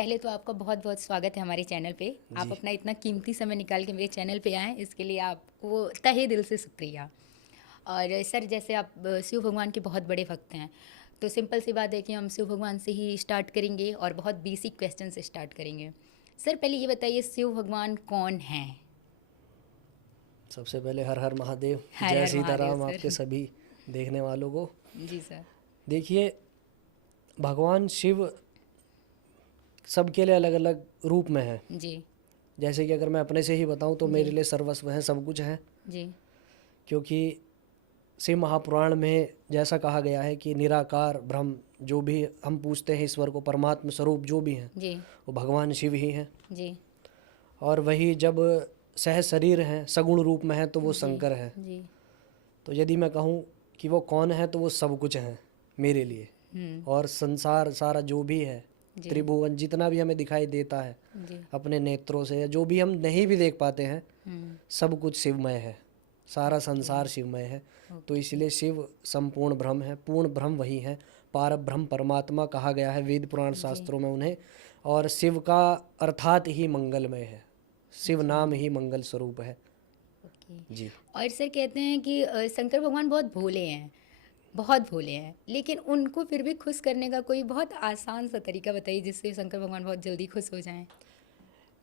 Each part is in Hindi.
पहले तो आपका बहुत बहुत स्वागत है हमारे चैनल पे। आप अपना इतना कीमती समय निकाल के मेरे चैनल पे आए, इसके लिए आपको तहे दिल से शुक्रिया। और सर, जैसे आप शिव भगवान के बहुत बड़े भक्त हैं, तो सिंपल सी बात है कि हम शिव भगवान से ही स्टार्ट करेंगे और बहुत बेसिक क्वेश्चन से स्टार्ट करेंगे। सर, पहले ये बताइए, शिव भगवान कौन हैं? सबसे पहले हर हर महादेव, हर जय हर महादेव सीताराम आपके सर। सभी देखने वालों को। जी सर। देखिए, भगवान शिव सबके लिए अलग अलग रूप में है। जी जैसे कि अगर मैं अपने से ही बताऊं तो मेरे लिए सर्वस्व है, सब कुछ है। जी क्योंकि शिव महापुराण में जैसा कहा गया है कि निराकार ब्रह्म, जो भी हम पूछते हैं ईश्वर को, परमात्मा स्वरूप जो भी हैं, जी वो भगवान शिव ही हैं। जी और वही जब सह शरीर हैं, सगुण रूप में है, तो वो जी शंकर है। जी। तो यदि मैं कहूँ कि वो कौन है, तो वो सब कुछ हैं मेरे लिए। और संसार सारा जो भी है, जी त्रिभुवन जितना भी हमें दिखाई देता है जी। अपने नेत्रों से, या जो भी हम नहीं भी देख पाते हैं, सब कुछ शिवमय है। सारा संसार शिवमय है। तो इसलिए शिव संपूर्ण ब्रह्म है, पूर्ण ब्रह्म वही है। पार ब्रह्म परमात्मा कहा गया है वेद पुराण शास्त्रों में उन्हें। और शिव का अर्थात ही मंगलमय है, शिव नाम ही मंगल स्वरूप है। ओके। जी। और सर, कहते हैं कि शंकर भगवान बहुत भोले हैं, बहुत भोले हैं, लेकिन उनको फिर भी खुश करने का कोई बहुत आसान सा तरीका बताइए जिससे शंकर भगवान बहुत जल्दी खुश हो जाएं।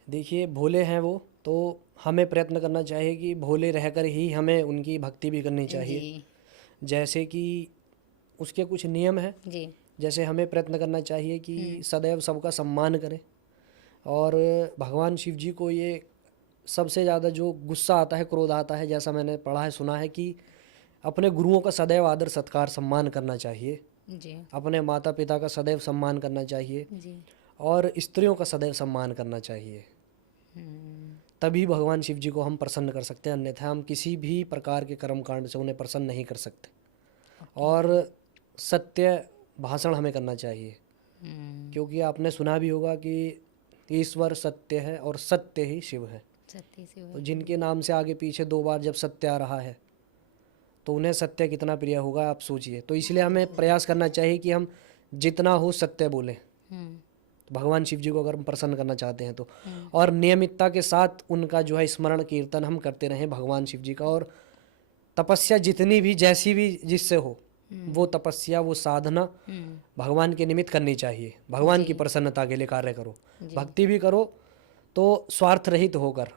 देखिए, भोले हैं वो, तो हमें प्रयत्न करना चाहिए कि भोले रहकर ही हमें उनकी भक्ति भी करनी चाहिए। जी जैसे कि उसके कुछ नियम हैं। जी जैसे हमें प्रयत्न करना चाहिए कि सदैव सबका सम्मान करें। और भगवान शिव जी को ये सबसे ज़्यादा जो गुस्सा आता है, क्रोध आता है, जैसा मैंने पढ़ा है, सुना है कि अपने गुरुओं का सदैव आदर सत्कार सम्मान करना चाहिए, जी अपने माता पिता का सदैव सम्मान करना चाहिए, जी। और स्त्रियों का सदैव सम्मान करना चाहिए। तभी भगवान शिव जी को हम प्रसन्न कर सकते हैं, अन्यथा हम किसी भी प्रकार के कर्म कांड से उन्हें प्रसन्न नहीं कर सकते। और सत्य भाषण हमें करना चाहिए, क्योंकि आपने सुना भी होगा कि ईश्वर सत्य है और सत्य ही शिव है। सत्य से तो जिनके नाम से आगे पीछे दो बार जब सत्य आ रहा है, तो उन्हें सत्य कितना प्रिय होगा, आप सोचिए। तो इसलिए हमें प्रयास करना चाहिए कि हम जितना हो सत्य बोलें, भगवान शिव जी को अगर हम प्रसन्न करना चाहते हैं तो। और नियमितता के साथ उनका जो है स्मरण कीर्तन हम करते रहें भगवान शिव जी का। और तपस्या जितनी भी, जैसी भी जिससे हो, वो तपस्या, वो साधना भगवान के निमित्त करनी चाहिए। भगवान की प्रसन्नता के लिए कार्य करो, भक्ति भी करो तो स्वार्थ रहित होकर,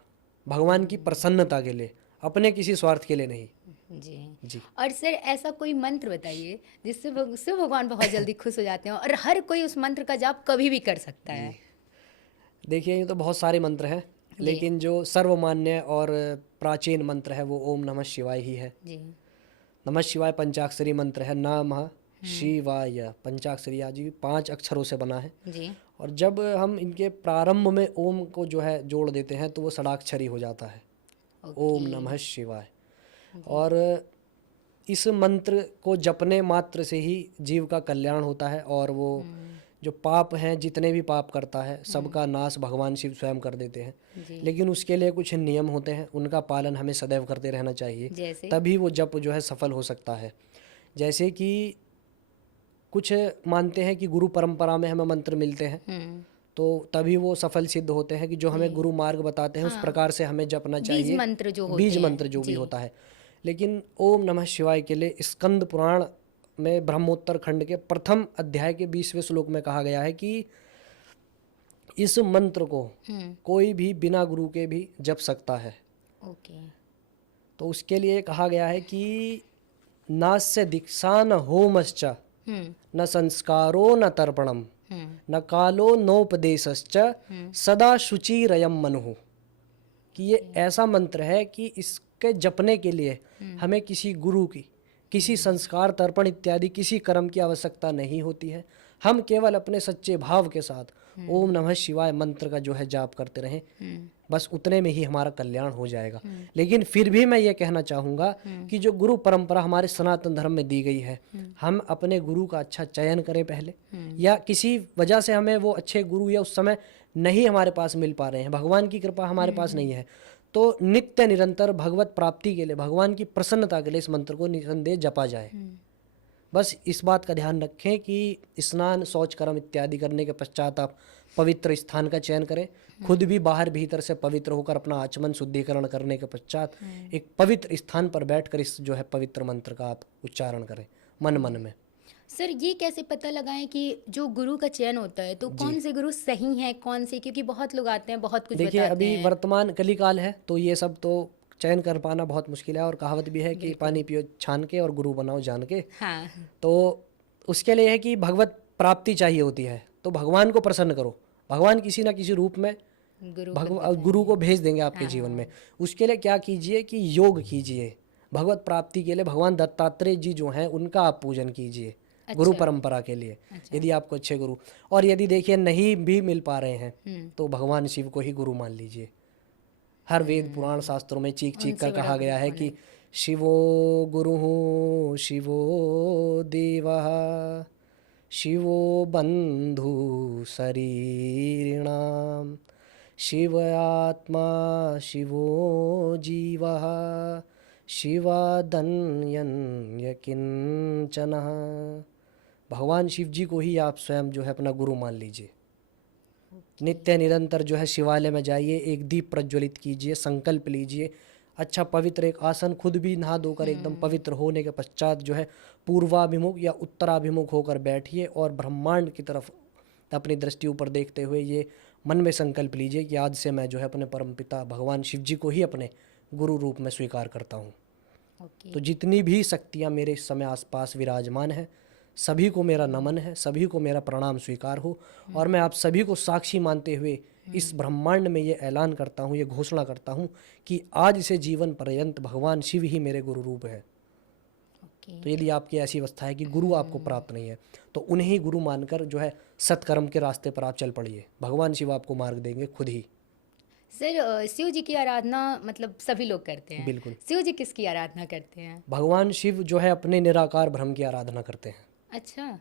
भगवान की प्रसन्नता के लिए, अपने किसी स्वार्थ के लिए नहीं। जी जी। और सर, ऐसा कोई मंत्र बताइए जिससे शिव भगवान बहुत जल्दी खुश हो जाते हैं और हर कोई उस मंत्र का जाप कभी भी कर सकता है। देखिए, ये तो बहुत सारे मंत्र हैं, लेकिन जो सर्वमान्य और प्राचीन मंत्र है वो ओम नमः शिवाय ही है। जी नमः शिवाय पंचाक्षरी मंत्र है। नमः शिवाय पंचाक्षरी, आज भी 5 अक्षरों से बना है। जी और जब हम इनके प्रारंभ में ओम को जो है जोड़ देते हैं, तो वो षडाक्षरी हो जाता है, ओम नमः शिवाय। और इस मंत्र को जपने मात्र से ही जीव का कल्याण होता है। और वो जो पाप हैं, जितने भी पाप करता है, सबका नाश भगवान शिव स्वयं कर देते हैं। लेकिन उसके लिए कुछ नियम होते हैं, उनका पालन हमें सदैव करते रहना चाहिए, जैसे तभी वो जप जो है सफल हो सकता है। जैसे कि कुछ मानते हैं कि गुरु परंपरा में हमें मंत्र मिलते हैं, तो तभी वो सफल सिद्ध होते हैं कि जो हमें गुरु मार्ग बताते हैं उस प्रकार से हमें जपना चाहिए, बीज मंत्र जो होते बीज हैं। मंत्र जो भी होता है। लेकिन ओम नमः शिवाय के लिए स्कंद पुराण में ब्रह्मोत्तर खंड के प्रथम अध्याय के 20वें श्लोक में कहा गया है कि इस मंत्र को कोई भी बिना गुरु के भी जप सकता है। ओके। तो उसके लिए कहा गया है कि नास्य दीक्षा न होमश्च न संस्कारो न तर्पणम न कालो नोपदेशश्च सदा शुचिरयम मनुः। कि ये ऐसा मंत्र है कि इसके जपने के लिए हमें किसी गुरु की, किसी संस्कार, तर्पण इत्यादि किसी कर्म की आवश्यकता नहीं होती है। हम केवल अपने सच्चे भाव के साथ ओम नमः शिवाय मंत्र का जो है जाप करते रहें, बस उतने में ही हमारा कल्याण हो जाएगा। लेकिन फिर भी मैं ये कहना चाहूँगा कि जो गुरु परंपरा हमारे सनातन धर्म में दी गई है, हम अपने गुरु का अच्छा चयन करें पहले। या किसी वजह से हमें वो अच्छे गुरु या उस समय नहीं हमारे पास मिल पा रहे हैं, भगवान की कृपा हमारे पास नहीं है, तो नित्य निरंतर भगवत प्राप्ति के लिए, भगवान की प्रसन्नता के लिए इस मंत्र को निसंदेह जपा जाए। बस इस बात का ध्यान रखें कि स्नान, शौच, कर्म इत्यादि करने के पश्चात आप पवित्र स्थान का चयन करें। खुद भी बाहर भीतर से पवित्र होकर अपना आचमन शुद्धिकरण करने के पश्चात एक पवित्र स्थान पर बैठकर इस जो है पवित्र मंत्र का आप उच्चारण करें मन मन में। सर ये कैसे पता लगाएं कि जो गुरु का चयन होता है तो कौन से गुरु सही हैं, कौन से, क्योंकि बहुत लोग आते हैं बहुत कुछ देखिए बताते अभी हैं। वर्तमान कलिकाल है तो ये सब तो चयन कर पाना बहुत मुश्किल है, और कहावत भी है कि पानी पियो छान के और गुरु बनाओ जान के। हाँ। तो उसके लिए है कि भगवत प्राप्ति चाहिए होती है, तो भगवान को प्रसन्न करो। भगवान किसी ना किसी रूप में गुरु को भेज देंगे आपके जीवन में। उसके लिए क्या कीजिए कि योग कीजिए। भगवत प्राप्ति के लिए भगवान दत्तात्रेय जी जो हैं उनका आप पूजन कीजिए गुरु परंपरा के लिए, यदि आपको अच्छे गुरु। और यदि देखिए नहीं भी मिल पा रहे हैं तो भगवान शिव को ही गुरु मान लीजिए। हर वेद पुराण शास्त्रों में चीख चीख कर कहा गया है कि शिवो गुरु शिवो देवः शिवो बंधु शरीरिणाम शिव आत्मा शिवो जीवः शिवादन्यन्य किंचनः। भगवान शिव जी को ही आप स्वयं जो है अपना गुरु मान लीजिए। नित्य निरंतर जो है शिवालय में जाइए, एक दीप प्रज्वलित कीजिए, संकल्प लीजिए, अच्छा पवित्र एक आसन, खुद भी नहा धोकर एकदम पवित्र होने के पश्चात जो है पूर्वाभिमुख या उत्तराभिमुख होकर बैठिए और ब्रह्मांड की तरफ अपनी दृष्टि ऊपर देखते हुए ये मन में संकल्प लीजिए कि आज से मैं जो है अपने परमपिता भगवान शिव जी को ही अपने गुरु रूप में स्वीकार करता हूँ। तो जितनी भी शक्तियाँ मेरे इस समय आसपास विराजमान हैं सभी को मेरा नमन है, सभी को मेरा प्रणाम स्वीकार हो। और मैं आप सभी को साक्षी मानते हुए इस ब्रह्मांड में ये ऐलान करता हूँ, ये घोषणा करता हूँ कि आज से जीवन पर्यंत भगवान शिव ही मेरे गुरु रूप है। तो यदि आपकी ऐसी अवस्था है कि गुरु आपको प्राप्त नहीं है तो उन्हें ही गुरु मानकर जो है सत्कर्म के रास्ते पर आप चल पड़िए। भगवान शिव आपको मार्ग देंगे खुद ही। सर शिव जी की आराधना मतलब सभी लोग करते हैं। बिल्कुल। शिव जी किसकी आराधना करते हैं? भगवान शिव जो है अपने निराकार ब्रह्म की आराधना करते हैं। अच्छा।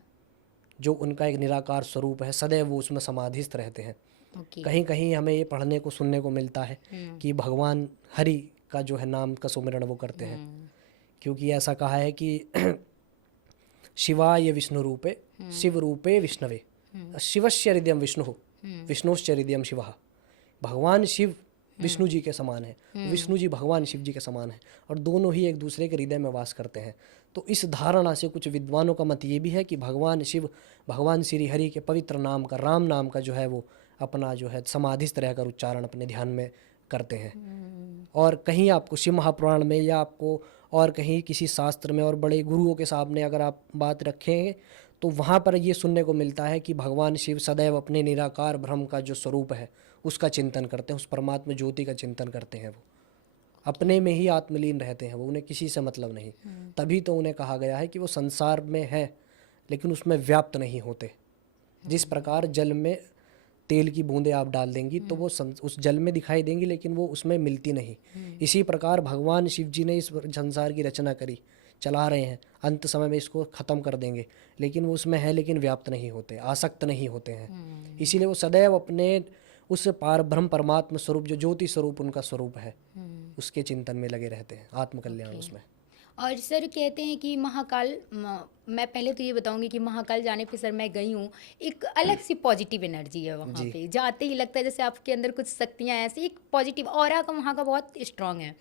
जो उनका एक निराकार स्वरूप है, सदैव वो उसमें समाधिस्थ रहते हैं। ओके। कहीं कहीं हमें ये पढ़ने को सुनने को मिलता है कि भगवान हरि का जो है नाम का सुमिरन वो करते हैं, क्योंकि ऐसा कहा है कि शिवाय विष्णु रूपे शिव रूपे विष्णवे शिवस्य हृदयम विष्णु विष्णुश्च हृदयम शिवः। भगवान शिव विष्णु जी के समान है, विष्णु जी भगवान शिव जी के समान है, और दोनों ही एक दूसरे के हृदय में वास करते हैं। तो इस धारणा से कुछ विद्वानों का मत ये भी है कि भगवान शिव भगवान श्री हरि के पवित्र नाम का, राम नाम का जो है वो अपना जो है समाधिस्थ रहकर उच्चारण अपने ध्यान में करते हैं। और कहीं आपको शिव महापुराण में या आपको और कहीं किसी शास्त्र में और बड़े गुरुओं के सामने अगर आप बात रखेंगे तो वहाँ पर ये सुनने को मिलता है कि भगवान शिव सदैव अपने निराकार ब्रह्म का जो स्वरूप है उसका चिंतन करते हैं, उस परमात्मा ज्योति का चिंतन करते हैं। वो अपने में ही आत्मलीन रहते हैं, वो उन्हें किसी से मतलब नहीं। तभी तो उन्हें कहा गया है कि वो संसार में है लेकिन उसमें व्याप्त नहीं होते। जिस प्रकार जल में तेल की बूंदें आप डाल देंगी तो वो उस जल में दिखाई देंगी लेकिन वो उसमें मिलती नहीं। इसी प्रकार भगवान शिव जी ने इस संसार की रचना करी, चला रहे हैं, अंत समय में इसको ख़त्म कर देंगे, लेकिन वो उसमें है लेकिन व्याप्त नहीं होते, आसक्त नहीं होते हैं। इसीलिए वो सदैव अपने उस पार ब्रह्म परमात्मा स्वरूप जो ज्योति स्वरूप उनका स्वरूप है उसके चिंतन में लगे रहते हैं, आत्मकल्याण उसमें। और सर कहते हैं कि महाकाल, मैं पहले तो ये बताऊंगी कि महाकाल जाने पे सर मैं गई हूँ, एक अलग सी पॉजिटिव एनर्जी है वहाँ पे। जाते ही लगता है जैसे आपके अंदर कुछ शक्तियाँ ऐसी, एक पॉजिटिव ऑरा का वहाँ का बहुत स्ट्रांग है।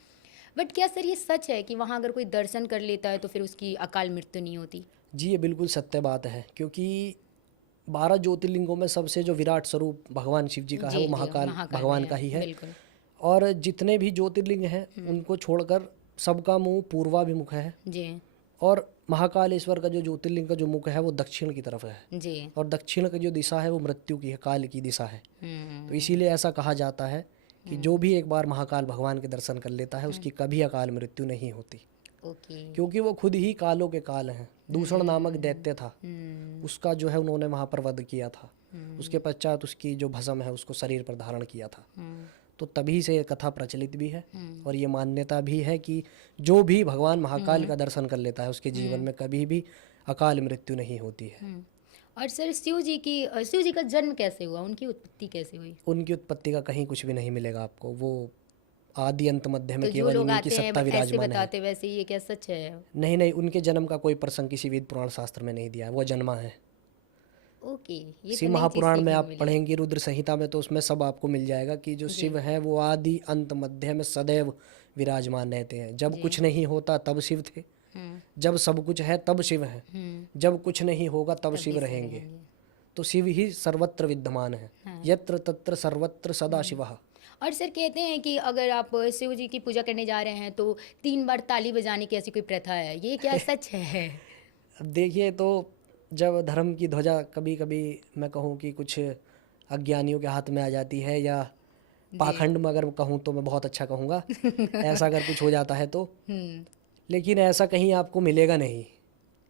बट क्या सर ये सच है कि वहाँ अगर कोई दर्शन कर लेता है तो फिर उसकी अकाल मृत्यु नहीं होती? जी ये बिल्कुल सत्य बात है, क्योंकि 12 ज्योतिर्लिंगों में सबसे जो विराट स्वरूप भगवान शिव जी का है वो महाकाल भगवान का ही है। और जितने भी ज्योतिर्लिंग हैं उनको छोड़कर सबका मुंह पूर्वाभिमुख है जी। और महाकालेश्वर का जो ज्योतिर्लिंग का जो मुख है वो दक्षिण की तरफ है जी। और दक्षिण की जो दिशा है वो मृत्यु की है, काल की दिशा है। तो इसीलिए ऐसा कहा जाता है कि जो भी एक बार महाकाल भगवान के दर्शन कर लेता है उसकी कभी अकाल मृत्यु नहीं होती। क्योंकि वो खुद ही कालों के काल हैं। दूषण नामक दैत्य था, उसका जो है उन्होंने वहाँ पर वध किया था। उसके पश्चात उसकी जो भस्म है उसको शरीर पर धारण किया था। तो तभी से ये कथा प्रचलित भी है और ये मान्यता भी है कि जो भी भगवान महाकाल का दर्शन कर लेता है उसके जीवन में कभी भी अकाल मृत्यु नहीं होती है। और सर शिव जी का जन्म कैसे हुआ, उनकी उत्पत्ति कैसे हुई? उनकी उत्पत्ति का कहीं कुछ भी नहीं मिलेगा आपको। वो आदि अंत मध्य में तो जो केवल लोग उन्हीं की आते हैं सत्ता ऐसे विराजमान है। बताते वैसे ये क्या सच है? नहीं नहीं, उनके जन्म का कोई प्रसंग किसी वेद पुराण शास्त्र में नहीं दिया है, वो जन्मा है। ओके, ये शिव तो नई चीज़ महापुराण में सीखने को आप मिली। पढ़ेंगी रुद्र संहिता में, तो उसमें सब आपको मिल जाएगा कि जो जी। शिव हैं वो आदि अंत मध्य में सदैव विराजमान रहते हैं। जब जी। कुछ नहीं होता तब शिव थे, जब सब कुछ है तब शिव हैं, जब कुछ नहीं होगा तब तब शिव भी शिव रहेंगे। रहेंगे। तो शिव ही सर्वत्र विद्यमान है। हाँ। यत्र तत्र सर्वत्र सदा शिवः। और सर कहते हैं कि अगर आप शिव जी की पूजा करने जा रहे हैं तो 3 बार ताली बजाने की ऐसी कोई प्रथा है, ये क्या सच है? अब देखिए, तो जब धर्म की ध्वजा कभी कभी मैं कहूँ कि कुछ अज्ञानियों के हाथ में आ जाती है, या पाखंड में अगर कहूँ तो मैं बहुत अच्छा कहूँगा, ऐसा अगर कुछ हो जाता है तो, हम्म। लेकिन ऐसा कहीं आपको मिलेगा नहीं।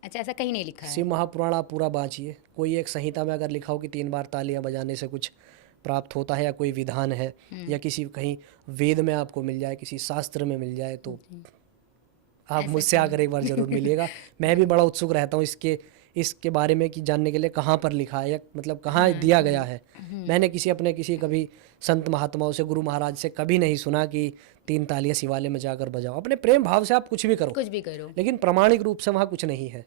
अच्छा, ऐसा कहीं नहीं लिखा है। शिव महापुराण आप पूरा बाँचिए, कोई एक संहिता में अगर लिखा हो कि 3 बार तालियां बजाने से कुछ प्राप्त होता है, या कोई विधान है, या किसी कहीं वेद में आपको मिल जाए, किसी शास्त्र में मिल जाए, तो आप ऐसा मुझसे आकर एक बार ज़रूर मिलिएगा। मैं भी बड़ा उत्सुक रहता हूँ इसके बारे में कि जानने के लिए कहाँ पर लिखा है, या मतलब कहाँ दिया गया है। मैंने किसी कभी संत महात्माओं से, गुरु महाराज से कभी नहीं सुना कि 3 तालियां शिवालय में जाकर बजाओ। अपने प्रेम भाव से आप कुछ भी करो, कुछ भी करो। लेकिन प्रामाणिक रूप से वहाँ कुछ नहीं है।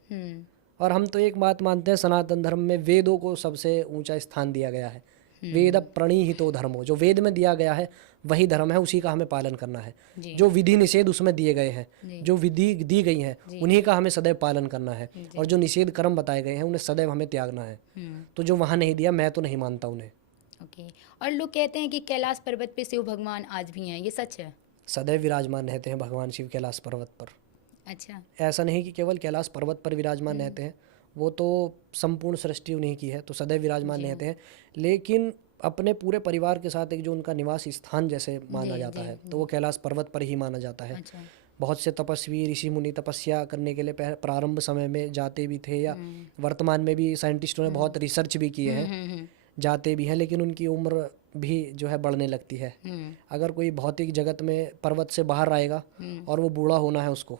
और हम तो एक बात मानते हैं, सनातन धर्म में वेदों को सबसे ऊंचा स्थान दिया गया है। वेद प्रणीहितो धर्मो, जो वेद में दिया गया है वही धर्म है, उसी का हमें पालन करना है। जी। जो विधि निषेध उसमें दिए गए हैं, जी। जो विधि दी गई हैं, उन्हीं का हमें सदैव पालन करना है। और जो निषेध कर्म बताए गए हैं उन्हें सदैव हमें त्यागना है। तो जो वहाँ नहीं दिया, मैं तो नहीं मानता उन्हें। ओके। और लोग कहते हैं कि कैलाश पर्वत पे शिव भगवान आज भी हैं, ये सच है? सदैव विराजमान रहते हैं भगवान शिव कैलाश पर्वत पर। अच्छा। ऐसा नहीं कि केवल कैलाश पर्वत पर विराजमान रहते हैं, वो तो संपूर्ण सृष्टि उन्हीं की है, तो सदैव विराजमान रहते हैं। लेकिन अपने पूरे परिवार के साथ एक जो उनका निवास स्थान जैसे माना जाता है, तो वो कैलाश पर्वत पर ही माना जाता है। अच्छा। बहुत से तपस्वी ऋषि मुनि तपस्या करने के लिए प्रारंभ समय में जाते भी थे, या वर्तमान में भी साइंटिस्टों ने बहुत रिसर्च भी किए हैं, जाते भी हैं, लेकिन उनकी उम्र भी जो है बढ़ने लगती है। अगर कोई भौतिक जगत में पर्वत से बाहर आएगा और वो बूढ़ा होना है उसको,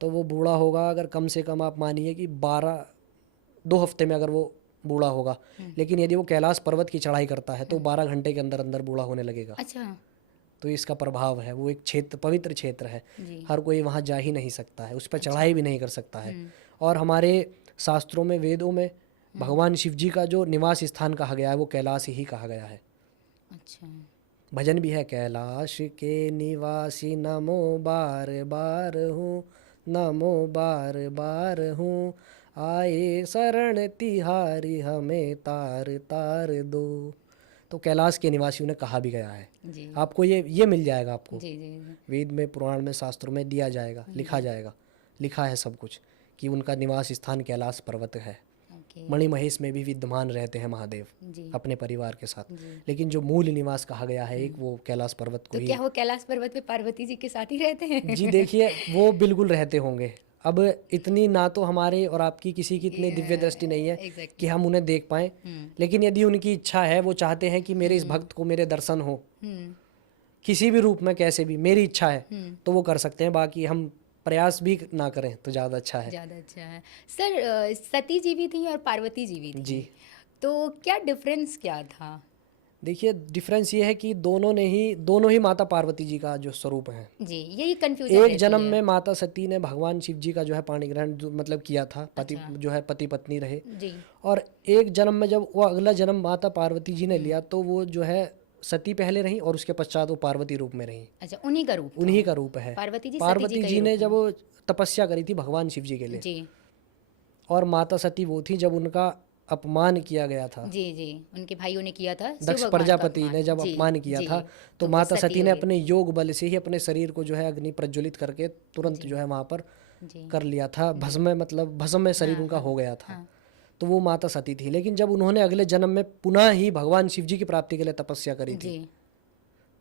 तो वो बूढ़ा होगा अगर कम से कम आप मानिए कि 2 हफ्ते में अगर वो बूढ़ा होगा। लेकिन यदि वो कैलाश पर्वत की चढ़ाई करता है तो 12 घंटे के अंदर अंदर बूढ़ा होने लगेगा। अच्छा। तो इसका प्रभाव है, वो एक क्षेत्र, पवित्र क्षेत्र है, जी। हर कोई वहाँ जा ही नहीं सकता है, उस पर चढ़ाई भी नहीं कर सकता है। और हमारे शास्त्रों में, वेदों में भगवान शिव जी का जो निवास स्थान कहा गया है वो कैलाश ही कहा गया है। अच्छा। भजन भी है, कैलाश के निवासी नमो बार बार हूँ, नमो बार बार हूँ, आए शरण तिहारी हमें तार तार दो। तो कैलाश के निवासियों ने कहा भी गया है। जी। आपको ये मिल जाएगा, आपको जी। जी। जी। वेद में, पुराण में, शास्त्रों में दिया जाएगा, लिखा जाएगा, लिखा है सब कुछ कि उनका निवास स्थान कैलाश पर्वत है। ओके। मणिमहेश में भी विद्यमान रहते हैं महादेव जी। अपने परिवार के साथ, जी। लेकिन जो मूल निवास कहा गया है एक, वो कैलाश पर्वत को तो ही। क्या वो कैलाश पर्वत पे पार्वती जी के साथ ही रहते हैं? जी देखिए, वो बिल्कुल रहते होंगे। अब इतनी ना तो हमारे और आपकी किसी की इतनी दिव्य दृष्टि नहीं है Exactly. कि हम उन्हें देख पाएं, लेकिन यदि उनकी इच्छा है, वो चाहते हैं कि मेरे इस भक्त को मेरे दर्शन हो किसी भी रूप में, कैसे भी, मेरी इच्छा है, तो वो कर सकते हैं। बाकी हम प्रयास भी ना करें तो ज़्यादा अच्छा है। ज़्यादा अच्छा है। सर सती जी भी थी और पार्वती जी भी थी। जी। तो क्या डिफरेंस क्या था? देखिए, डिफरेंस ये है कि दोनों ही माता पार्वती जी का जो स्वरूप है। जी, यही कंफ्यूजन एक रहती जन्म है। में माता सती ने भगवान शिव जी का जो है पाणी ग्रहण जो मतलब किया था, पति जो है पति पत्नी रहे। जी। और एक जन्म में जब वो अगला जन्म माता पार्वती जी ने लिया, तो वो जो है सती पहले रही और उसके पश्चात वो पार्वती रूप में रही। अच्छा, उन्हीं का रूप था। उन्हीं का रूप है। पार्वती जी पार्वती का जी ही ने रूप जब वो तपस्या करी थी भगवान शिव जी के लिए, जी। और माता सती वो थी जब उनका अपमान किया गया था। जी। जी, उनके भाइयों ने किया था, शिव दक्ष भगवान का प्रजापति अपमान। ने जब जी। अपमान किया जी। था, तो तो वो माता सती सती हो ने गई। अपने योग बल से ही अपने शरीर को जो है अग्नि प्रज्वलित करके तुरंत जो है वहां पर जी। कर लिया था। भस्म में शरीर उनका हो गया था। तो वो माता सती थी। लेकिन जब उन्होंने अगले जन्म में पुनः ही भगवान शिव जी की प्राप्ति के लिए तपस्या करी थी, जी।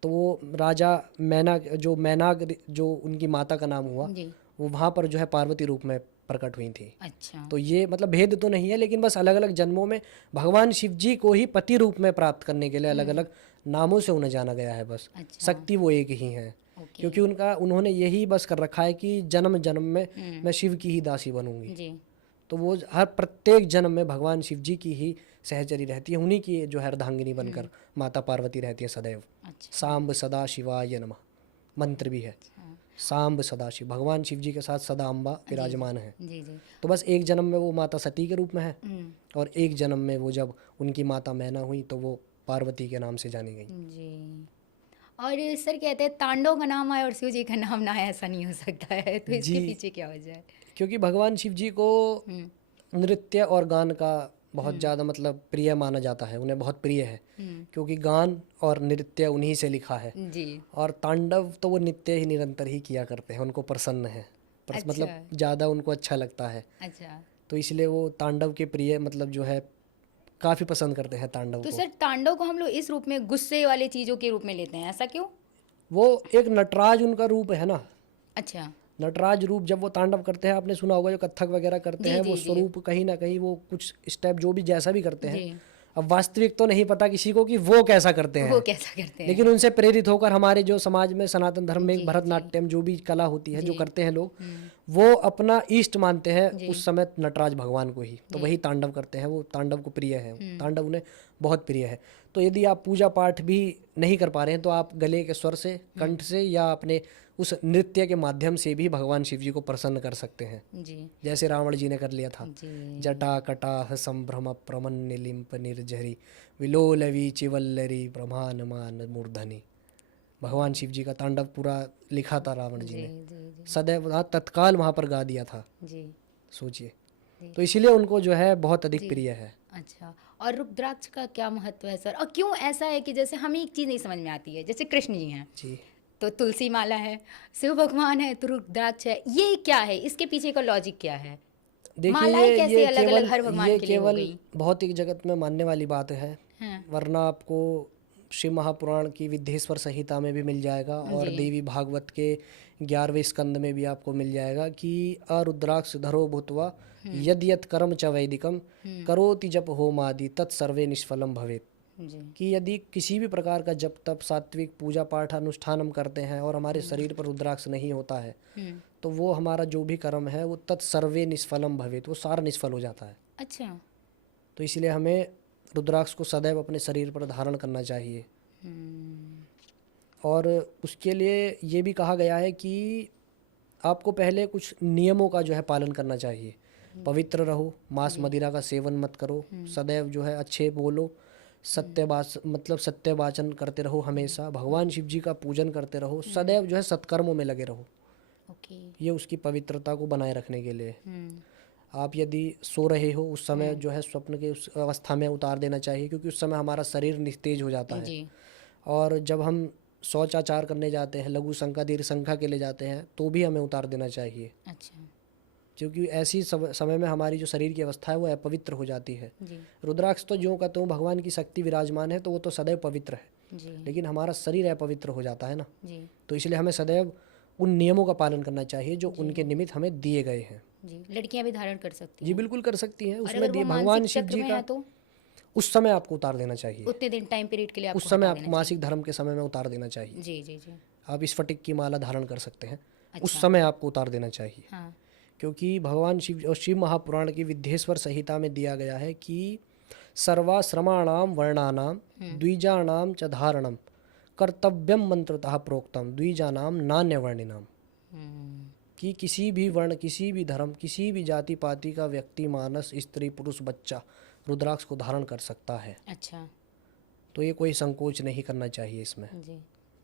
तो वो राजा मैनाक जो उनकी माता का नाम हुआ, जी। वो वहाँ पर जो है पार्वती रूप में प्रकट हुई थी। अच्छा। तो ये मतलब भेद तो नहीं है, लेकिन बस अलग अलग जन्मों में भगवान शिव जी को ही पति रूप में प्राप्त करने के लिए अलग अलग नामों से उन्हें जाना गया है। बस अच्छा। शक्ति वो एक ही है, ओके। क्योंकि उन्होंने यही बस कर रखा है कि जन्म जन्म में मैं शिव की ही दासी बनूंगी। जी। तो वो हर प्रत्येक जन्म में भगवान शिव जी की ही सहचरी रहती है, उन्हीं की जो है अर्धांगिनी बनकर माता पार्वती रहती है सदैव। अच्छा। सांब सदा शिवाय नमः। मंत्र भी है। सांब सदाशिव, भगवान शिव जी के साथ सदा अम्बा विराजमान है। जी जी। तो बस एक जन्म में वो माता सती के रूप में है, और एक जन्म में वो जब उनकी माता मैना हुई तो वो पार्वती के नाम से जानी गई। जी। और सर कहते हैं तांडव का नाम आए और शिव जी का नाम ना आए, ऐसा नहीं हो सकता है, तो इसके जी, पीछे क्या वजह है? क्योंकि भगवान शिव जी को नृत्य और गान का बहुत ज़्यादा मतलब प्रिय माना जाता है, उन्हें बहुत प्रिय है, क्योंकि गान और नृत्य उन्हीं से लिखा है। जी। और तांडव तो वो नित्य ही निरंतर ही किया करते हैं, उनको प्रसन्न है, मतलब अच्छा। ज़्यादा उनको अच्छा लगता है, अच्छा, तो इसलिए वो तांडव के प्रिय मतलब जो है काफ़ी पसंद करते हैं तांडव तो को। सर तांडव को हम लोग इस रूप में गुस्से वाले चीज़ों के रूप में लेते हैं, ऐसा क्यों? वो एक नटराज उनका रूप है ना, अच्छा। नटराज रूप जब वो तांडव करते हैं, आपने सुना होगा जो कथक वगैरह करते जी हैं, जी वो जी। स्वरूप कहीं ना कहीं वो कुछ स्टेप जो भी जैसा भी करते हैं, जी। अब वास्तविक तो नहीं पता किसी को कि वो कैसा करते वो हैं, कैसा करते हैं? लेकिन उनसे प्रेरित होकर हमारे जो समाज में सनातन धर्म में एक जी भरतनाट्यम जो भी कला होती है जो जी। करते हैं लोग, वो अपना इष्ट मानते हैं जी उस समय नटराज भगवान को ही, तो जी। वही तांडव करते हैं, वो तांडव को प्रिय है, तांडव उन्हें बहुत प्रिय है। तो यदि आप पूजा पाठ भी नहीं कर पा रहे हैं तो आप गले के स्वर से, कंठ से, या अपने उस नृत्य के माध्यम से भी भगवान शिव जी को प्रसन्न कर सकते हैं, जी जैसे रावण जी ने कर लिया था। जी। जटा कटाह संभ्रम प्रमन्य लिंप निर्झरी विलोलवी चिवल्लरी प्रमाण मान मूर्धनि। भगवान शिव जी का तांडव पूरा लिखा था रावण जी जी ने, जी जी सदैव तत्काल वहाँ पर गा दिया था, जी सोचिए। जी। तो इसीलिए उनको जो है बहुत अधिक जी। प्रिय है। अच्छा, और रुद्राक्ष का क्या महत्व है सर? और क्यों ऐसा है कि जैसे हमें एक चीज़ नहीं समझ में आती है, जैसे कृष्ण जी हैं जी, तो तुलसी माला है, शिव भगवान है तो रुद्राक्ष है, ये क्या है? इसके पीछे का लॉजिक क्या है? देखिए मालाएं कैसे ये अलग अलग केवल हर भगवान ये के लिए हो केवल गई? भौतिक जगत में मानने वाली बात है, हाँ। वरना आपको शिव महापुराण की विद्येश्वर संहिता में भी मिल जाएगा, और जी देवी भागवत के 11वें स्कंद में भी आपको मिल जाएगा कि अरुद्राक्ष धरो भूत्वा यद यत कर्म च वैदिकम करोति जप होमादि तत्सर्वे निष्फलम भवेत। जी। कि यदि किसी भी प्रकार का जप तप सात्विक पूजा पाठ अनुष्ठान हम करते हैं और हमारे शरीर पर रुद्राक्ष नहीं होता है, तो वो हमारा जो भी कर्म है वो तत्सर्वे निष्फलम भवेत, वो सारा निष्फल हो जाता है। अच्छा। तो इसलिए हमें रुद्राक्ष को सदैव अपने शरीर पर धारण करना चाहिए। और उसके लिए ये भी कहा गया है कि आपको पहले कुछ नियमों का जो है पालन करना चाहिए। पवित्र रहो, मांस मदिरा का सेवन मत करो, सदैव जो है अच्छे बोलो, मतलब सत्य वाचन करते रहो हमेशा, भगवान शिव जी का पूजन करते रहो, सदैव जो है सत्कर्मों में लगे रहो। ओके। ये उसकी पवित्रता को बनाए रखने के लिए। आप यदि सो रहे हो उस समय जो है स्वप्न के उस अवस्था में उतार देना चाहिए, क्योंकि उस समय हमारा शरीर निस्तेज हो जाता है। जी। और जब हम शौचाचार करने जाते हैं, लघु संख्या दीर्घ संख्या के लिए जाते हैं, तो भी हमें उतार देना चाहिए, अच्छा। क्योंकि ऐसी समय में हमारी जो शरीर की अवस्था है वो अपवित्र हो जाती है। जी रुद्राक्ष तो ज्यों कहते हो भगवान की शक्ति विराजमान है, तो वो तो सदैव पवित्र है, जी लेकिन हमारा शरीर अपवित्र हो जाता है ना, जी तो इसलिए हमें सदैव उन नियमों का पालन करना चाहिए जो उनके निमित्त हमें दिए गए हैं। जी। लड़कियां भी धारण कर सकती जी हैं? बिल्कुल कर सकती हैं, और उसमें अगर वो दिए भगवान मानसिक शिव चक्र जी में का है तो उस समय आपको उतार देना चाहिए, उतने दिन टाइम पीरियड के लिए उस आपको समय हटा आपको देना चाहिए? मासिक धर्म के समय में उतार देना चाहिए। जी जी जी। आप स्फटिक की माला धारण कर सकते हैं, उस अच्छा। समय आपको उतार देना चाहिए, हाँ। क्योंकि भगवान शिव और शिव महापुराण की विद्येश्वर संहिता में दिया गया है कि सर्वाश्रमाणाम वर्णानाम द्विजानाम च धारणम कर्तव्यम मंत्रतः प्रोक्तम द्विजानाम नान्य वर्णिनाम। कि किसी भी वर्ण, किसी भी धर्म, किसी भी जाति पाति का व्यक्ति, मानस, स्त्री, पुरुष, बच्चा रुद्राक्ष को धारण कर सकता है। अच्छा। तो ये कोई संकोच नहीं करना चाहिए इसमें, जी।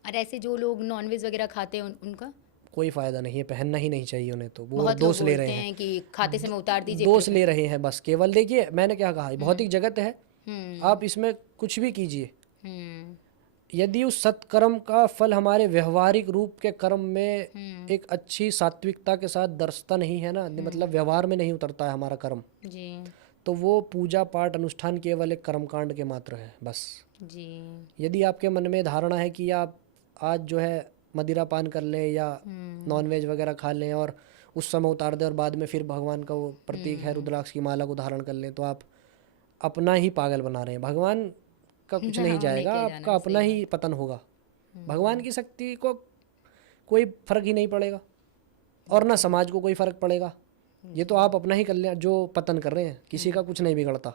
और ऐसे जो लोग नॉनवेज वगैरह खाते हैं उनका कोई फ़ायदा नहीं है, पहनना ही नहीं चाहिए उन्हें, तो वो बहुत लोग दोष ले रहे बोलते हैं, हैं कि खाते समय उतार दीजिए दोष फिर। ले रहे हैं बस केवल। देखिए मैंने क्या कहा, भौतिक जगत है, हम्म आप इसमें कुछ भी कीजिए, हम्म यदि उस सत्कर्म का फल हमारे व्यवहारिक रूप के कर्म में एक अच्छी सात्विकता के साथ दर्शता नहीं है ना, मतलब व्यवहार में नहीं उतरता है हमारा कर्म, जी तो वो पूजा पाठ अनुष्ठान केवल एक कर्मकांड के मात्र है बस। जी। यदि आपके मन में धारणा है कि आप आज जो है मदिरा पान कर लें या नॉनवेज वगैरह खा लें और उस समय उतार दें और बाद में फिर भगवान का वो प्रतीक है रुद्राक्ष की माला को धारण कर लें, तो आप अपना ही पागल बना रहे हैं। भगवान का कुछ नहीं हाँ, उन्हें जाएगा, क्या आपका जाना, अपना सही ही पतन होगा। भगवान की शक्ति को कोई फर्क ही नहीं पड़ेगा और ना समाज को कोई फर्क पड़ेगा। ये तो आप अपना ही कल्याण, जो पतन कर रहे हैं, किसी का कुछ नहीं बिगड़ता।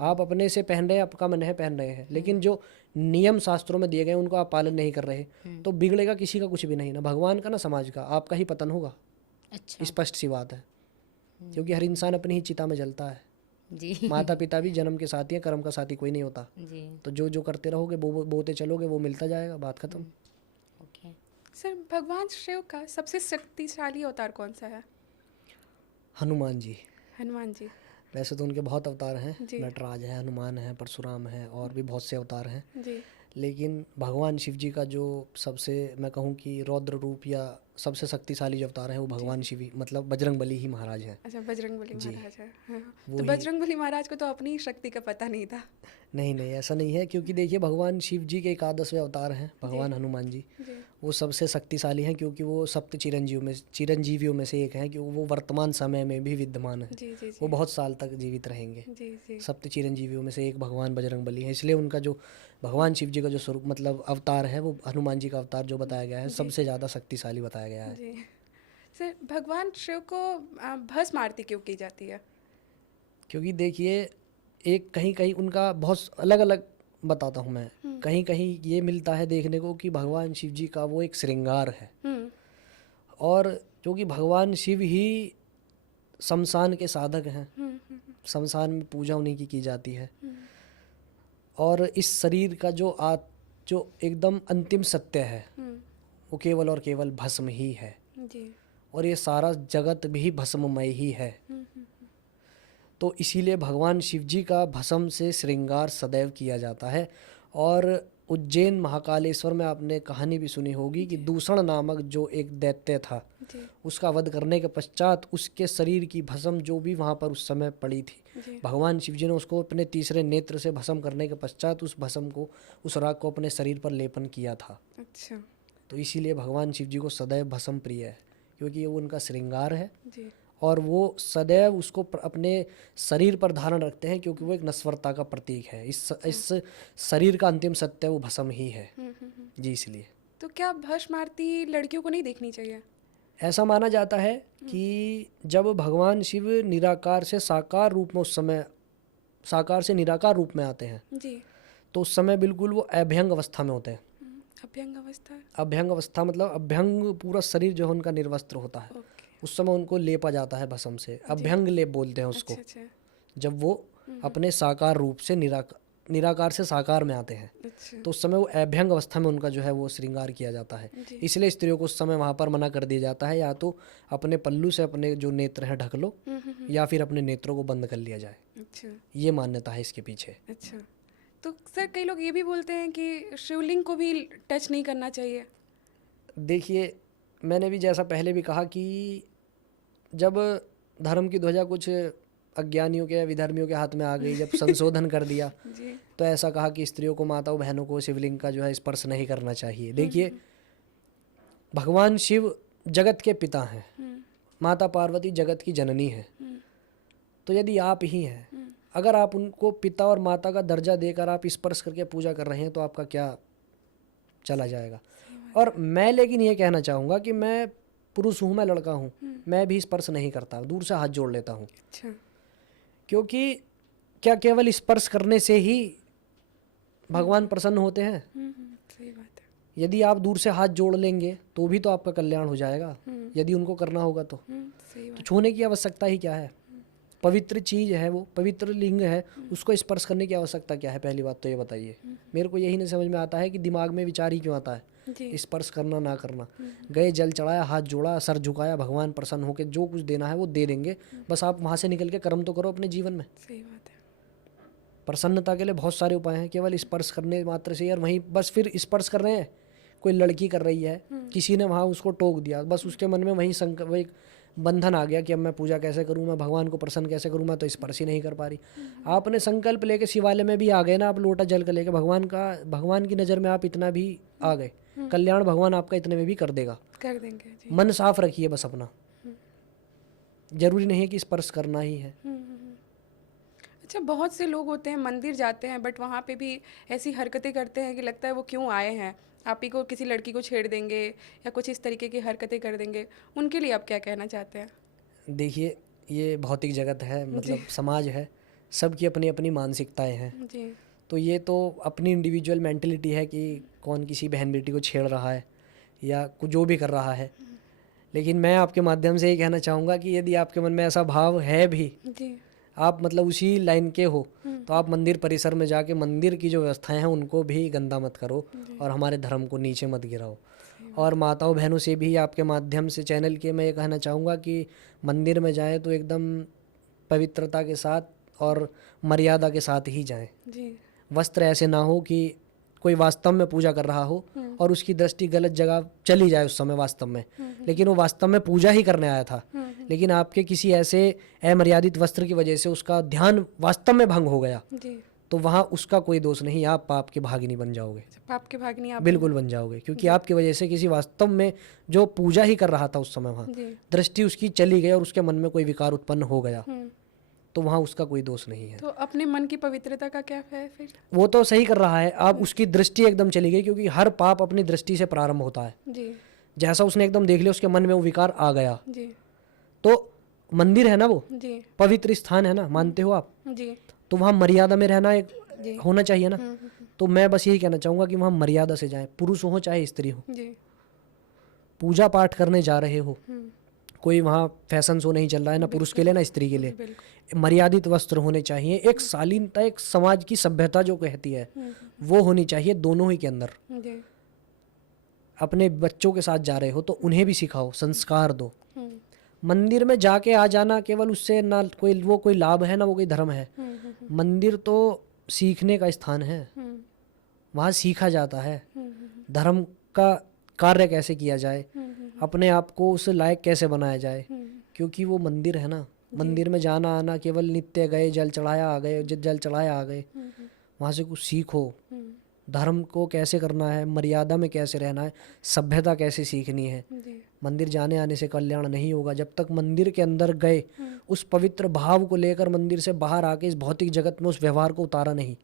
आप अपने से पहन रहे हैं, आपका मन है पहन रहे हैं, लेकिन जो नियम शास्त्रों में दिए गए हैं उनको आप पालन नहीं कर रहे, तो बिगड़ेगा किसी का कुछ भी नहीं, ना भगवान का ना समाज का, आपका ही पतन होगा। अच्छा स्पष्ट सी बात है, क्योंकि हर इंसान अपनी ही चिता में जलता है। जी माता पिता भी जन्म के साथी हैं, कर्म का साथी कोई नहीं होता। जी तो जो जो करते रहोगे, बोते चलोगे, वो मिलता जाएगा, बात खत्म। ओके। सर भगवान शिव का सबसे शक्तिशाली अवतार कौन सा है? हनुमान जी। हनुमान जी। वैसे तो उनके बहुत अवतार हैं, जी। नटराज है, हनुमान है, परशुराम है, और भी बहुत से अवतार हैं, जी। लेकिन भगवान शिव जी का जो सबसे, मैं कहूँ कि रौद्र रूप या सबसे शक्तिशाली जो अवतार है वो भगवान शिव ही, मतलब बजरंगबली ही महाराज हैं। अच्छा, बजरंगबली जी। महाराज है। हाँ। वो तो ही- बजरंगबली महाराज को तो अपनी शक्ति का पता नहीं था। नहीं नहीं, ऐसा नहीं है, क्योंकि देखिए भगवान शिव जी के एकादशवें अवतार हैं भगवान हनुमान जी। जी। वो सबसे शक्तिशाली हैं, क्योंकि वो सप्त चिरंजीवियों में से एक हैं, क्योंकि वो वर्तमान समय में भी विद्यमान है। जी जी जी। वो बहुत साल तक जीवित रहेंगे। जी जी। सप्त चिरंजीवियों में से एक भगवान बजरंगबली है, इसलिए उनका जो भगवान शिव जी का जो स्वरूप, मतलब अवतार है, वो हनुमान जी का अवतार जो बताया गया है सबसे ज़्यादा शक्तिशाली बताया गया है। जी। सर भगवान शिव को भस्म आरती क्यों की जाती है? क्योंकि देखिए, एक कहीं कहीं उनका बहुत अलग अलग बताता हूँ मैं, कहीं कहीं ये मिलता है देखने को कि भगवान शिव जी का वो एक श्रृंगार है, और क्योंकि भगवान शिव ही शमशान के साधक हैं, शमशान में पूजा उन्हीं की जाती है, और इस शरीर का जो एकदम अंतिम सत्य है वो केवल और केवल भस्म ही है, जी। और ये सारा जगत भी भस्ममय ही है। तो इसीलिए भगवान शिव जी का भस्म से श्रृंगार सदैव किया जाता है। और उज्जैन महाकालेश्वर में आपने कहानी भी सुनी होगी कि दूषण नामक जो एक दैत्य था, जी। उसका वध करने के पश्चात उसके शरीर की भस्म जो भी वहाँ पर उस समय पड़ी थी, जी। भगवान शिव जी ने उसको अपने तीसरे नेत्र से भस्म करने के पश्चात उस भस्म को, उस राख को अपने शरीर पर लेपन किया था। अच्छा। तो इसीलिए भगवान शिव जी को सदैव भस्म प्रिय है, क्योंकि वो उनका श्रृंगार है, जी। और वो सदैव उसको अपने शरीर पर धारण रखते हैं, क्योंकि वो एक नश्वरता का प्रतीक है। इस शरीर का अंतिम सत्य वो भस्म ही है। जी, इसलिए तो क्या भस्म आरती लड़कियों को नहीं देखनी चाहिए? ऐसा माना जाता है कि जब भगवान शिव निराकार से साकार रूप में, उस समय साकार से निराकार रूप में आते हैं, जी। तो उस समय बिल्कुल वो अभ्यंग अवस्था में होते हैं। अभ्यंग अवस्था। अभ्यंग अवस्था मतलब अभ्यंग, पूरा शरीर जो है उनका निर्वस्त्र होता है, ओके। उस समय उनको लेपा जाता है भस्म से, अभ्यंग लेप बोलते हैं उसको। अच्छा अच्छा। जब वो अपने साकार रूप से निराकार से साकार में आते हैं, अच्छा। तो उस समय वो अभ्यंग अवस्था में उनका जो है वो श्रृंगार किया जाता है। जी। इसलिए स्त्रियों को उस समय वहाँ पर मना कर दिया जाता है, या तो अपने पल्लू से अपने जो नेत्र हैं ढक लो, या फिर अपने नेत्रों को बंद कर लिया जाए। अच्छा ये मान्यता है इसके पीछे। अच्छा। तो सर कई लोग ये भी बोलते हैं कि शिवलिंग को भी टच नहीं करना चाहिए। देखिए, मैंने भी जैसा पहले भी कहा कि जब धर्म की ध्वजा कुछ अज्ञानियों के, विधर्मियों के हाथ में आ गई, जब संशोधन कर दिया, जी। तो ऐसा कहा कि स्त्रियों को, माताओं बहनों को शिवलिंग का जो है स्पर्श नहीं करना चाहिए। देखिए, भगवान शिव जगत के पिता हैं, माता पार्वती जगत की जननी है, तो यदि आप ही हैं, अगर आप उनको पिता और माता का दर्जा देकर आप स्पर्श करके पूजा कर रहे हैं, तो आपका क्या चला जाएगा। और मैं लेकिन ये कहना चाहूँगा कि मैं पुरुष हूँ, मैं लड़का हूँ, मैं भी स्पर्श नहीं करता, दूर से हाथ जोड़ लेता हूँ, अच्छा। क्योंकि क्या केवल स्पर्श करने से ही भगवान प्रसन्न होते हैं? सही बात है। यदि आप दूर से हाथ जोड़ लेंगे तो भी तो आपका कल्याण हो जाएगा, यदि उनको करना होगा तो। सही तो बात। छूने की आवश्यकता ही क्या है? पवित्र चीज़ है वो, पवित्र लिंग है, उसको स्पर्श करने की आवश्यकता क्या है? पहली बात तो ये बताइए। मेरे को यही नहीं समझ में आता है कि दिमाग में विचार ही क्यों आता है जी। स्पर्श करना ना करना। गए, जल चढ़ाया, हाथ जोड़ा, सर झुकाया, भगवान प्रसन्न होकर जो कुछ देना है वो दे देंगे, बस आप वहाँ से निकल के कर्म तो करो अपने जीवन में। सही बात है। प्रसन्नता के लिए बहुत सारे उपाय हैं, केवल स्पर्श करने मात्र से, यार वहीं बस फिर स्पर्श कर रहे हैं, कोई लड़की कर रही है, किसी ने वहाँ उसको टोक दिया, बस उसके मन में वही वही बंधन आ गया कि अब मैं पूजा कैसे करूँ, मैं भगवान को प्रसन्न कैसे करूँ, मैं तो स्पर्श ही नहीं कर पा रही। आपने संकल्प लेके शिवालय में भी आ गए ना, आप लोटा जल कर लेके, भगवान की नज़र में आप इतना भी आ गए, कल्याण भगवान आपका इतने में भी कर देगा। कर देंगे जी। मन साफ रखिए बस अपना, जरूरी नहीं है कि स्पर्श करना ही है। अच्छा, बहुत से लोग होते हैं मंदिर जाते हैं बट वहाँ पे भी ऐसी हरकतें करते हैं कि लगता है वो क्यों आए हैं, आप ही को किसी लड़की को छेड़ देंगे या कुछ इस तरीके की हरकतें कर देंगे, उनके लिए आप क्या कहना चाहते हैं? देखिए, ये भौतिक जगत है, मतलब समाज है, सबकी अपनी अपनी मानसिकताएं हैं। जी तो ये तो अपनी इंडिविजुअल मेंटेलिटी है कि कौन किसी बहन बेटी को छेड़ रहा है या कुछ जो भी कर रहा है। लेकिन मैं आपके माध्यम से ये कहना चाहूँगा कि यदि आपके मन में ऐसा भाव है भी, जी आप मतलब उसी लाइन के हो, तो आप मंदिर परिसर में जाके मंदिर की जो व्यवस्थाएं हैं उनको भी गंदा मत करो और हमारे धर्म को नीचे मत गिराओ। और माताओं बहनों से भी आपके माध्यम से चैनल के मैं ये कहना चाहूँगा कि मंदिर में जाएं तो एकदम पवित्रता के साथ और मर्यादा के साथ ही जाएं। जी वस्त्र ऐसे ना हो कि कोई वास्तव में पूजा कर रहा हो और उसकी दृष्टि गलत जगह चली जाए उस समय वास्तव में, लेकिन वो वास्तव में पूजा ही करने आया था, लेकिन आपके किसी ऐसे अमर्यादित वस्त्र की वजह से उसका ध्यान वास्तव में भंग हो गया, जी तो वहाँ उसका कोई दोष नहीं, आप पाप के भागिनी बन जाओगे, पाप के भागनी आप। बिल्कुल बन जाओगे, क्योंकि आपकी वजह से किसी वास्तव में जो पूजा ही कर रहा था उस समय वहाँ जी दृष्टि उसकी चली गई और उसके मन में कोई विकार उत्पन्न हो गया, तो वहाँ उसका कोई दोष नहीं है। तो अपने मन की पवित्रता का क्या है फिर? वो तो सही कर रहा है, आप उसकी दृष्टि एकदम चली गई, क्योंकि हर पाप अपनी दृष्टि से प्रारंभ होता है। जी जैसा उसने एकदम देख लिया उसके मन में वो विकार आ गया, जी तो मंदिर है ना, वो जी पवित्र स्थान है ना, मानते हो आप, जी तो वहाँ मर्यादा में रहना एक जी होना चाहिए ना। तो मैं बस यही कहना चाहूँगा कि वहाँ मर्यादा से जाएं, पुरुष हो चाहे स्त्री हो। जी पूजा पाठ करने जा रहे हो, कोई वहाँ फैशन शो नहीं चल रहा है ना पुरुष के लिए ना स्त्री के लिए, बिल्कुल मर्यादित वस्त्र होने चाहिए, एक शालीनता, एक समाज की सभ्यता जो कहती है वो होनी चाहिए दोनों ही के अंदर। जी अपने बच्चों के साथ जा रहे हो तो उन्हें भी सिखाओ, संस्कार दो। मंदिर में जाके आ जाना केवल उससे ना कोई लाभ है ना वो कोई धर्म है। मंदिर तो सीखने का स्थान है, वहाँ सीखा जाता है धर्म का कार्य कैसे किया जाए, अपने आप को उस लायक कैसे बनाया जाए, क्योंकि वो मंदिर है ना। मंदिर में जाना आना केवल नित्य गए, जल चढ़ाया आ गए, जल चढ़ाया आ गए, वहाँ से कुछ सीखो, धर्म को कैसे करना है, मर्यादा में कैसे रहना है, सभ्यता कैसे सीखनी है। जी मंदिर जाने आने से कल्याण नहीं होगा, जब तक मंदिर के अंदर गए उस पवित्र भाव को लेकर मंदिर से बाहर आके इस भौतिक जगत में उस व्यवहार को उतारा नहीं,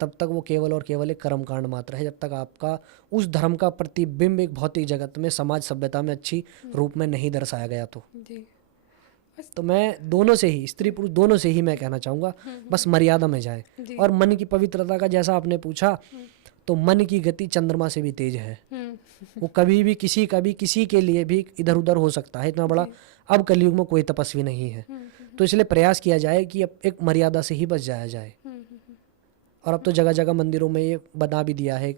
तब तक वो केवल और केवल एक कर्मकांड मात्र है। जब तक आपका उस धर्म का प्रतिबिंब एक भौतिक जगत में, समाज सभ्यता में अच्छी रूप में नहीं दर्शाया गया, तो मैं दोनों से ही, स्त्री पुरुष दोनों से ही मैं कहना चाहूँगा बस मर्यादा में जाए। और मन की पवित्रता का जैसा आपने पूछा, तो मन की गति चंद्रमा से भी तेज है, वो कभी भी किसी के लिए भी इधर उधर हो सकता है, इतना बड़ा अब कलयुग में कोई तपस्वी नहीं है। तो इसलिए प्रयास किया जाए कि अब एक मर्यादा से ही बच जाया जाए। और अब तो जगह जगह मंदिरों में ये बना भी दिया है,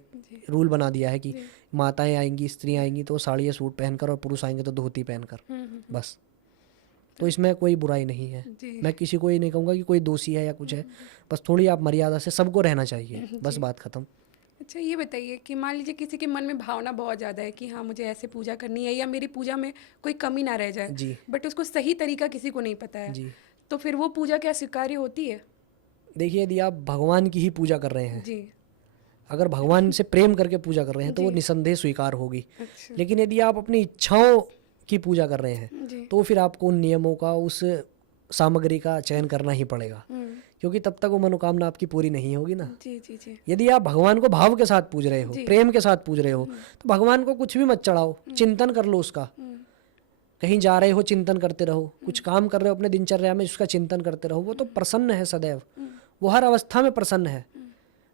रूल बना दिया है कि माताएं आएंगी, स्त्रियां आएंगी तो साड़ी या सूट पहनकर, और पुरुष आएंगे तो धोती पहनकर, बस। तो इसमें कोई बुराई नहीं है, मैं किसी को ये नहीं कहूँगा कि कोई दोषी है या कुछ है, बस थोड़ी आप मर्यादा से सबको रहना चाहिए, बस बात खत्म। अच्छा ये बताइए कि मान लीजिए किसी के मन में भावना बहुत ज़्यादा है कि हाँ मुझे ऐसे पूजा करनी है या मेरी पूजा में कोई कमी ना रह जाए, जी बट उसको सही तरीका किसी को नहीं पता है, जी। तो फिर वो पूजा क्या स्वीकार्य होती है? देखिए, यदि आप भगवान की ही पूजा कर रहे हैं, जी अगर भगवान से प्रेम करके पूजा कर रहे हैं तो वो निसंदेह स्वीकार होगी। अच्छा लेकिन यदि आप अपनी इच्छाओं की पूजा कर रहे हैं जी तो फिर आपको उन नियमों का, उस सामग्री का चयन करना ही पड़ेगा, क्योंकि तब तक वो मनोकामना आपकी पूरी नहीं होगी ना। जी जी जी यदि आप भगवान को भाव के साथ पूज रहे हो, प्रेम के साथ पूज रहे हो, तो भगवान को कुछ भी मत चढ़ाओ, चिंतन कर लो उसका। कहीं जा रहे हो चिंतन करते रहो, कुछ काम कर रहे हो अपने दिनचर्या में उसका चिंतन करते रहो, वो तो प्रसन्न है सदैव, वो हर अवस्था में प्रसन्न है।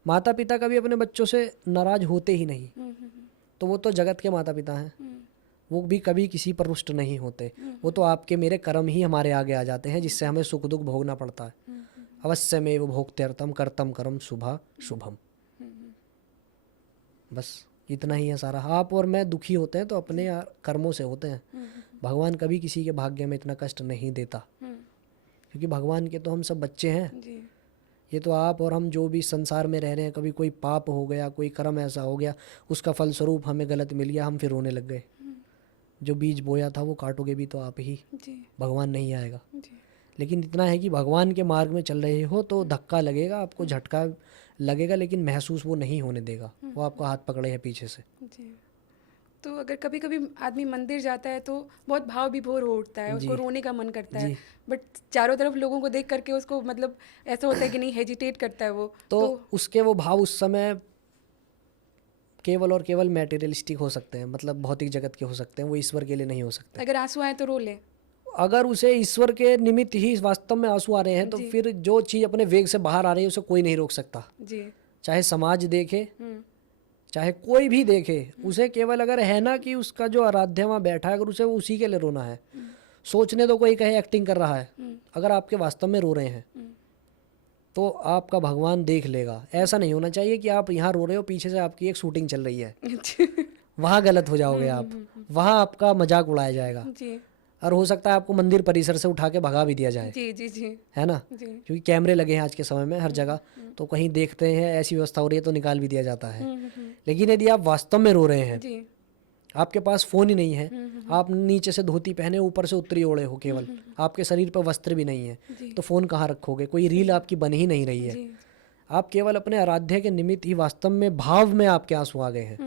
माता पिता कभी अपने बच्चों से नाराज होते ही नहीं, तो वो तो जगत के माता पिता हैं, वो भी कभी किसी पर रुष्ट नहीं होते। वो तो आपके मेरे कर्म ही हमारे आगे आ जाते हैं, जिससे हमें सुख दुख भोगना पड़ता है। अवश्य में वो भोक्त्यर्थम कर्तम कर्म शुभा शुभम, बस इतना ही है सारा। आप और मैं दुखी होते हैं तो अपने कर्मों से होते हैं, भगवान कभी किसी के भाग्य में इतना कष्ट नहीं देता, क्योंकि भगवान के तो हम सब बच्चे हैं। जी ये तो आप और हम जो भी संसार में रह रहे हैं, कभी कोई पाप हो गया, कोई कर्म ऐसा हो गया, उसका फलस्वरूप हमें गलत मिल गया, हम फिर रोने लग गए। जो बीज बोया था वो काटोगे भी तो आप ही, जी भगवान नहीं आएगा। जी लेकिन इतना है कि भगवान के मार्ग में चल रहे हो तो धक्का लगेगा, आपको झटका लगेगा, लेकिन महसूस वो नहीं होने देगा, वो आपका हाथ पकड़े है पीछे से। जी तो अगर कभी कभी आदमी मंदिर जाता है तो बहुत भाव विभोर हो उठता है, उसको रोने का मन करता है, बट चारों तरफ लोगों को देख करके उसको मतलब ऐसा होता है कि नहीं, हेजिटेट करता है वो, तो उसके वो भाव उस समय केवल और केवल मैटेरियलिस्टिक हो सकते हैं, मतलब भौतिक जगत के हो सकते हैं, वो ईश्वर के लिए नहीं हो सकते। अगर आंसू आए तो रो ले। अगर उसे ईश्वर के निमित्त ही वास्तव में आंसू आ रहे हैं तो फिर जो चीज़ अपने वेग से बाहर आ रही है उसे कोई नहीं रोक सकता। जी। चाहे समाज देखे, चाहे कोई भी देखे, उसे केवल अगर है ना कि उसका जो आराध्य वहाँ बैठा है, अगर उसे उसी के लिए रोना है। सोचने तो कोई कहे एक्टिंग कर रहा है, अगर आपके वास्तव में रो रहे हैं तो आपका भगवान देख लेगा। ऐसा नहीं होना चाहिए कि आप यहाँ रो रहे हो, पीछे से आपकी एक शूटिंग चल रही है, वहाँ गलत हो जाओगे आप, वहाँ आपका मजाक उड़ाया जाएगा जी और हो सकता है आपको मंदिर परिसर से उठा के भगा भी दिया जाए, जी जी जी है ना। जी क्योंकि कैमरे लगे हैं आज के समय में हर जगह, तो कहीं देखते हैं ऐसी व्यवस्था हो रही है तो निकाल भी दिया जाता है। लेकिन यदि आप वास्तव में रो रहे हैं, जी आपके पास फोन ही नहीं है, आप नीचे से धोती पहने ऊपर से उत्तरी ओढ़े हो केवल, आपके शरीर पर वस्त्र भी नहीं है, तो फोन कहाँ रखोगे? कोई रील आपकी बन ही नहीं रही है। जी आप केवल अपने आराध्य के निमित्त ही वास्तव में भाव में आपके आंसू आ गए हैं,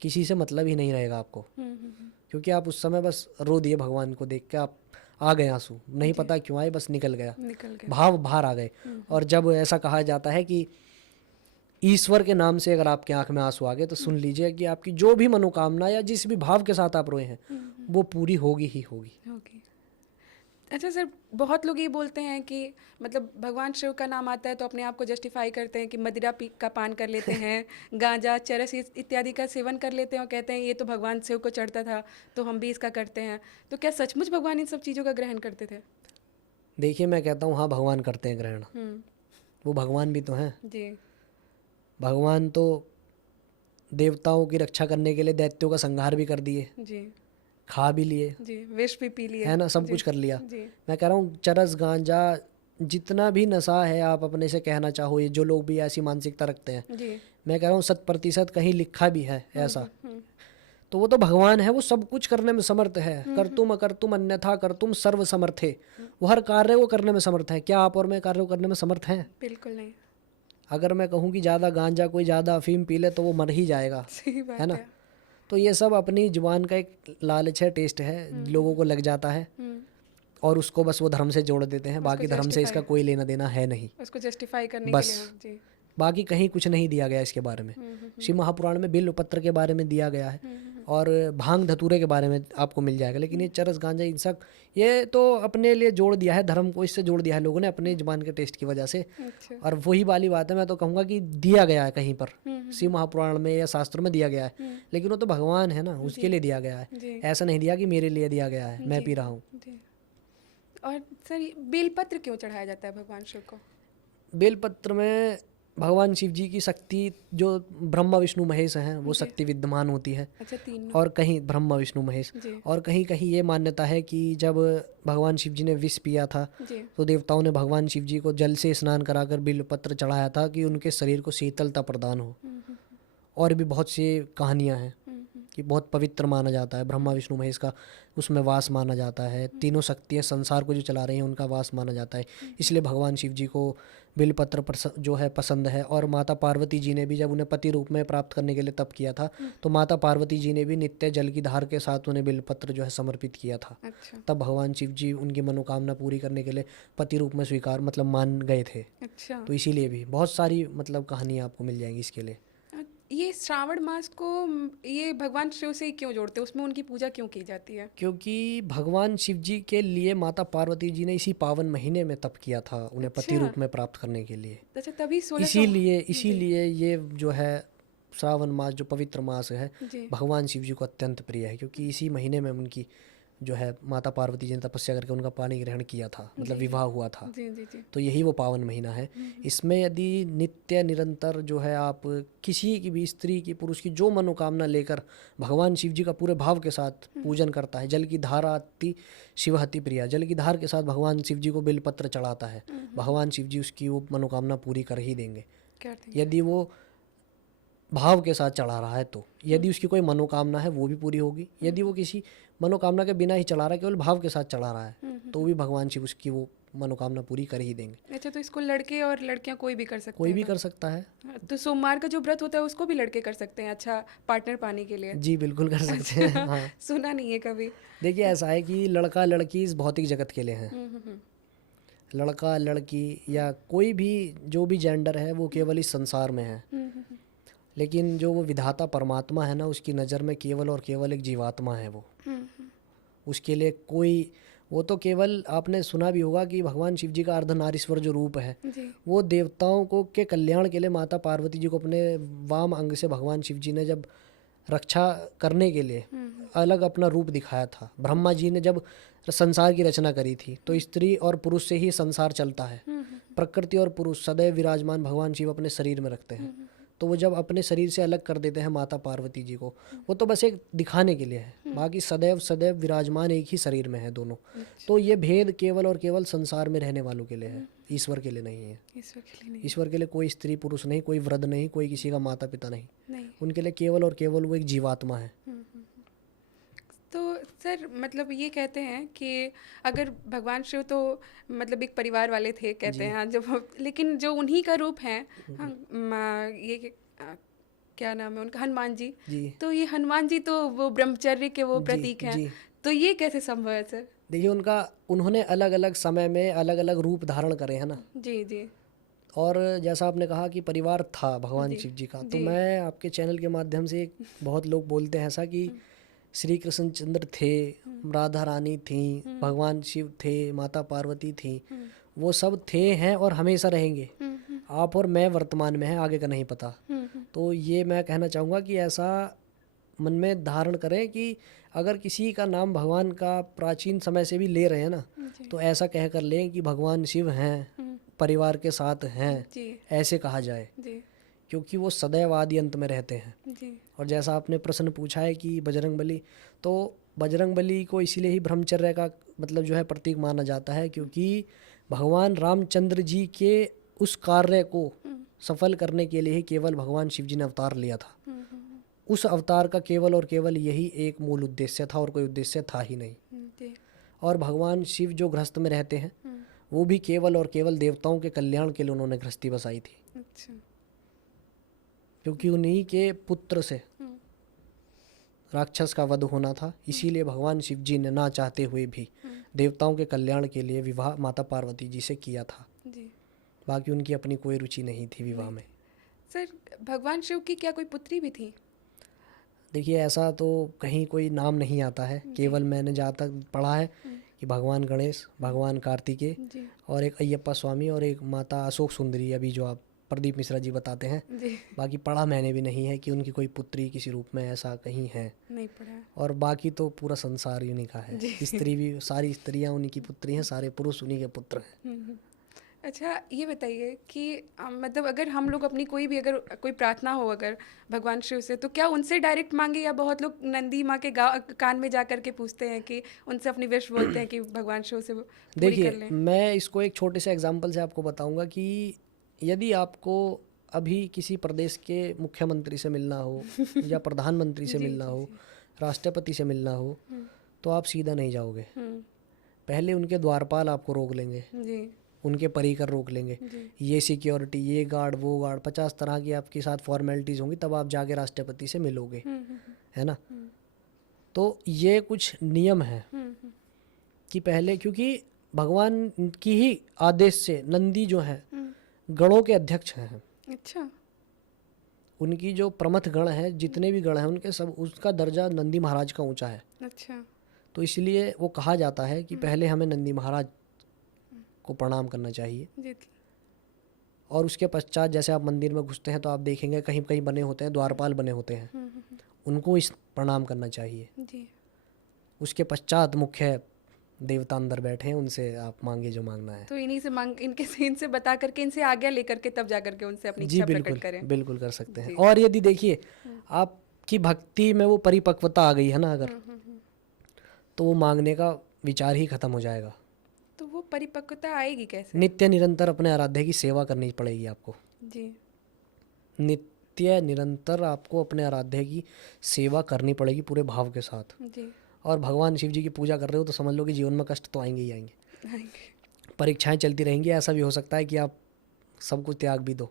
किसी से मतलब ही नहीं रहेगा आपको, क्योंकि आप उस समय बस रो दिए भगवान को देख के, आप आ गए आंसू, नहीं पता क्यों आए, बस निकल गया, निकल गए। भाव बाहर आ गए। और जब ऐसा कहा जाता है कि ईश्वर के नाम से अगर आपके आंख में आंसू आ गए तो सुन लीजिए कि आपकी जो भी मनोकामना या जिस भी भाव के साथ आप रोए हैं वो पूरी होगी ही होगी। ओके। अच्छा सर, बहुत लोग ये बोलते हैं कि मतलब भगवान शिव का नाम आता है तो अपने आप को जस्टिफाई करते हैं कि मदिरा पी का पान कर लेते हैं, गांजा चरस इत्यादि का सेवन कर लेते हैं और कहते हैं ये तो भगवान शिव को चढ़ता था तो हम भी इसका करते हैं। तो क्या सचमुच भगवान इन सब चीज़ों का ग्रहण करते थे? देखिए, मैं कहता हूँ हाँ, भगवान करते हैं ग्रहण, वो भगवान भी तो हैं। जी भगवान तो देवताओं की रक्षा करने के लिए दैत्यों का संहार भी कर दिए, जी खा भी लिए, जी, विष भी पी लिए, है ना, सब जी कुछ कर लिया। जी मैं कह रहा हूँ चरस गांजा जितना भी नशा है आप अपने से कहना चाहो, ये जो लोग भी ऐसी मानसिकता रखते हैं, जी मैं कह रहा हूँ 100% कहीं लिखा भी है ऐसा, तो वो तो भगवान है, वो सब कुछ करने में समर्थ है। कर्तुम अकर्तुम अन्यथा कर्तुम सर्व समर्थे, वो हर कार्य को करने में समर्थ है। क्या आप और मैं कार्य को करने में समर्थ हैं? बिल्कुल नहीं। अगर मैं कहूँ कि ज़्यादा गांजा कोई ज़्यादा अफीम पी ले तो वो मर ही जाएगा, सही बात है ना। है। तो ये सब अपनी जुबान का एक लालच है, टेस्ट है, लोगों को लग जाता है और उसको बस वो धर्म से जोड़ देते हैं। बाकी धर्म से इसका कोई लेना देना है नहीं, उसको जस्टिफाई करने बस। के लिए। हाँ, जी बाकी कहीं कुछ नहीं दिया गया इसके बारे में। शिव महापुराण में बिल्व पत्र के बारे में दिया गया है और भांग धतूरे के बारे में आपको मिल जाएगा, लेकिन ये चरस गांजा इन सब ये तो अपने लिए जोड़ दिया है, धर्म को इससे जोड़ दिया है लोगों ने अपने जुबान के टेस्ट की वजह से। अच्छा और वही वाली बात है, मैं तो कहूँगा कि दिया गया है कहीं पर शिव महापुराण में या शास्त्रों में दिया गया है, लेकिन वो तो भगवान है ना, उसके लिए दिया गया है। जी ऐसा नहीं दिया कि मेरे लिए दिया गया है, मैं पी रहा हूँ। जी। और सर, ये बेलपत्र क्यों चढ़ाया जाता है भगवान शिव को? बेलपत्र में भगवान शिव जी की शक्ति, जो ब्रह्मा विष्णु महेश हैं, वो शक्ति विद्यमान होती है। अच्छा, तीन। और कहीं ब्रह्मा विष्णु महेश, जी और कहीं कहीं ये मान्यता है कि जब भगवान शिव जी ने विष पिया था जी तो देवताओं ने भगवान शिव जी को जल से स्नान कराकर बिल्वपत्र चढ़ाया था कि उनके शरीर को शीतलता प्रदान हो। और भी बहुत सी कहानियाँ हैं कि बहुत पवित्र माना जाता है, ब्रह्मा विष्णु महेश का उसमें वास माना जाता है, तीनों शक्तियाँ संसार को जो चला रही हैं उनका वास माना जाता है, इसलिए भगवान शिव जी को बिलपत्र जो है पसंद है। और माता पार्वती जी ने भी जब उन्हें पति रूप में प्राप्त करने के लिए तप किया था तो माता पार्वती जी ने भी नित्य जल की धार के साथ उन्हें बिलपत्र जो है समर्पित किया था। अच्छा तब भगवान शिव जी उनकी मनोकामना पूरी करने के लिए पति रूप में स्वीकार मतलब मान गए थे। अच्छा। तो इसीलिए भी बहुत सारी मतलब कहानियाँ आपको मिल जाएंगी इसके लिए। ये श्रावण मास को ये भगवान शिव से ही क्यों जोड़ते हैं? उसमें उनकी पूजा क्यों की जाती है? क्योंकि भगवान शिव जी के लिए माता पार्वती जी ने इसी पावन महीने में तप किया था उन्हें पति रूप में प्राप्त करने के लिए। अच्छा, तभी 16 इसीलिए ये जो है श्रावण मास जो पवित्र मास है जी भगवान शिव जी को अत्यंत प्रिय है, क्योंकि इसी महीने में उनकी जो है माता पार्वती जी ने तपस्या करके उनका पानी ग्रहण किया था, मतलब विवाह हुआ था। जी जी जी तो यही वो पावन महीना है। इसमें यदि नित्य निरंतर जो है आप किसी की भी स्त्री की पुरुष की जो मनोकामना लेकर भगवान शिव जी का पूरे भाव के साथ पूजन करता है, जल की धारा अति शिवहति प्रिया, जल की धार के साथ भगवान शिव जी को बिलपत्र चढ़ाता है, भगवान शिव जी उसकी वो मनोकामना पूरी कर ही देंगे करते हैं। यदि वो भाव के साथ चढ़ा रहा है। तो यदि उसकी कोई मनोकामना है वो भी पूरी होगी, यदि वो किसी मनोकामना के बिना ही चढ़ा रहा है, केवल भाव के साथ चढ़ा रहा है, तो भी भगवान शिव उसकी वो मनोकामना पूरी कर ही देंगे। अच्छा, तो इसको लड़के और लड़कियां कोई भी कर सकते कोई हैं भी ना? कर सकता है। तो सोमवार का जो व्रत होता है उसको भी लड़के कर सकते हैं, अच्छा पार्टनर पाने के लिए? जी बिल्कुल कर सकते हैं। हाँ, सुना नहीं है कभी। देखिए ऐसा है कि लड़का लड़की इस भौतिक जगत के लिए हैं। लड़का लड़की या कोई भी जो भी जेंडर है वो केवल इस संसार में है, लेकिन जो वो विधाता परमात्मा है ना, उसकी नज़र में केवल और केवल एक जीवात्मा है वो। उसके लिए कोई वो तो केवल आपने सुना भी होगा कि भगवान शिव जी का अर्धनारीश्वर जो रूप है जी। वो देवताओं को के कल्याण के लिए माता पार्वती जी को अपने वाम अंग से भगवान शिव जी ने जब रक्षा करने के लिए अलग अपना रूप दिखाया था। ब्रह्मा जी ने जब संसार की रचना करी थी तो स्त्री और पुरुष से ही संसार चलता है। प्रकृति और पुरुष सदैव विराजमान भगवान शिव अपने शरीर में रखते हैं। तो वो जब अपने शरीर से अलग कर देते हैं माता पार्वती जी को, वो तो बस एक दिखाने के लिए है, बाकी सदैव सदैव विराजमान एक ही शरीर में है दोनों। तो ये भेद केवल और केवल संसार में रहने वालों के लिए है, ईश्वर के लिए नहीं है। ईश्वर के लिए नहीं। ईश्वर के लिए कोई स्त्री पुरुष नहीं, कोई वृद्ध नहीं, कोई किसी का माता पिता नहीं, नहीं। उनके लिए केवल और केवल वो एक जीवात्मा है। तो सर मतलब ये कहते हैं कि अगर भगवान शिव तो मतलब एक परिवार वाले थे कहते हैं जब, लेकिन जो उन्हीं का रूप है क्या नाम है उनका, हनुमान जी। जी तो ये हनुमान जी तो वो ब्रह्मचर्य के वो प्रतीक हैं। जी। तो ये कैसे संभव है सर? देखिए उन्होंने अलग अलग समय में अलग अलग रूप धारण करे हैं ना। जी जी। और जैसा आपने कहा कि परिवार था भगवान शिव जी का, तो मैं आपके चैनल के माध्यम से बहुत लोग बोलते हैं ऐसा कि श्री कृष्ण चंद्र थे, राधा रानी थी, भगवान शिव थे, माता पार्वती थी, वो सब थे हैं और हमेशा रहेंगे। आप और मैं वर्तमान में हैं, आगे का नहीं पता। तो ये मैं कहना चाहूँगा कि ऐसा मन में धारण करें कि अगर किसी का नाम भगवान का प्राचीन समय से भी ले रहे हैं ना, तो ऐसा कह कर लें कि भगवान शिव हैं, परिवार के साथ हैं, ऐसे कहा जाए, क्योंकि वो सदैव आदि अंत में रहते हैं। और जैसा आपने प्रश्न पूछा है कि बजरंगबली, तो बजरंगबली को इसीलिए ही ब्रह्मचर्य का मतलब जो है प्रतीक माना जाता है, क्योंकि भगवान रामचंद्र जी के उस कार्य को सफल करने के लिए ही केवल भगवान शिव जी ने अवतार लिया था। उस अवतार का केवल और केवल यही एक मूल उद्देश्य था और कोई उद्देश्य था ही नहीं। और भगवान शिव जो गृहस्थ में रहते हैं वो भी केवल और केवल देवताओं के कल्याण के लिए उन्होंने गृहस्थी बसाई थी। क्योंकि उन्हीं के पुत्र से राक्षस का वध होना था, इसीलिए भगवान शिव जी ने ना चाहते हुए भी देवताओं के कल्याण के लिए विवाह माता पार्वती जी से किया था। बाकी उनकी अपनी कोई रुचि नहीं थी विवाह में। सर भगवान शिव की क्या कोई पुत्री भी थी? देखिए ऐसा तो कहीं कोई नाम नहीं आता है, केवल मैंने जहाँ तक पढ़ा है कि भगवान गणेश, भगवान कार्तिकेय और एक अय्यप्पा स्वामी और एक माता अशोक सुंदरी, अभी जो आप प्रदीप मिश्रा जी बताते हैं। बाकी पढ़ा मैंने भी नहीं है कि उनकी कोई पुत्री किसी रूप में ऐसा कहीं है, नहीं पढ़ा। और बाकी तो पूरा संसार ही उन्हीं का है, स्त्री भी, सारी स्त्रियां उन्हीं की पुत्री हैं, सारे पुरुष उन्हीं के पुत्र हैं। अच्छा ये बताइए कि मतलब अगर हम लोग अपनी कोई भी अगर कोई प्रार्थना हो अगर भगवान शिव से, तो क्या उनसे डायरेक्ट मांगे या बहुत लोग नंदी माँ के कान में जा कर के पूछते हैं कि उनसे अपनी विश बोलते हैं कि भगवान शिव से पूरी कर लें? मैं इसको एक छोटे से एग्जांपल से आपको बताऊंगा कि यदि आपको अभी किसी प्रदेश के मुख्यमंत्री से मिलना हो या प्रधानमंत्री से मिलना हो, राष्ट्रपति से मिलना हो, तो आप सीधा नहीं जाओगे। पहले उनके द्वारपाल आपको रोक लेंगे, उनके परिकर रोक लेंगे, ये सिक्योरिटी, ये गार्ड, वो गार्ड, 50 तरह की आपके साथ फॉर्मेलिटीज़ होंगी, तब आप जाके राष्ट्रपति से मिलोगे, है ना। तो ये कुछ नियम है कि पहले, क्योंकि भगवान की ही आदेश से नंदी जो है गणों के अध्यक्ष हैं। अच्छा। उनकी जो प्रमथ गण है, जितने भी गण हैं उनके सब, उसका दर्जा नंदी महाराज का ऊंचा है। अच्छा। तो इसलिए वो कहा जाता है कि पहले हमें नंदी महाराज को प्रणाम करना चाहिए, और उसके पश्चात जैसे आप मंदिर में घुसते हैं तो आप देखेंगे कहीं कहीं बने होते हैं, द्वारपाल बने होते हैं, उनको इस प्रणाम करना चाहिए। उसके पश्चात मुख्य देवता अंदर बैठे हैं, उनसे आप मांगे जो मांगना है। तो इन्हीं से इनसे बता करके, इनसे आज्ञा लेकर के तब जा करके उनसे अपनी इच्छा प्रकट करें। बिल्कुल कर सकते हैं। और यदि देखिए आपकी भक्ति में वो परिपक्वता आ गई है ना अगर, तो वो मांगने का विचार ही खत्म हो जाएगा। तो वो परिपक्वता आएगी कैसे? नित्य निरंतर अपने आराध्य की सेवा करनी पड़ेगी आपको जी। नित्य निरंतर आपको अपने आराध्य की सेवा करनी पड़ेगी पूरे भाव के साथ जी। और भगवान शिव जी की पूजा कर रहे हो तो समझ लो कि जीवन में कष्ट तो आएंगे ही आएंगे, परीक्षाएं चलती रहेंगी। ऐसा भी हो सकता है कि आप सब कुछ त्याग भी दो,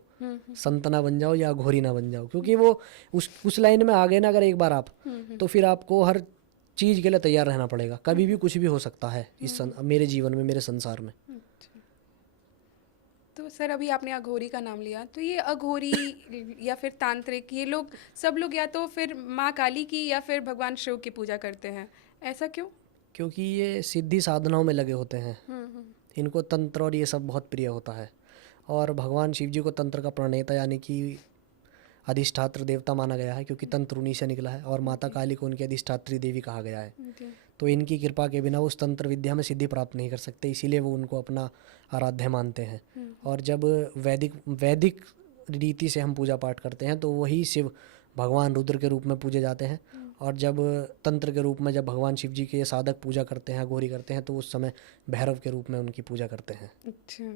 संत ना बन जाओ या घोरी ना बन जाओ, क्योंकि वो उस लाइन में आ गए ना अगर एक बार आप, तो फिर आपको हर चीज़ के लिए तैयार रहना पड़ेगा। कभी भी कुछ भी हो सकता है इस मेरे जीवन में, मेरे संसार में। तो सर अभी आपने अघोरी का नाम लिया, तो ये अघोरी या फिर तांत्रिक, ये लोग सब लोग या तो फिर माँ काली की या फिर भगवान शिव की पूजा करते हैं, ऐसा क्यों? क्योंकि ये सिद्धि साधनाओं में लगे होते हैं, इनको तंत्र और ये सब बहुत प्रिय होता है। और भगवान शिव जी को तंत्र का प्रणेता यानी कि अधिष्ठात्र देवता माना गया है, क्योंकि तंत्र उन्हीं से निकला है, और माता काली को उनकी अधिष्ठात्री देवी कहा गया है। तो इनकी कृपा के बिना उस तंत्र विद्या में सिद्धि प्राप्त नहीं कर सकते, इसीलिए वो उनको अपना आराध्य मानते हैं। और जब वैदिक रीति से हम पूजा पाठ करते हैं तो वही शिव भगवान रुद्र के रूप में पूजे जाते हैं, और जब तंत्र के रूप में जब भगवान शिव जी के साधक पूजा करते हैं, अघोरी करते हैं, तो उस समय भैरव के रूप में उनकी पूजा करते हैं। अच्छा।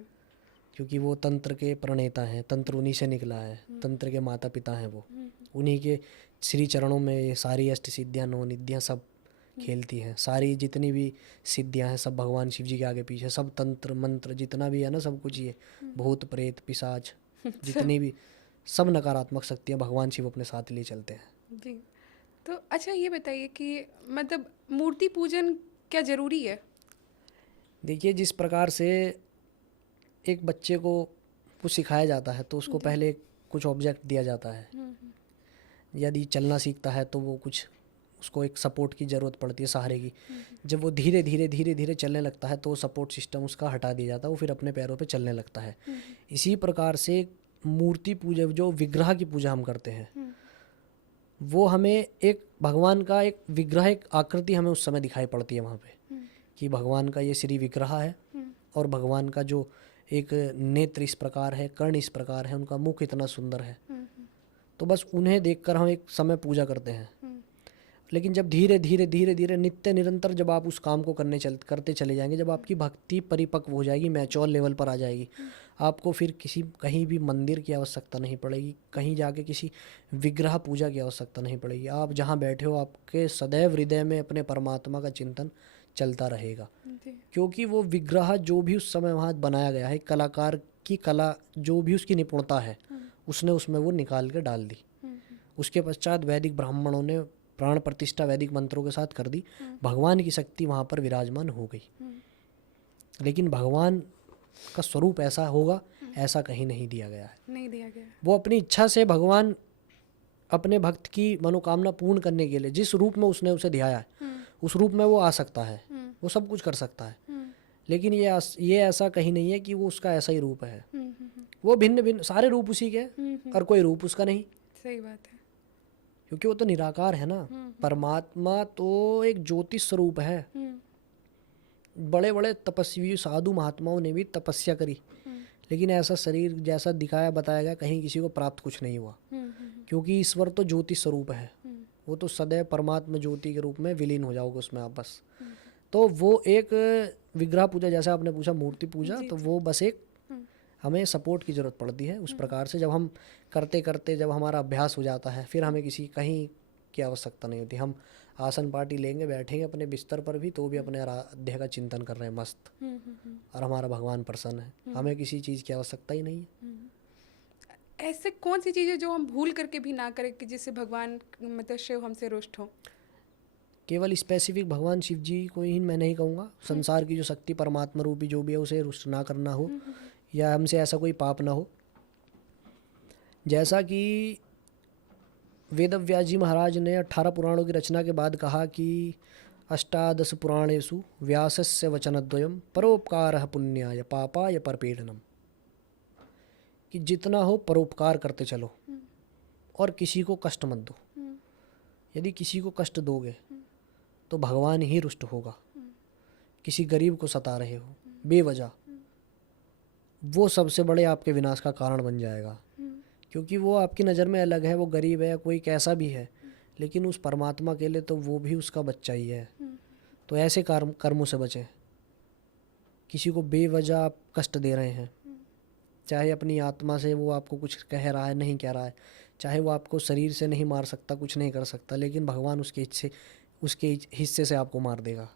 क्योंकि वो तंत्र के प्रणेता हैं, तंत्र उन्हीं से निकला है, तंत्र के माता पिता हैं वो, उन्हीं के श्री चरणों में ये सारी अष्ट सिद्धियाँ नौ निधियाँ सब खेलती हैं। सारी जितनी भी सिद्धियाँ हैं सब भगवान शिव जी के आगे पीछे, सब तंत्र मंत्र जितना भी है ना, सब कुछ ये भूत प्रेत पिशाच जितनी भी सब नकारात्मक शक्तियाँ भगवान शिव अपने साथ लिए चलते हैं। जी। तो अच्छा ये बताइए कि मतलब मूर्ति पूजन क्या ज़रूरी है? देखिए, जिस प्रकार से एक बच्चे को कुछ सिखाया जाता है तो उसको पहले कुछ ऑब्जेक्ट दिया जाता है। यदि चलना सीखता है तो वो कुछ उसको एक सपोर्ट की ज़रूरत पड़ती है, सहारे की। जब वो धीरे धीरे चलने लगता है तो सपोर्ट सिस्टम उसका हटा दिया जाता है, वो फिर अपने पैरों पे चलने लगता है। इसी प्रकार से मूर्ति पूजा, जो विग्रह की पूजा हम करते हैं, वो हमें एक भगवान का एक विग्रह, एक आकृति हमें उस समय दिखाई पड़ती है वहाँ पे, कि भगवान का ये श्री विग्रह है, और भगवान का जो एक नेत्र इस प्रकार है, कर्ण इस प्रकार है, उनका मुख इतना सुंदर है। तो बस उन्हें देखकर हम एक समय पूजा करते हैं। लेकिन जब धीरे धीरे नित्य निरंतर जब आप उस काम को करते चले जाएंगे, जब आपकी भक्ति परिपक्व हो जाएगी, मैच्योर लेवल पर आ जाएगी, आपको फिर कहीं भी मंदिर की आवश्यकता नहीं पड़ेगी, कहीं जाके किसी विग्रह पूजा की आवश्यकता नहीं पड़ेगी। आप जहाँ बैठे हो आपके सदैव हृदय में अपने परमात्मा का चिंतन चलता रहेगा, क्योंकि वो विग्रह जो भी उस समय वहाँ बनाया गया है, कलाकार की कला जो भी उसकी निपुणता है, उसने उसमें वो निकाल के डाल दी। उसके पश्चात वैदिक ब्राह्मणों ने प्राण प्रतिष्ठा वैदिक मंत्रों के साथ कर दी, भगवान की शक्ति वहाँ पर विराजमान हो गई। लेकिन भगवान का स्वरूप ऐसा होगा ऐसा कहीं नहीं दिया गया है, नहीं दिया गया। वो अपनी इच्छा से भगवान अपने भक्त की मनोकामना पूर्ण करने के लिए जिस रूप में उसने उसे दिखाया है उस रूप में वो आ सकता है, वो सब कुछ कर सकता है। लेकिन ये ऐसा कहीं नहीं है कि वो उसका ऐसा ही रूप है, वो भिन्न भिन्न सारे रूप उसी के, और कोई रूप उसका नहीं। सही बात है। क्योंकि वो तो निराकार है ना, परमात्मा तो एक ज्योतिष स्वरूप है। बड़े बड़े तपस्वी साधु महात्माओं ने भी तपस्या करी, लेकिन ऐसा शरीर जैसा दिखाया बताया गया कहीं किसी को प्राप्त कुछ नहीं हुआ, क्योंकि ईश्वर तो ज्योतिष स्वरूप है, वो तो सदैव परमात्मा ज्योति के रूप में विलीन हो जाओगे उसमें आप बस। तो वो एक विग्रह पूजा, जैसा आपने पूछा मूर्ति पूजा, तो वो बस एक हमें सपोर्ट की ज़रूरत पड़ती है। उस प्रकार से जब हम करते करते जब हमारा अभ्यास हो जाता है, फिर हमें किसी कहीं की आवश्यकता नहीं होती। हम आसन पार्टी लेंगे, बैठेंगे अपने बिस्तर पर भी, तो भी अपने आराध्य का चिंतन कर रहे हैं मस्त, और हमारा भगवान प्रसन्न है, हमें किसी चीज़ की आवश्यकता ही नहीं है। ऐसे कौन सी चीज़ें जो हम भूल करके भी ना करें कि जिससे भगवान मतलब शिव हमसे रुष्ट हो? केवल स्पेसिफिक भगवान शिव जी को ही मैं नहीं कहूँगा, संसार की जो शक्ति परमात्मा रूपी जो भी है उसे रुष्ट ना करना हो, या हमसे ऐसा कोई पाप ना हो। जैसा कि वेदव्यास जी महाराज ने 18 पुराणों की रचना के बाद कहा कि अष्टादश पुराणेषु व्यासस्य वचनद्वयम् परोपकारः पुण्याय पापाय परपीडनम्, कि जितना हो परोपकार करते चलो और किसी को कष्ट मत दो। यदि किसी को कष्ट दोगे तो भगवान ही रुष्ट होगा। किसी गरीब को सता रहे हो बेवजह, वो सबसे बड़े आपके विनाश का कारण बन जाएगा, क्योंकि वो आपकी नज़र में अलग है, वो गरीब है, कोई कैसा भी है, लेकिन उस परमात्मा के लिए तो वो भी उसका बच्चा ही है। तो ऐसे कर्मों से बचें। किसी को बेवजह आप कष्ट दे रहे हैं, चाहे अपनी आत्मा से वो आपको कुछ कह रहा है नहीं कह रहा है, चाहे वो आपको शरीर से नहीं मार सकता, कुछ नहीं कर सकता, लेकिन भगवान उसके हिस्से से आपको मार देगा।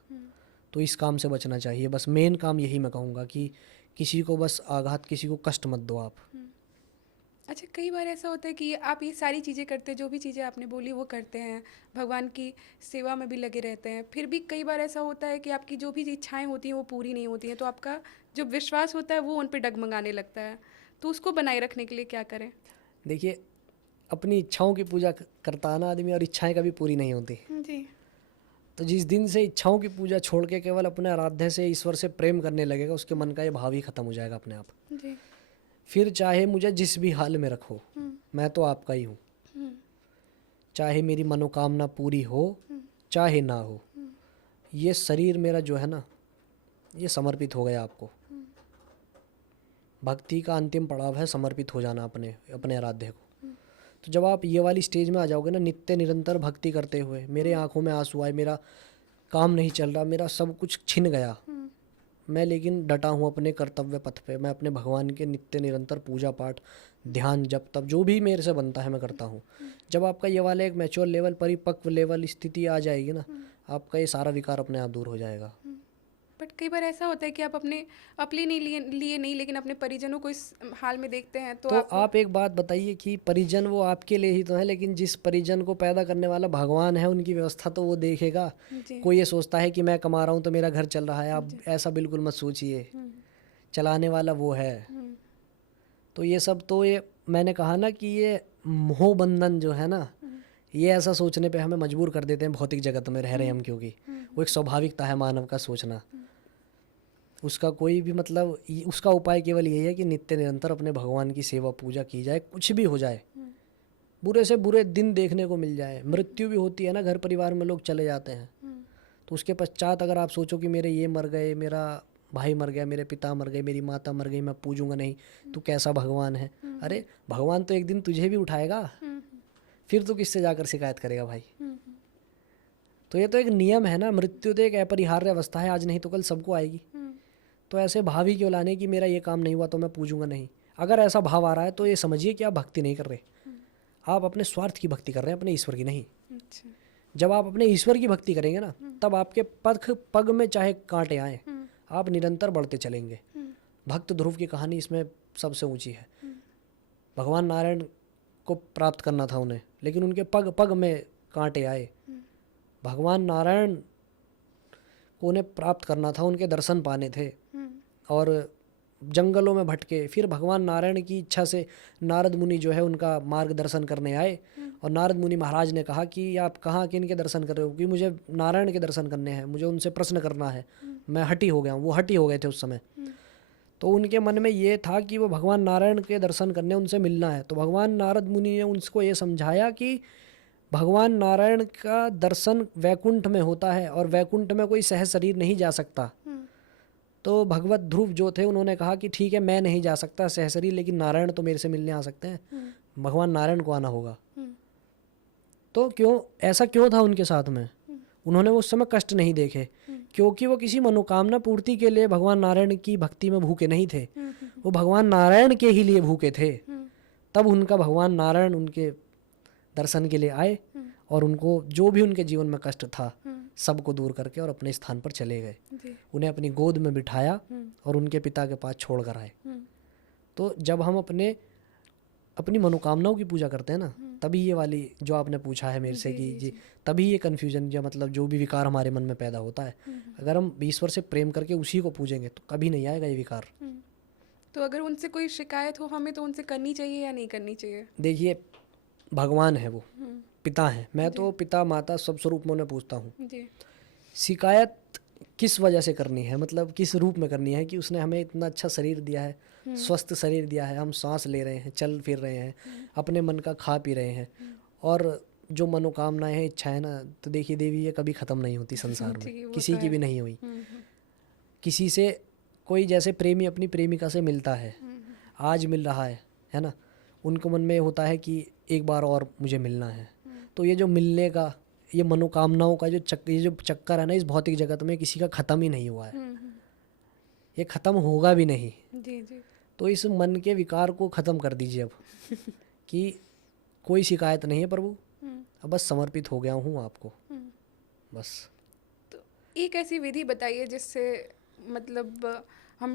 तो इस काम से बचना चाहिए। बस मेन काम यही मैं कहूँगा कि किसी को बस आघात, किसी को कष्ट मत दो आप। अच्छा, कई बार ऐसा होता है कि आप ये सारी चीज़ें करते हैं, जो भी चीज़ें आपने बोली वो करते हैं, भगवान की सेवा में भी लगे रहते हैं, फिर भी कई बार ऐसा होता है कि आपकी जो भी इच्छाएं होती हैं वो पूरी नहीं होती हैं, तो आपका जो विश्वास होता है वो उन पर डगमगाने लगता है, तो उसको बनाए रखने के लिए क्या करें? देखिए, अपनी इच्छाओं की पूजा करता है ना आदमी, और इच्छाएं कभी पूरी नहीं होती। जी। तो जिस दिन से इच्छाओं की पूजा छोड़ के केवल अपने आराध्य से ईश्वर से प्रेम करने लगेगा, उसके मन का ये भाव ही खत्म हो जाएगा अपने आप। जी। फिर चाहे मुझे जिस भी हाल में रखो, मैं तो आपका ही हूँ। चाहे मेरी मनोकामना पूरी हो चाहे ना हो, ये शरीर मेरा जो है ना, ये समर्पित हो गया आपको। भक्ति का अंतिम पड़ाव है समर्पित हो जाना अपने अपने आराध्य को। तो जब आप ये वाली स्टेज में आ जाओगे ना, नित्य निरंतर भक्ति करते हुए, मेरे आंखों में आंसू आए, मेरा काम नहीं चल रहा, मेरा सब कुछ छिन गया, मैं लेकिन डटा हूँ अपने कर्तव्य पथ पे, मैं अपने भगवान के नित्य निरंतर पूजा पाठ ध्यान जप तप जो भी मेरे से बनता है मैं करता हूँ। जब आपका ये वाला एक मैच्योर लेवल, परिपक्व लेवल स्थिति आ जाएगी ना, आपका ये सारा विकार अपने आप दूर हो जाएगा। बट कई बार ऐसा होता है कि आप अपने लिए नहीं, लेकिन अपने परिजनों को इस हाल में देखते हैं, तो आप एक बात बताइए कि परिजन वो आपके लिए ही तो है, लेकिन जिस परिजन को पैदा करने वाला भगवान है, उनकी व्यवस्था तो वो देखेगा। कोई ये सोचता है कि मैं कमा रहा हूँ तो मेरा घर चल रहा है, आप ऐसा बिल्कुल मत सोचिए, चलाने वाला वो है। तो ये सब तो ये मैंने कहा ना कि ये मोह बंधन जो है ना, ये ऐसा सोचने पे हमें मजबूर कर देते हैं भौतिक जगत में रह रहे हैं हम, क्योंकि वो एक स्वाभाविकता है मानव का सोचना। उसका कोई भी मतलब, उसका उपाय केवल यही है कि नित्य निरंतर अपने भगवान की सेवा पूजा की जाए, कुछ भी हो जाए, बुरे से बुरे दिन देखने को मिल जाए, मृत्यु भी होती है ना, घर परिवार में लोग चले जाते हैं, तो उसके पश्चात अगर आप सोचो कि मेरे ये मर गए, मेरा भाई मर गया, मेरे पिता मर गए, मेरी माता मर गई, मैं पूजूंगा नहीं, तू कैसा भगवान है? अरे भगवान तो एक दिन तुझे भी उठाएगा, फिर तू किससे जाकर शिकायत करेगा भाई? तो ये तो एक नियम है ना, मृत्यु तो एक अपरिहार्य अवस्था है, आज नहीं तो कल सबको आएगी। तो ऐसे भाव ही क्यों लाने कि मेरा ये काम नहीं हुआ तो मैं पूजूंगा नहीं? अगर ऐसा भाव आ रहा है तो ये समझिए कि आप भक्ति नहीं कर रहे, आप अपने स्वार्थ की भक्ति कर रहे हैं, अपने ईश्वर की नहीं। जब आप अपने ईश्वर की भक्ति करेंगे ना, तब आपके पग में चाहे कांटे आए, आप निरंतर बढ़ते चलेंगे। भक्त ध्रुव की कहानी इसमें सबसे ऊंची है। भगवान नारायण को प्राप्त करना था उन्हें, लेकिन उनके पग पग में कांटे आए। भगवान नारायण को उन्हें प्राप्त करना था, उनके दर्शन पाने थे, और जंगलों में भटके। फिर भगवान नारायण की इच्छा से नारद मुनि जो है उनका मार्गदर्शन करने आए, और नारद मुनि महाराज ने कहा कि आप कहाँ किन के दर्शन कर रहे हो? कि मुझे नारायण के दर्शन करने हैं, मुझे उनसे प्रश्न करना है, मैं हठी हो गया हूँ। वो हठी हो गए थे उस समय। तो उनके मन में ये था कि वो भगवान नारायण के दर्शन करने, उनसे मिलना है। तो भगवान नारद मुनि ने उनको ये समझाया कि भगवान नारायण का दर्शन वैकुंठ में होता है, और वैकुंठ में कोई सह शरीर नहीं जा सकता। तो भगवत ध्रुव जो थे उन्होंने कहा कि ठीक है, मैं नहीं जा सकता सह शरीर, लेकिन नारायण तो मेरे से मिलने आ सकते हैं, भगवान नारायण को आना होगा। तो क्यों ऐसा क्यों था उनके साथ में? उन्होंने उस समय कष्ट नहीं देखे, क्योंकि वो किसी मनोकामना पूर्ति के लिए भगवान नारायण की भक्ति में भूखे नहीं थे, वो भगवान नारायण के ही लिए भूखे थे। तब उनका भगवान नारायण उनके दर्शन के लिए आए, और उनको जो भी उनके जीवन में कष्ट था सबको दूर करके और अपने स्थान पर चले गए। उन्हें अपनी गोद में बिठाया और उनके पिता के पास छोड़ कर आए। तो जब हम अपनी मनोकामनाओं की पूजा करते हैं ना, तभी ये वाली जो आपने पूछा है मेरे से कि जी, तभी ये कन्फ्यूजन या मतलब जो भी विकार हमारे मन में पैदा होता है, अगर हम ईश्वर से प्रेम करके उसी को पूजेंगे तो कभी नहीं आएगा ये विकार। तो अगर उनसे कोई शिकायत हो हमें, तो उनसे करनी चाहिए या नहीं करनी चाहिए? देखिए, भगवान है, वो पिता है, मैं तो पिता माता सब स्वरूप में उन्हें पूछता हूँ। शिकायत किस वजह से करनी है, मतलब किस रूप में करनी है? कि उसने हमें इतना अच्छा शरीर दिया है, स्वस्थ शरीर दिया है, हम सांस ले रहे हैं, चल फिर रहे हैं, अपने मन का खा पी रहे हैं, और जो मनोकामनाएं हैं, इच्छा है ना, तो देखिए देवी, ये कभी ख़त्म नहीं होती संसार में, किसी की भी नहीं हुई। किसी से कोई जैसे प्रेमी अपनी प्रेमिका से मिलता है, आज मिल रहा है ना, उनको मन में होता है कि एक बार और मुझे मिलना है। तो ये जो मिलने का, ये मनोकामनाओं का ये जो चक्कर है ना, इस भौतिक जगत में किसी का ख़त्म ही नहीं हुआ है, ये ख़त्म होगा भी नहीं। तो इस मन के विकार को ख़त्म कर दीजिए अब कि कोई शिकायत नहीं है प्रभु, अब बस समर्पित हो गया हूँ आपको, बस। तो एक ऐसी विधि बताइए जिससे मतलब हम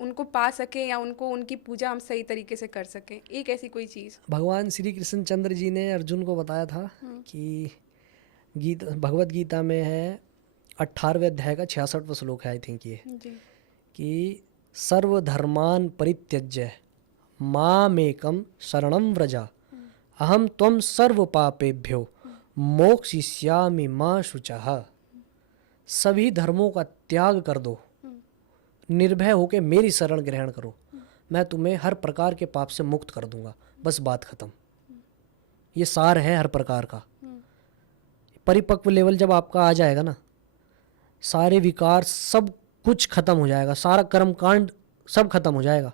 उनको पा सकें, या उनकी पूजा हम सही तरीके से कर सकें, एक ऐसी कोई चीज़। भगवान श्री कृष्ण चंद्र जी ने अर्जुन को बताया था कि भगवत गीता में है 18वें अध्याय का 66वां श्लोक है, आई थिंक ये, कि सर्वधर्मान परित्यज्य मामेकं शरणं व्रज अहम त्वं सर्व पापेभ्यो मोक्षयिष्यामि मा शुचः, सभी धर्मों का त्याग कर दो, निर्भय होकर मेरी शरण ग्रहण करो, मैं तुम्हें हर प्रकार के पाप से मुक्त कर दूंगा, बस बात खत्म। ये सार है हर प्रकार का। परिपक्व लेवल जब आपका आ जाएगा ना, सारे विकार सब कुछ खत्म हो जाएगा, सारा कर्म कांड सब खत्म हो जाएगा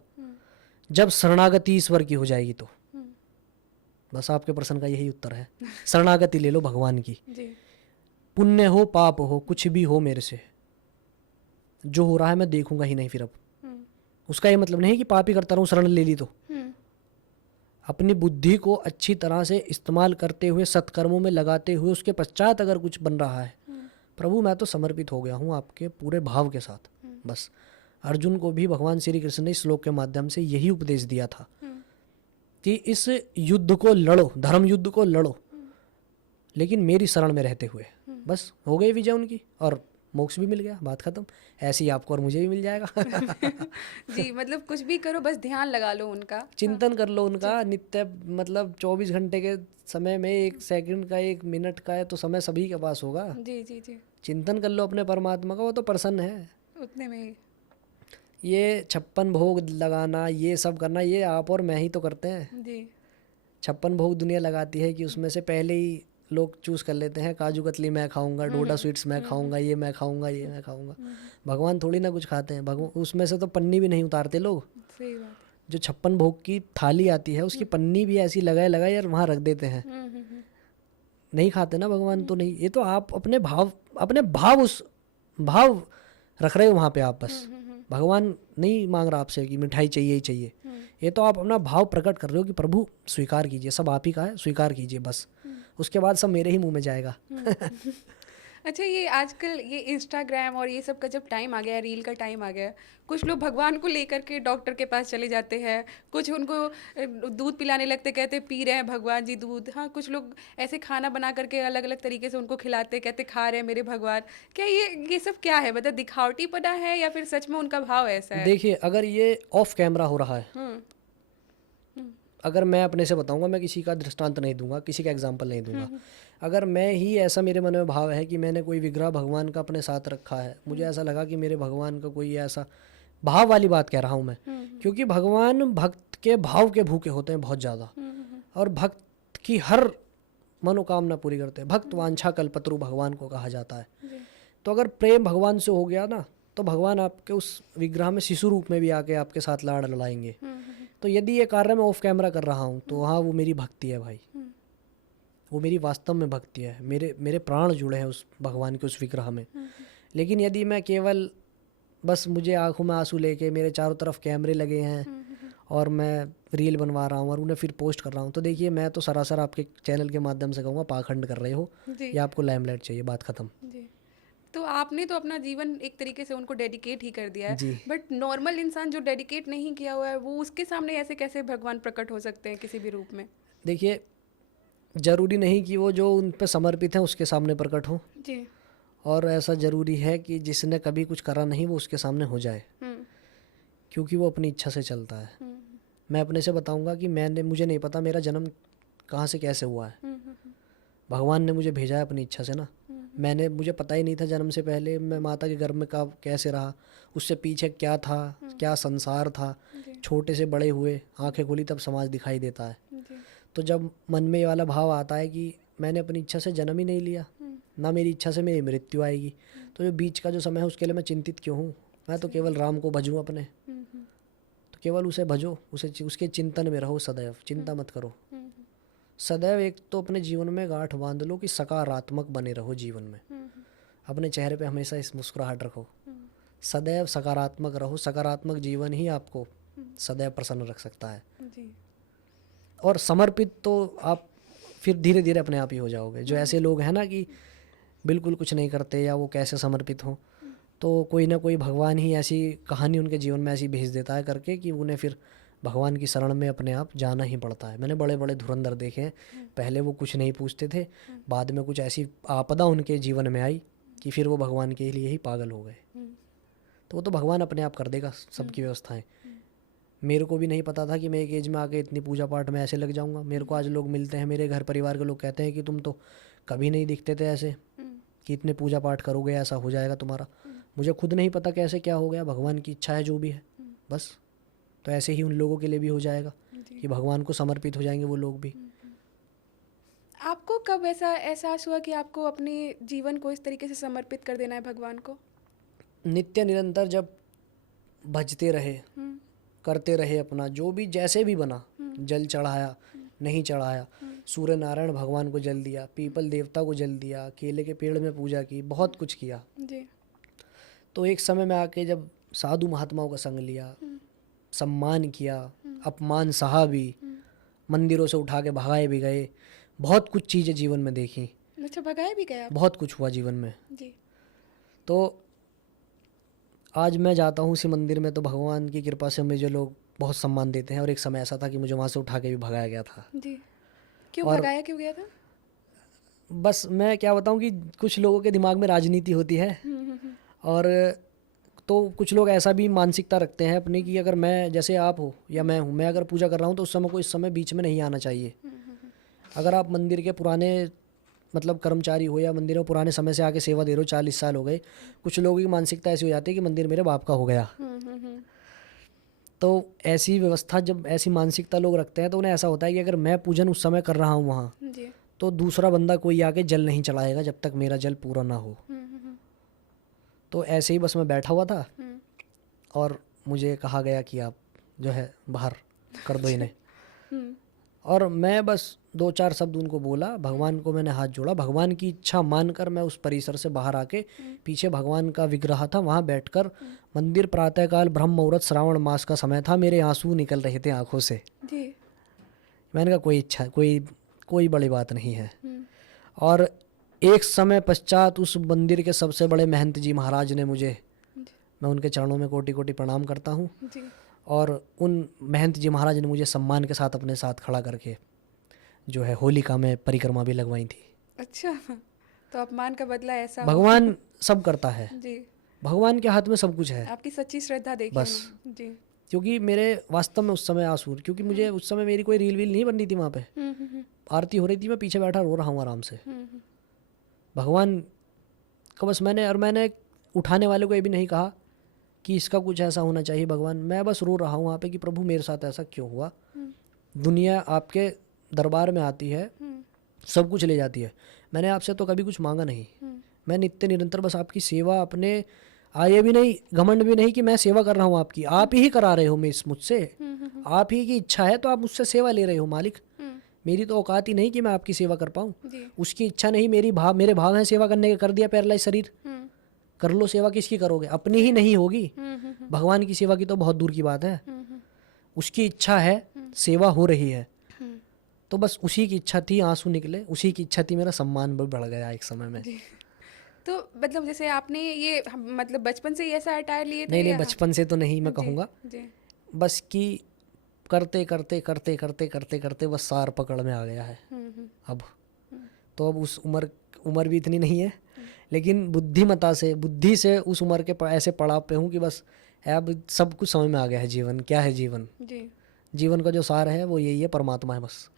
जब शरणागति ईश्वर की हो जाएगी। तो बस आपके प्रश्न का यही उत्तर है, शरणागति ले लो भगवान की। जी। पुण्य हो पाप हो कुछ भी हो, मेरे से जो हो रहा है मैं देखूंगा ही नहीं फिर अब। उसका ये मतलब नहीं कि पाप ही करता रहूं, शरण ले ली तो। अपनी बुद्धि को अच्छी तरह से इस्तेमाल करते हुए, सत्कर्मों में लगाते हुए, उसके पश्चात अगर कुछ बन रहा है, प्रभु मैं तो समर्पित हो गया हूँ आपके पूरे भाव के साथ। बस अर्जुन को भी भगवान श्री कृष्ण ने इस श्लोक के माध्यम से यही उपदेश दिया था कि इस युद्ध को लड़ो, धर्म युद्ध को लड़ो, लेकिन मेरी शरण में रहते हुए। बस हो गई विजय उनकी और मोक्ष भी मिल गया, बात खत्म। ऐसे ही आपको और मुझे भी मिल जाएगा। जी, मतलब कुछ भी करो, बस ध्यान लगा लो उनका, चिंतन कर लो उनका नित्य। मतलब 24 घंटे के समय में 1 सेकंड का, 1 मिनट का है तो समय सभी के पास होगा। जी जी जी, चिंतन कर लो अपने परमात्मा का, वो तो प्रसन्न है। उतने में ही। ये 56 भोग लगाना, ये सब करना, ये आप और मैं ही तो करते हैं। जी 56 भोग दुनिया लगाती है कि उसमें से पहले ही लोग चूज कर लेते हैं, काजू कतली मैं खाऊंगा, डोडा स्वीट्स मैं खाऊंगा, ये मैं खाऊंगा, ये मैं खाऊंगा। भगवान थोड़ी ना कुछ खाते हैं, भगवान उसमें से तो पन्नी भी नहीं उतारते लोग। सही बात है। जो 56 भोग की थाली आती है उसकी पन्नी भी ऐसी लगाए लगाए यार वहाँ रख देते हैं। नहीं खाते ना भगवान, तो नहीं। ये तो आप अपने भाव उस भाव रख रहे हो वहाँ पे आप। बस भगवान नहीं मांग रहा आपसे कि मिठाई चाहिए ही चाहिए। ये तो आप अपना भाव प्रकट कर रहे हो कि प्रभु स्वीकार कीजिए, सब आप ही का है, स्वीकार कीजिए बस। उसके बाद सब मेरे ही मुंह में जाएगा। अच्छा, ये आजकल ये इंस्टाग्राम और ये सब का जब टाइम आ गया है, रील का टाइम आ गया है, कुछ लोग भगवान को लेकर के डॉक्टर के पास चले जाते हैं, कुछ उनको दूध पिलाने लगते, कहते पी रहे हैं भगवान जी दूध। हाँ, कुछ लोग ऐसे खाना बना करके अलग अलग तरीके से उनको खिलाते, कहते खा रहे हैं मेरे भगवान। क्या ये सब क्या है? मतलब दिखावटीपना है या फिर सच में उनका भाव ऐसा है? देखिए, अगर ये ऑफ कैमरा हो रहा है, अगर मैं अपने से बताऊंगा, मैं किसी का दृष्टांत नहीं दूंगा, किसी का एग्जाम्पल नहीं दूंगा। अगर मैं ही ऐसा, मेरे मन में भाव है कि मैंने कोई विग्रह भगवान का अपने साथ रखा है, मुझे ऐसा लगा कि मेरे भगवान का कोई ऐसा, भाव वाली बात कह रहा हूँ मैं, क्योंकि भगवान भक्त के भाव के भूखे होते हैं बहुत ज़्यादा, और भक्त की हर मनोकामना पूरी करते हैं। भक्त वांछा कल्पतरु भगवान को कहा जाता है। तो अगर प्रेम भगवान से हो गया ना, तो भगवान आपके उस विग्रह में शिशु रूप में भी आके आपके साथ लाड़ लड़ाएंगे। तो यदि ये कार्य मैं ऑफ कैमरा कर रहा हूँ तो हाँ, वो मेरी भक्ति है भाई, वो मेरी वास्तव में भक्ति है। मेरे प्राण जुड़े हैं उस भगवान के उस विग्रह में। लेकिन यदि मैं केवल बस, मुझे आंखों में आंसू लेके, मेरे चारों तरफ कैमरे लगे हैं और मैं रील बनवा रहा हूँ और उन्हें फिर पोस्ट कर रहा हूँ, तो देखिए मैं तो सरासर आपके चैनल के माध्यम से कहूँगा पाखंड कर रहे हो, या आपको लाइमलाइट चाहिए, बात खत्म। जी, तो आपने तो अपना जीवन एक तरीके से उनको डेडिकेट ही कर दिया है। जी। बट नॉर्मल इंसान जो डेडिकेट नहीं किया हुआ है, वो उसके सामने ऐसे कैसे भगवान प्रकट हो सकते हैं किसी भी रूप में? देखिए, जरूरी नहीं कि वो जो उन पे समर्पित हैं उसके सामने प्रकट हो, जी। और ऐसा जरूरी है कि जिसने कभी कुछ करा नहीं वो उसके सामने हो जाए, क्योंकि वो अपनी इच्छा से चलता है। मैं अपने से बताऊंगा कि मुझे नहीं पता मेरा जन्म कहाँ से कैसे हुआ है, भगवान ने मुझे भेजा है अपनी इच्छा से ना। मुझे पता ही नहीं था जन्म से पहले मैं माता के गर्भ में कब कैसे रहा, उससे पीछे क्या था, क्या संसार था। छोटे से बड़े हुए, आंखें खोली तब समाज दिखाई देता है। तो जब मन में ये वाला भाव आता है कि मैंने अपनी इच्छा से जन्म ही नहीं लिया, ना मेरी इच्छा से मेरी मृत्यु आएगी, तो जो बीच का जो समय है उसके लिए मैं चिंतित क्यों हूँ? मैं तो केवल राम को भजूँ अपने, तो केवल उसे भजो, उसके चिंतन में रहो सदैव, चिंता मत करो सदैव। एक तो अपने जीवन में गांठ बांध लो कि सकारात्मक बने रहो जीवन में, अपने चेहरे पे हमेशा इस मुस्कुराहट रखो, सदैव सकारात्मक रहो। सकारात्मक जीवन ही आपको सदैव प्रसन्न रख सकता है। जी। और समर्पित तो आप फिर धीरे धीरे अपने आप ही हो जाओगे। जो ऐसे लोग हैं ना कि बिल्कुल कुछ नहीं करते या वो कैसे समर्पित हों, तो कोई ना कोई भगवान ही ऐसी कहानी उनके जीवन में ऐसी भेज देता है करके कि उन्हें फिर भगवान की शरण में अपने आप जाना ही पड़ता है। मैंने बड़े बड़े धुरंधर देखे हैं, पहले वो कुछ नहीं पूछते थे, बाद में कुछ ऐसी आपदा उनके जीवन में आई कि फिर वो भगवान के लिए ही पागल हो गए। तो वो तो भगवान अपने आप कर देगा सबकी व्यवस्थाएं। मेरे को भी नहीं पता था कि मैं एक एज में आके इतनी पूजा पाठ में ऐसे लग जाऊंगा। मेरे को आज लोग मिलते हैं, मेरे घर परिवार के लोग कहते हैं कि तुम तो कभी नहीं दिखते थे ऐसे कि इतने पूजा पाठ करोगे ऐसा हो जाएगा तुम्हारा। मुझे खुद नहीं पता कैसे क्या हो गया, भगवान की इच्छा है जो भी है बस। तो ऐसे ही उन लोगों के लिए भी हो जाएगा कि भगवान को समर्पित हो जाएंगे वो लोग भी। आपको कब ऐसा एहसास हुआ कि आपको अपने जीवन को इस तरीके से समर्पित कर देना है भगवान को? नित्य निरंतर जब भजते रहे, करते रहे अपना जो भी जैसे भी बना, जल चढ़ाया नहीं चढ़ाया, सूर्य नारायण भगवान को जल दिया, पीपल देवता को जल दिया, केले के पेड़ में पूजा की, बहुत कुछ किया। जी। तो एक समय में आके जब साधु महात्माओं का संग लिया, सम्मान किया, अपमान सहा भी, मंदिरों से उठा के भगाए भी गए, बहुत कुछ चीज़ें जीवन में देखी, अच्छा, भगाया भी गया आप? बहुत कुछ हुआ जीवन में। जी। तो आज मैं जाता हूँ उसी मंदिर में तो भगवान की कृपा से मुझे लोग बहुत सम्मान देते हैं। और एक समय ऐसा था कि मुझे वहाँ से उठा के भी भगाया गया था। जी। क्यों और भगाया क्यों गया था? बस मैं क्या बताऊँ कि कुछ लोगों के दिमाग में राजनीति होती है, और तो कुछ लोग ऐसा भी मानसिकता रखते हैं अपनी कि अगर मैं, जैसे आप हो या मैं हूँ, मैं अगर पूजा कर रहा हूँ तो उस समय को इस समय बीच में नहीं आना चाहिए। अगर आप मंदिर के पुराने मतलब कर्मचारी हो या मंदिर में पुराने समय से आके सेवा दे रहे हो, 40 साल हो गए, कुछ लोगों की मानसिकता ऐसी हो जाती है कि मंदिर मेरे बाप का हो गया। तो ऐसी व्यवस्था, जब ऐसी मानसिकता लोग रखते हैं तो उन्हें ऐसा होता है कि अगर मैं पूजन उस समय कर रहा हूँ वहाँ, जी। तो दूसरा बंदा कोई आके जल नहीं चढ़ाएगा जब तक मेरा जल पूरा ना हो। तो ऐसे ही बस मैं बैठा हुआ था और मुझे कहा गया कि आप जो है बाहर कर दो इन्हें। और मैं बस 2-4 शब्द उनको बोला, भगवान को मैंने हाथ जोड़ा, भगवान की इच्छा मानकर मैं उस परिसर से बाहर आके, पीछे भगवान का विग्रह था, वहाँ बैठकर मंदिर, प्रातःकाल ब्रह्म मुहूर्त, श्रावण मास का समय था, मेरे आंसू निकल रहे थे आंखों से। जी। मैंने कहा कोई इच्छा, कोई बड़ी बात नहीं है। और एक समय पश्चात उस मंदिर के सबसे बड़े महंत जी महाराज ने मुझे, मैं उनके चरणों में कोटि कोटि प्रणाम करता हूँ, जी। और उन महंत जी महाराज ने मुझे सम्मान के साथ अपने साथ खड़ा करके जो है होलिका में परिक्रमा भी लगवाई थी। अच्छा, तो अपमान का बदला ऐसा हुआ। भगवान सब करता है, जी। भगवान के हाथ में सब कुछ है। आपकी सच्ची श्रद्धा देखी बस। उन्होंने। जी। क्योंकि मेरे वास्तव में उस समय आंसू, क्योंकि मुझे उस समय मेरी कोई रील वील नहीं बन रही थी वहाँ पे, आरती हो रही थी, मैं पीछे बैठा रो रहा हूँ आराम से। भगवान का बस मैंने उठाने वाले को ये भी नहीं कहा कि इसका कुछ ऐसा होना चाहिए भगवान, मैं बस रो रहा हूँ वहाँ पे कि प्रभु मेरे साथ ऐसा क्यों हुआ। दुनिया आपके दरबार में आती है, सब कुछ ले जाती है, मैंने आपसे तो कभी कुछ मांगा नहीं। मैं नित्य निरंतर बस आपकी सेवा, अपने आए भी नहीं, घमंड भी नहीं कि मैं सेवा कर रहा हूँ आपकी, आप ही करा रहे हो मुझसे, आप ही की इच्छा है तो आप मुझसे सेवा ले रहे हो मालिक। मेरी तो औकात ही नहीं कि मैं आपकी सेवा कर पाऊँ, उसकी इच्छा नहीं, मेरे भाव हैं सेवा करने के, कर दिया पैरालाइज शरीर, कर लो सेवा, किसकी करोगे, अपनी ही नहीं होगी, भगवान की सेवा की तो बहुत दूर की बात है। उसकी इच्छा है, सेवा हो रही है, तो बस उसी की इच्छा थी, आंसू निकले, उसी की इच्छा थी, मेरा सम्मान भी बढ़ गया एक समय में। तो मतलब जैसे आपने ये मतलब बचपन से ही ऐसा अटायर लिए थे? नहीं, बचपन से तो नहीं मैं कहूँगा, बस कि करते करते करते करते करते करते बस सार पकड़ में आ गया है अब। तो अब उस उम्र भी इतनी नहीं है, लेकिन बुद्धि से उस उम्र के ऐसे पड़ाव पे हूँ कि बस अब सब कुछ समझ में आ गया है। जीवन क्या है, जीवन का जो सार है वो यही है, परमात्मा है बस,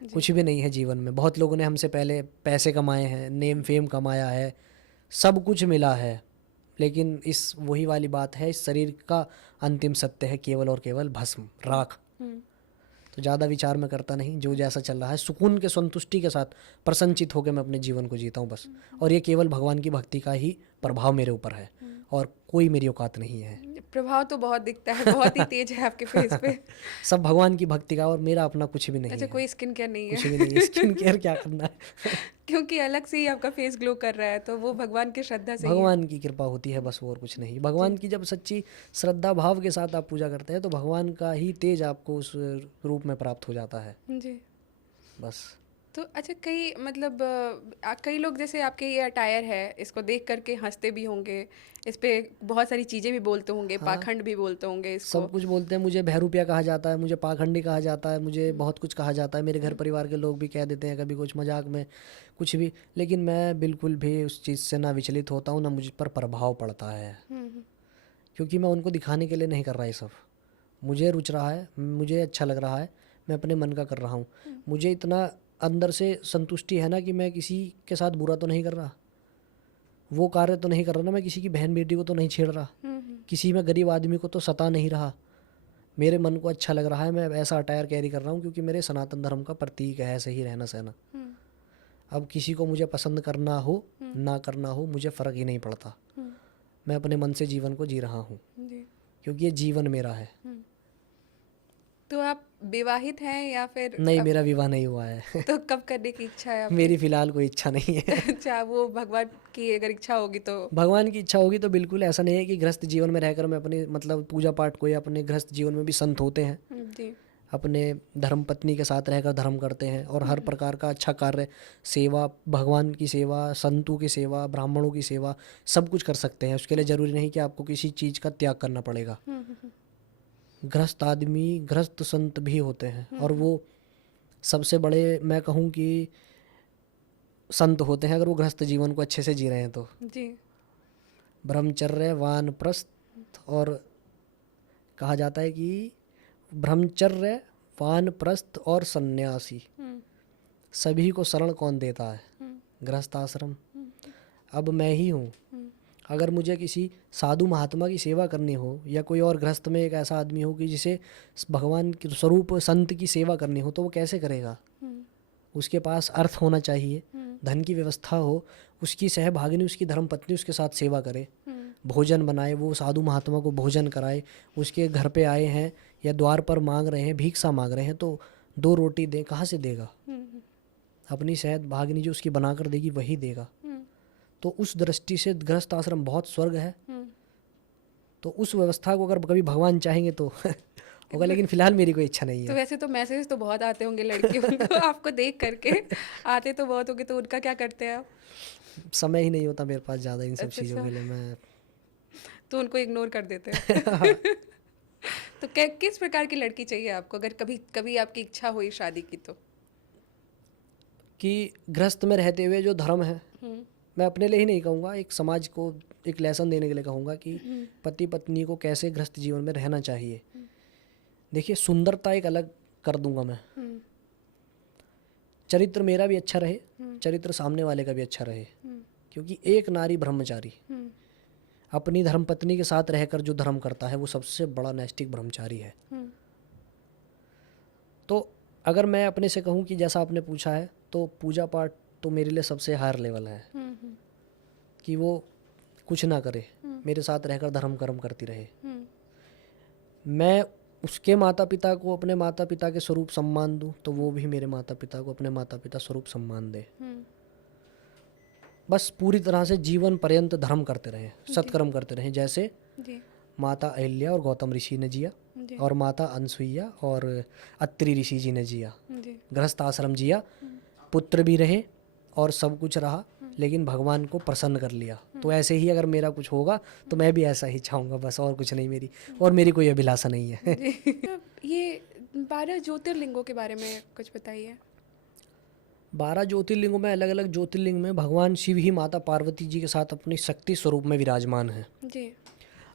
कुछ भी नहीं है जीवन में। बहुत लोगों ने हमसे पहले पैसे कमाए हैं, नेम फेम कमाया है, सब कुछ मिला है, लेकिन इस वही वाली बात है, इस शरीर का अंतिम सत्य है केवल और केवल भस्म, राख। तो ज़्यादा विचार में करता नहीं, जो जैसा चल रहा है सुकून के, संतुष्टि के साथ प्रसन्नचित होकर मैं अपने जीवन को जीता हूँ बस। और ये केवल भगवान की भक्ति का ही प्रभाव मेरे ऊपर है, और कोई मेरी औकात नहीं है। प्रभाव तो बहुत दिखता है, बहुत ही तेज है आपके फेस पे। सब भगवान की भक्ति का, और मेरा अपना कुछ भी नहीं अच्छा, है। कोई स्किन केयर नहीं है? कुछ भी नहीं है, स्किन केयर क्या करना है। क्योंकि अलग से ही आपका फेस ग्लो कर रहा है, तो वो भगवान की श्रद्धा से ही है। भगवान की कृपा होती है बस, और कुछ नहीं। भगवान की जब सच्ची श्रद्धा भाव के साथ आप पूजा करते हैं तो भगवान का ही तेज आपको उस रूप में प्राप्त हो जाता है जी। बस। तो अच्छा, कई लोग जैसे आपके ये अटायर है, इसको देख करके हंसते भी होंगे, इस पे बहुत सारी चीज़ें भी बोलते होंगे, पाखंड भी बोलते होंगे इसको। सब कुछ बोलते हैं, मुझे बहरूपिया कहा जाता है, मुझे पाखंडी कहा जाता है, मुझे बहुत कुछ कहा जाता है, मेरे घर परिवार के लोग भी कह देते हैं कभी कुछ मजाक में कुछ भी, लेकिन मैं बिल्कुल भी उस चीज़ से ना विचलित होता हूँ, ना मुझ पर प्रभाव पड़ता है, क्योंकि मैं उनको दिखाने के लिए नहीं कर रहा ये सब। मुझे रुच रहा है, मुझे अच्छा लग रहा है, मैं अपने मन का कर रहा हूँ। मुझे इतना अंदर से संतुष्टि है ना कि मैं किसी के साथ बुरा तो नहीं कर रहा, वो कार्य तो नहीं कर रहा ना, मैं किसी की बहन बेटी को तो नहीं छेड़ रहा, किसी में गरीब आदमी को तो सता नहीं रहा, मेरे मन को अच्छा लग रहा है, मैं ऐसा अटायर कैरी कर रहा हूँ क्योंकि मेरे सनातन धर्म का प्रतीक है ऐसे ही रहना सहना। अब किसी को मुझे पसंद करना हो ना करना हो मुझे फ़र्क ही नहीं पड़ता, मैं अपने मन से जीवन को जी रहा हूँ जी। क्योंकि ये जीवन मेरा है। तो आप विवाहित हैं या फिर नहीं, मेरा विवाह नहीं हुआ है। तो कब करने की इच्छा है आपकी? मेरी फ़िलहाल कोई इच्छा नहीं है। अच्छा, वो भगवान की अगर इच्छा होगी तो। भगवान की इच्छा होगी तो बिल्कुल, ऐसा नहीं है कि गृहस्थ जीवन में रहकर मैं अपने मतलब पूजा पाठ को, या अपने गृहस्थ जीवन में भी संत होते हैं, जी। अपने धर्म पत्नी के साथ रहकर धर्म करते हैं और हर प्रकार का अच्छा कार्य, सेवा, भगवान की सेवा, संतों की सेवा, ब्राह्मणों की सेवा, सब कुछ कर सकते हैं। उसके लिए ज़रूरी नहीं कि आपको किसी चीज़ का त्याग करना पड़ेगा। गृहस्थ आदमी गृहस्थ संत भी होते हैं और वो सबसे बड़े मैं कहूँ कि संत होते हैं अगर वो गृहस्थ जीवन को अच्छे से जी रहे हैं तो। जी। ब्रह्मचर्य, वानप्रस्थ, और कहा जाता है कि ब्रह्मचर्य, वानप्रस्थ और सन्यासी सभी को शरण कौन देता है? गृहस्थ आश्रम। अब मैं ही हूँ, अगर मुझे किसी साधु महात्मा की सेवा करनी हो या कोई और गृहस्थ में एक ऐसा आदमी हो कि जिसे भगवान के स्वरूप संत की सेवा करनी हो, तो वो कैसे करेगा? उसके पास अर्थ होना चाहिए, धन की व्यवस्था हो, उसकी सहभागिनी, उसकी धर्मपत्नी उसके साथ सेवा करे, भोजन बनाए, वो साधु महात्मा को भोजन कराए, उसके घर पे आए हैं या द्वार पर मांग रहे हैं, भिक्षा मांग रहे हैं, तो 2 रोटी दे, कहाँ से देगा? अपनी सहभागिनी जो उसकी बनाकर देगी वही देगा। तो उस दृष्टि से गृहस्थ आश्रम बहुत स्वर्ग है। तो उस व्यवस्था को अगर कभी भगवान चाहेंगे तो होगा, लेकिन फिलहाल मेरी कोई इच्छा नहीं तो है। वैसे तो मैसेज तो बहुत आते होंगे लड़कियों को आपको देख करके, आते तो बहुत होंगे, तो उनका क्या करते हैं आप? समय ही नहीं होता मेरे पास ज़्यादा इन सब अच्छा, चीज़ों के लिए, मैं तो उनको इग्नोर कर देते हैं। तो किस प्रकार की लड़की चाहिए आपको, अगर कभी कभी आपकी इच्छा हुई शादी की तो? कि गृहस्थ में रहते हुए जो धर्म है, मैं अपने लिए ही नहीं कहूँगा, एक समाज को एक लेसन देने के लिए कहूँगा कि पति पत्नी को कैसे गृहस्थ जीवन में रहना चाहिए। देखिए, सुंदरता एक अलग कर दूंगा मैं, चरित्र मेरा भी अच्छा रहे, चरित्र सामने वाले का भी अच्छा रहे, क्योंकि एक नारी ब्रह्मचारी अपनी धर्मपत्नी के साथ रहकर जो धर्म करता है वो सबसे बड़ा नैष्टिक ब्रह्मचारी है। तो अगर मैं अपने से कहूँ कि जैसा आपने पूछा है, तो पूजा पाठ तो मेरे लिए सबसे हायर लेवल है, कि वो कुछ ना करे, मेरे साथ रहकर धर्म कर्म करती रहे। मैं उसके माता पिता को अपने माता पिता के स्वरूप सम्मान दूं, तो वो भी मेरे माता पिता को अपने माता पिता स्वरूप सम्मान दे। बस पूरी तरह से जीवन पर्यंत धर्म करते रहें, सत्कर्म करते रहें, जैसे जी। माता अहिल्या और गौतम ऋषि ने जिया, और माता अनसुईया और अत्रि ऋषि जी ने जिया। जी। गृहस्थ आश्रम जिया, पुत्र भी रहे और सब कुछ रहा, लेकिन भगवान को प्रसन्न कर लिया। तो ऐसे ही अगर मेरा कुछ होगा तो मैं भी ऐसा ही चाहूँगा, बस, और कुछ नहीं मेरी कोई अभिलाषा नहीं है। ये 12 ज्योतिर्लिंगों के बारे में कुछ बताइए। 12 ज्योतिर्लिंगों में, अलग अलग ज्योतिर्लिंग में भगवान शिव ही माता पार्वती जी के साथ अपनी शक्ति स्वरूप में विराजमान है। जी।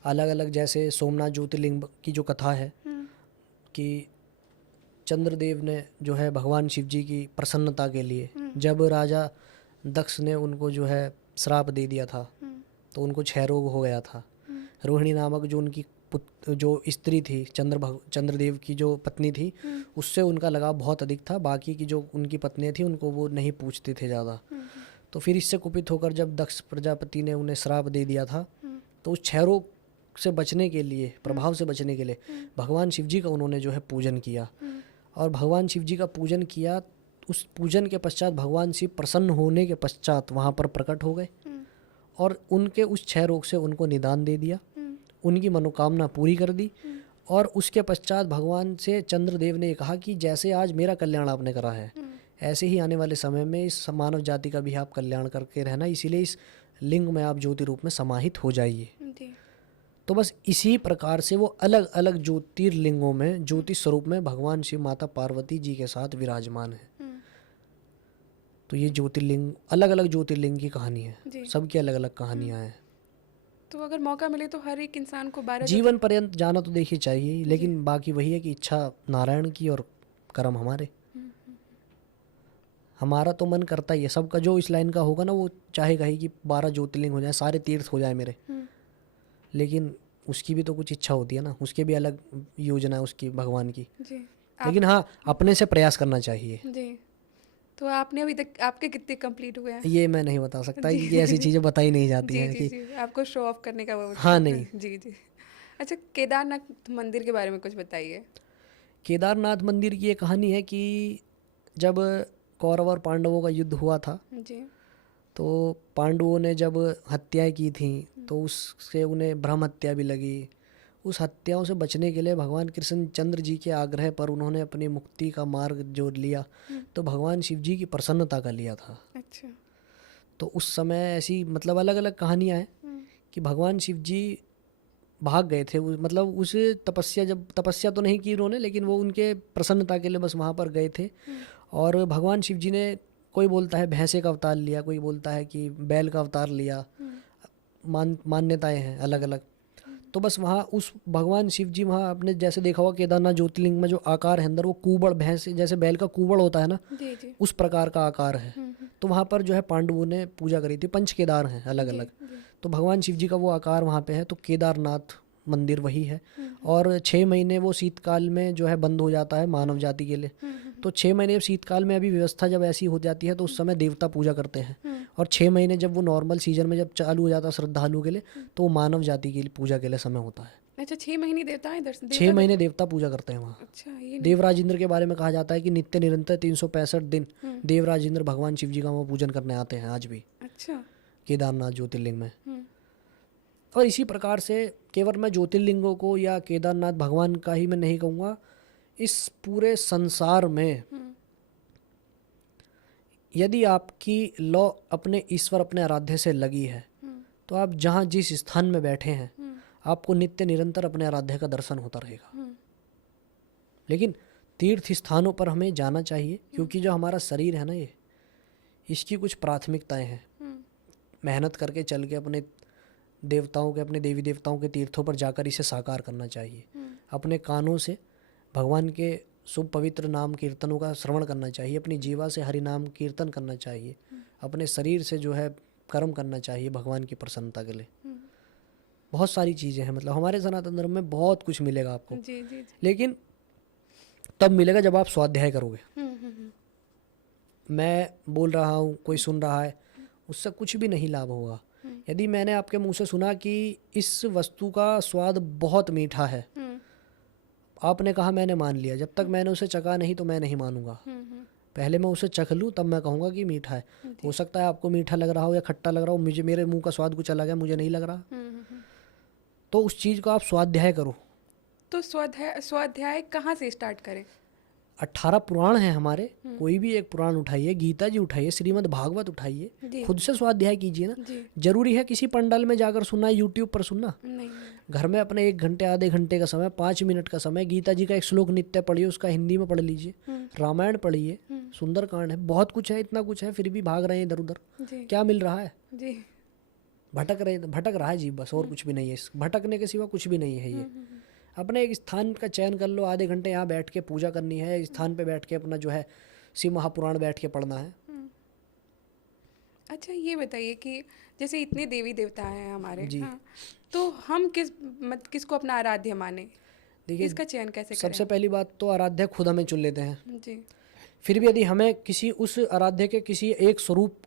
अलग अलग, जैसे सोमनाथ ज्योतिर्लिंग की जो कथा है कि चंद्रदेव ने जो है भगवान शिव जी की प्रसन्नता के लिए, जब राजा दक्ष ने उनको जो है श्राप दे दिया था, तो उनको क्षय रोग हो गया था। रोहिणी नामक जो उनकी जो स्त्री थी, चंद्रदेव की जो पत्नी थी, उससे उनका लगाव बहुत अधिक था। बाकी की जो उनकी पत्नियां थी उनको वो नहीं पूछते थे ज़्यादा। तो फिर इससे कुपित होकर जब दक्ष प्रजापति ने उन्हें श्राप दे दिया था, तो उस क्षय रोग से बचने के लिए, प्रभाव से बचने के लिए भगवान शिव जी का उन्होंने जो है पूजन किया। और भगवान शिव जी का पूजन किया, उस पूजन के पश्चात भगवान शिव प्रसन्न होने के पश्चात वहाँ पर प्रकट हो गए और उनके उस क्षय रोग से उनको निदान दे दिया, उनकी मनोकामना पूरी कर दी। और उसके पश्चात भगवान से चंद्रदेव ने कहा कि जैसे आज मेरा कल्याण आपने करा है, ऐसे ही आने वाले समय में इस मानव जाति का भी आप कल्याण करके रहना, इसीलिए इस लिंग में आप ज्योति रूप में समाहित हो जाइए। तो बस इसी प्रकार से वो अलग अलग ज्योतिर्लिंगों में ज्योति स्वरूप में भगवान शिव माता पार्वती जी के साथ विराजमान है। तो ये ज्योतिर्लिंग, अलग अलग ज्योतिर्लिंग की कहानी है, सबकी अलग अलग कहानियां हैं। तो अगर मौका मिले तो हर एक इंसान को 12 जीवन पर्यंत जाना तो देखिए चाहिए, लेकिन बाकी वही है कि इच्छा नारायण की और कर्म हमारे। हमारा तो मन करता ही है, सबका जो इस लाइन का होगा ना वो चाहेगा ही कि 12 ज्योतिर्लिंग हो जाए, सारे तीर्थ हो जाए मेरे। लेकिन उसकी भी तो कुछ इच्छा होती है ना, उसके भी अलग योजना है उसकी, भगवान की। जी लेकिन हाँ, अपने से प्रयास करना चाहिए। जी। तो आपने अभी तक आपके कितने कंप्लीट हुए हैं? ये मैं नहीं बता सकता क्योंकि ऐसी चीज़ें बताई नहीं जाती जी हैं जी कि जी, आपको शो ऑफ करने का वो हाँ, शौक है। नहीं। जी जी। अच्छा, केदारनाथ मंदिर के बारे में कुछ बताइए। केदारनाथ मंदिर की ये कहानी है कि जब कौरव और पांडवों का युद्ध हुआ था, जी तो पांडवों ने जब हत्याएं की थी तो उससे उन्हें ब्रह्म हत्या भी लगी। उस हत्याओं से बचने के लिए भगवान कृष्णचंद्र जी के आग्रह पर उन्होंने अपनी मुक्ति का मार्ग जो लिया, तो भगवान शिव जी की प्रसन्नता का लिया था। अच्छा। तो उस समय ऐसी मतलब अलग अलग कहानियाँ हैं कि भगवान शिव जी भाग गए थे, मतलब उस तपस्या, जब तपस्या तो नहीं की उन्होंने, लेकिन वो उनके प्रसन्नता के लिए बस वहाँ पर गए थे। और भगवान शिव जी ने, कोई बोलता है भैंसे का अवतार लिया, कोई बोलता है कि बैल का अवतार लिया, मान्यताएं हैं अलग अलग। तो बस वहाँ उस भगवान शिव जी वहाँ आपने जैसे देखा होगा केदारनाथ ज्योतिर्लिंग में जो आकार है अंदर, वो कूबड़, भैंस जैसे बैल का कूबड़ होता है ना, जी जी उस प्रकार का आकार है। तो वहाँ पर जो है पांडवों ने पूजा करी थी, पंच केदार हैं अलग अलग। तो भगवान शिव जी का वो आकार वहाँ पे है, तो केदारनाथ मंदिर वही है। और 6 महीने वो शीतकाल में जो है बंद हो जाता है मानव जाति के लिए। तो 6 महीने शीतकाल में अभी व्यवस्था जब ऐसी हो जाती है तो उस समय देवता पूजा करते हैं। और 6 महीने जब वो नॉर्मल सीजन में जब चालू हो जाता है श्रद्धालु के लिए, तो वो मानव जाति की पूजा के लिए समय होता है। अच्छा, 6 महीने देवता है दर्शन 6 महीने देवता पूजा करते हैं वहाँ। अच्छा, ये देवराज इंद्र के बारे में कहा जाता है कि नित्य निरंतर 365 दिन देवराज इंद्र भगवान शिव जी का वहाँ पूजन करने आते हैं आज भी अच्छा। केदारनाथ ज्योतिर्लिंग में। और इसी प्रकार से केवल मैं ज्योतिर्लिंगों को या केदारनाथ भगवान का ही मैं नहीं कहूँगा, इस पूरे संसार में यदि आपकी लौ अपने ईश्वर, अपने आराध्य से लगी है, तो आप जहाँ जिस स्थान में बैठे हैं आपको नित्य निरंतर अपने आराध्य का दर्शन होता रहेगा। लेकिन तीर्थ स्थानों पर हमें जाना चाहिए, क्योंकि जो हमारा शरीर है ना, ये इसकी कुछ प्राथमिकताएं हैं। मेहनत करके चल के अपने देवताओं के, अपने देवी देवताओं के तीर्थों पर जाकर इसे साकार करना चाहिए। अपने कानों से भगवान के शुभ पवित्र नाम कीर्तनों का श्रवण करना चाहिए, अपनी जीवा से हरि नाम कीर्तन करना चाहिए, अपने शरीर से जो है कर्म करना चाहिए भगवान की प्रसन्नता के लिए। बहुत सारी चीज़ें हैं, मतलब हमारे सनातन धर्म में बहुत कुछ मिलेगा आपको। जी जी जी। लेकिन तब मिलेगा जब आप स्वाध्याय करोगे। मैं बोल रहा हूँ, कोई सुन रहा है, उससे कुछ भी नहीं लाभ होगा। यदि मैंने आपके मुंह से सुना कि इस वस्तु का स्वाद बहुत मीठा है, आपने कहा, मैंने मान लिया, जब तक मैंने उसे चखा नहीं तो मैं नहीं मानूंगा। पहले मैं उसे चख लूँ तब मैं कहूँगा कि मीठा है। हो सकता है आपको मीठा लग रहा हो या खट्टा लग रहा हो, मुझे मेरे मुंह का स्वाद कुछ अलग है, मुझे नहीं लग रहा। तो उस चीज़ को आप स्वाध्याय करो। तो स्वाध्याय कहाँ से स्टार्ट करें? 18 पुराण हैं हमारे, कोई भी एक पुराण उठाइए, गीता जी उठाइए, श्रीमद् भागवत उठाइए, जी। खुद से स्वाध्याय कीजिए ना। जी। जरूरी है किसी पंडाल में जाकर सुनना, यूट्यूब पर सुनना? नहीं। घर में अपने 1 घंटे, आधे घंटे का समय, 5 मिनट का समय, गीता जी का एक श्लोक नित्य पढ़िए, उसका हिंदी में पढ़ लीजिए। रामायण पढ़िए, सुंदरकांड है, बहुत कुछ है, इतना कुछ है, फिर भी भाग रहे हैं इधर उधर। जी क्या मिल रहा है? जी। भटक रहा है जीव बस, और कुछ भी नहीं है। भटकने के सिवा कुछ भी नहीं है ये। अपने एक स्थान का चयन कर लो, आधे घंटे यहाँ बैठ के पूजा करनी है, स्थान पे बैठ के अपना जो है शिव महापुराण बैठ के पढ़ना है। अच्छा, ये बताइए कि जैसे इतने देवी देवता हैं हमारे, जी। हाँ, तो हम किसको अपना आराध्य माने? देखिए, इसका चयन कैसे करें? सबसे पहली बात तो आराध्य खुद हमें चुन लेते हैं। जी फिर भी यदि हमें किसी उस आराध्य के किसी एक स्वरूप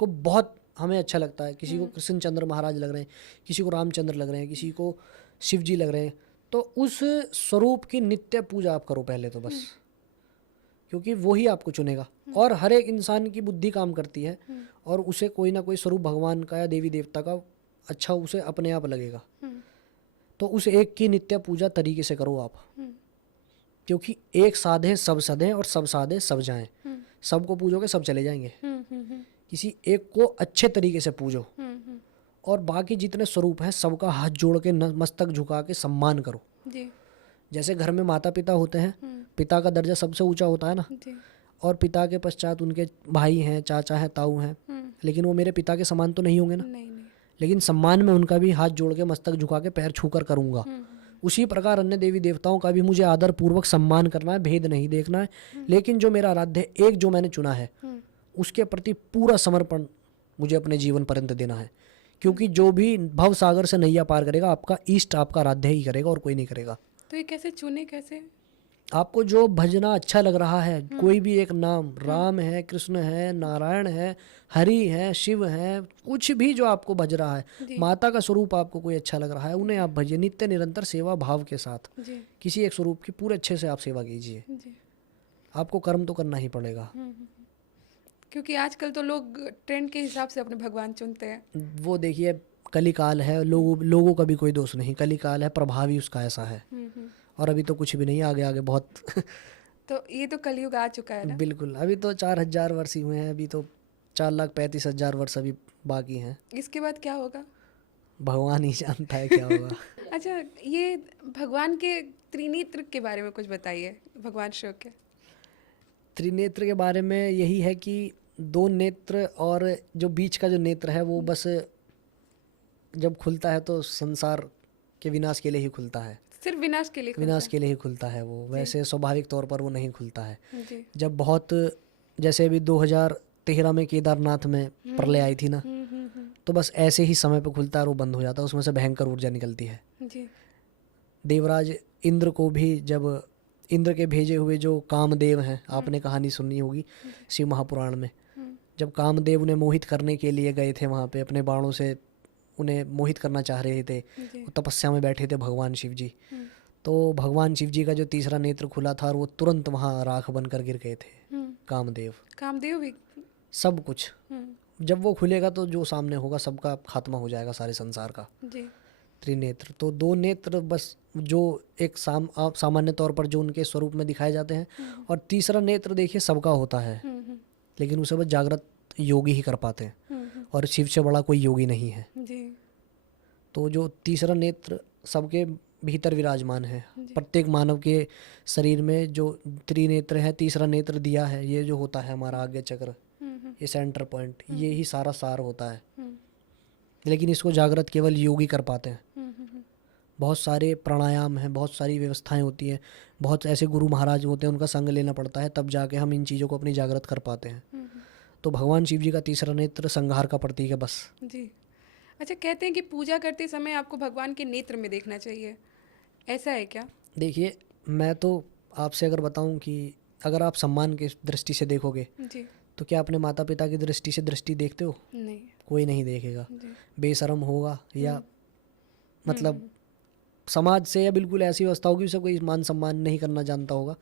को बहुत हमें अच्छा लगता है, किसी को कृष्णचंद्र महाराज लग रहे हैं, किसी को रामचंद्र लग रहे हैं, किसी को शिव जी लग रहे हैं, तो उस स्वरूप की नित्य पूजा आप करो पहले तो बस, क्योंकि वो ही आपको चुनेगा। और हर एक इंसान की बुद्धि काम करती है और उसे कोई ना कोई स्वरूप भगवान का या देवी देवता का अच्छा उसे अपने आप लगेगा। तो उस एक की नित्य पूजा तरीके से करो आप, क्योंकि एक साधे सब सधे और सब साधे सब जाएं। सबको पूजोगे सब चले जाएंगे। किसी एक को अच्छे तरीके से पूजो और बाकी जितने स्वरूप हैं सबका हाथ जोड़ के मस्तक झुका के सम्मान करो। जी जैसे घर में माता पिता होते हैं, पिता का दर्जा सबसे ऊंचा होता है ना, जी। और पिता के पश्चात उनके भाई हैं, चाचा हैं, ताऊ हैं, लेकिन वो मेरे पिता के समान तो नहीं होंगे ना, नहीं नहीं। लेकिन सम्मान में उनका भी हाथ जोड़ के मस्तक झुका के पैर छूकर करूँगा। उसी प्रकार अन्य देवी देवताओं का भी मुझे आदर पूर्वक सम्मान करना है, भेद नहीं देखना है। लेकिन जो मेरा आराध्य एक जो मैंने चुना है उसके प्रति पूरा समर्पण मुझे अपने जीवन पर्यंत देना है, क्योंकि जो भी भव सागर से नैया पार करेगा आपका इष्ट आपका आराध्य ही करेगा और कोई नहीं करेगा। तो ये कैसे चुने, कैसे? आपको जो भजना अच्छा लग रहा है, कोई भी एक नाम, राम है, कृष्ण है, नारायण है, हरि है, शिव है, कुछ भी जो आपको भज रहा है, माता का स्वरूप आपको कोई अच्छा लग रहा है, उन्हें आप भजिए नित्य निरंतर सेवा भाव के साथ। जी किसी एक स्वरूप की पूरे अच्छे से आप सेवा कीजिए। जी। आपको कर्म तो करना ही पड़ेगा। क्योंकि आजकल तो लोग ट्रेंड के हिसाब से अपने भगवान चुनते हैं। वो देखिए कलिकाल है, लोगों का भी कोई दोष नहीं, कलिकाल है, प्रभावी उसका ऐसा है। और अभी तो कुछ भी नहीं, आगे आगे बहुत तो ये तो कलयुग आ चुका है ना। बिल्कुल, अभी तो 4000 वर्ष ही हुए हैं, अभी तो 4,35,000 वर्ष अभी बाकी हैं। इसके बाद क्या होगा? भगवान ही जानता है क्या होगा। अच्छा, ये भगवान के त्रिनेत्र के बारे में कुछ बताइए, भगवान शिव के। त्रिनेत्र के बारे में यही है कि 2 नेत्र और जो बीच का जो नेत्र है वो बस जब खुलता है तो संसार के विनाश के लिए ही खुलता है, सिर्फ विनाश के लिए विनाश के लिए ही खुलता है वो, वैसे स्वाभाविक तौर पर वो नहीं खुलता है। जी। जब बहुत, जैसे अभी 2013 में केदारनाथ में प्रलय आई थी ना, तो बस ऐसे ही समय पे खुलता है और वो बंद हो जाता है, उसमें से भयंकर ऊर्जा निकलती है। जी देवराज इंद्र को भी, जब इंद्र के भेजे हुए जो कामदेव हैं, आपने कहानी सुनी होगी शिव महापुराण में, जब कामदेव उन्हें मोहित करने के लिए गए थे वहाँ पे, अपने बाणों से उन्हें मोहित करना चाह रहे थे, वो तपस्या में बैठे थे भगवान शिव जी, तो भगवान शिव जी का जो तीसरा नेत्र खुला था और वो तुरंत वहाँ राख बनकर गिर गए थे। कामदेव भी सब कुछ जब वो खुलेगा तो जो सामने होगा सबका खात्मा हो जाएगा, सारे संसार का। जी। त्रिनेत्र तो 2 नेत्र बस जो एक आप सामान्य तौर पर जो उनके स्वरूप में दिखाए जाते हैं, और तीसरा नेत्र देखिए सबका होता है, लेकिन उसे बस जागृत योगी ही कर पाते हैं, और शिव से बड़ा कोई योगी नहीं है। जी। तो जो तीसरा नेत्र सबके भीतर विराजमान है, प्रत्येक मानव के शरीर में जो त्रिनेत्र है, तीसरा नेत्र दिया है, ये जो होता है हमारा आज्ञा चक्र, ये सेंटर पॉइंट, ये ही सारा सार होता है, लेकिन इसको जागृत केवल योगी कर पाते हैं। बहुत सारे प्राणायाम हैं, बहुत सारी व्यवस्थाएं होती हैं, बहुत ऐसे गुरु महाराज होते हैं, उनका संग लेना पड़ता है, तब जाके हम इन चीज़ों को अपनी जागृत कर पाते हैं। तो भगवान शिव जी का तीसरा नेत्र संहार का प्रतीक है बस। जी। अच्छा, कहते हैं कि पूजा करते समय आपको भगवान के नेत्र में देखना चाहिए, ऐसा है क्या? देखिए, मैं तो आपसे अगर बताऊं कि अगर आप सम्मान की दृष्टि से देखोगे जी। तो क्या अपने माता पिता की दृष्टि से दृष्टि देखते हो? नहीं। कोई नहीं देखेगा। जी। बेशर्म होगा या मतलब समाज से, या बिल्कुल ऐसी व्यवस्था होगी उसे कोई मान सम्मान नहीं करना जानता होगा,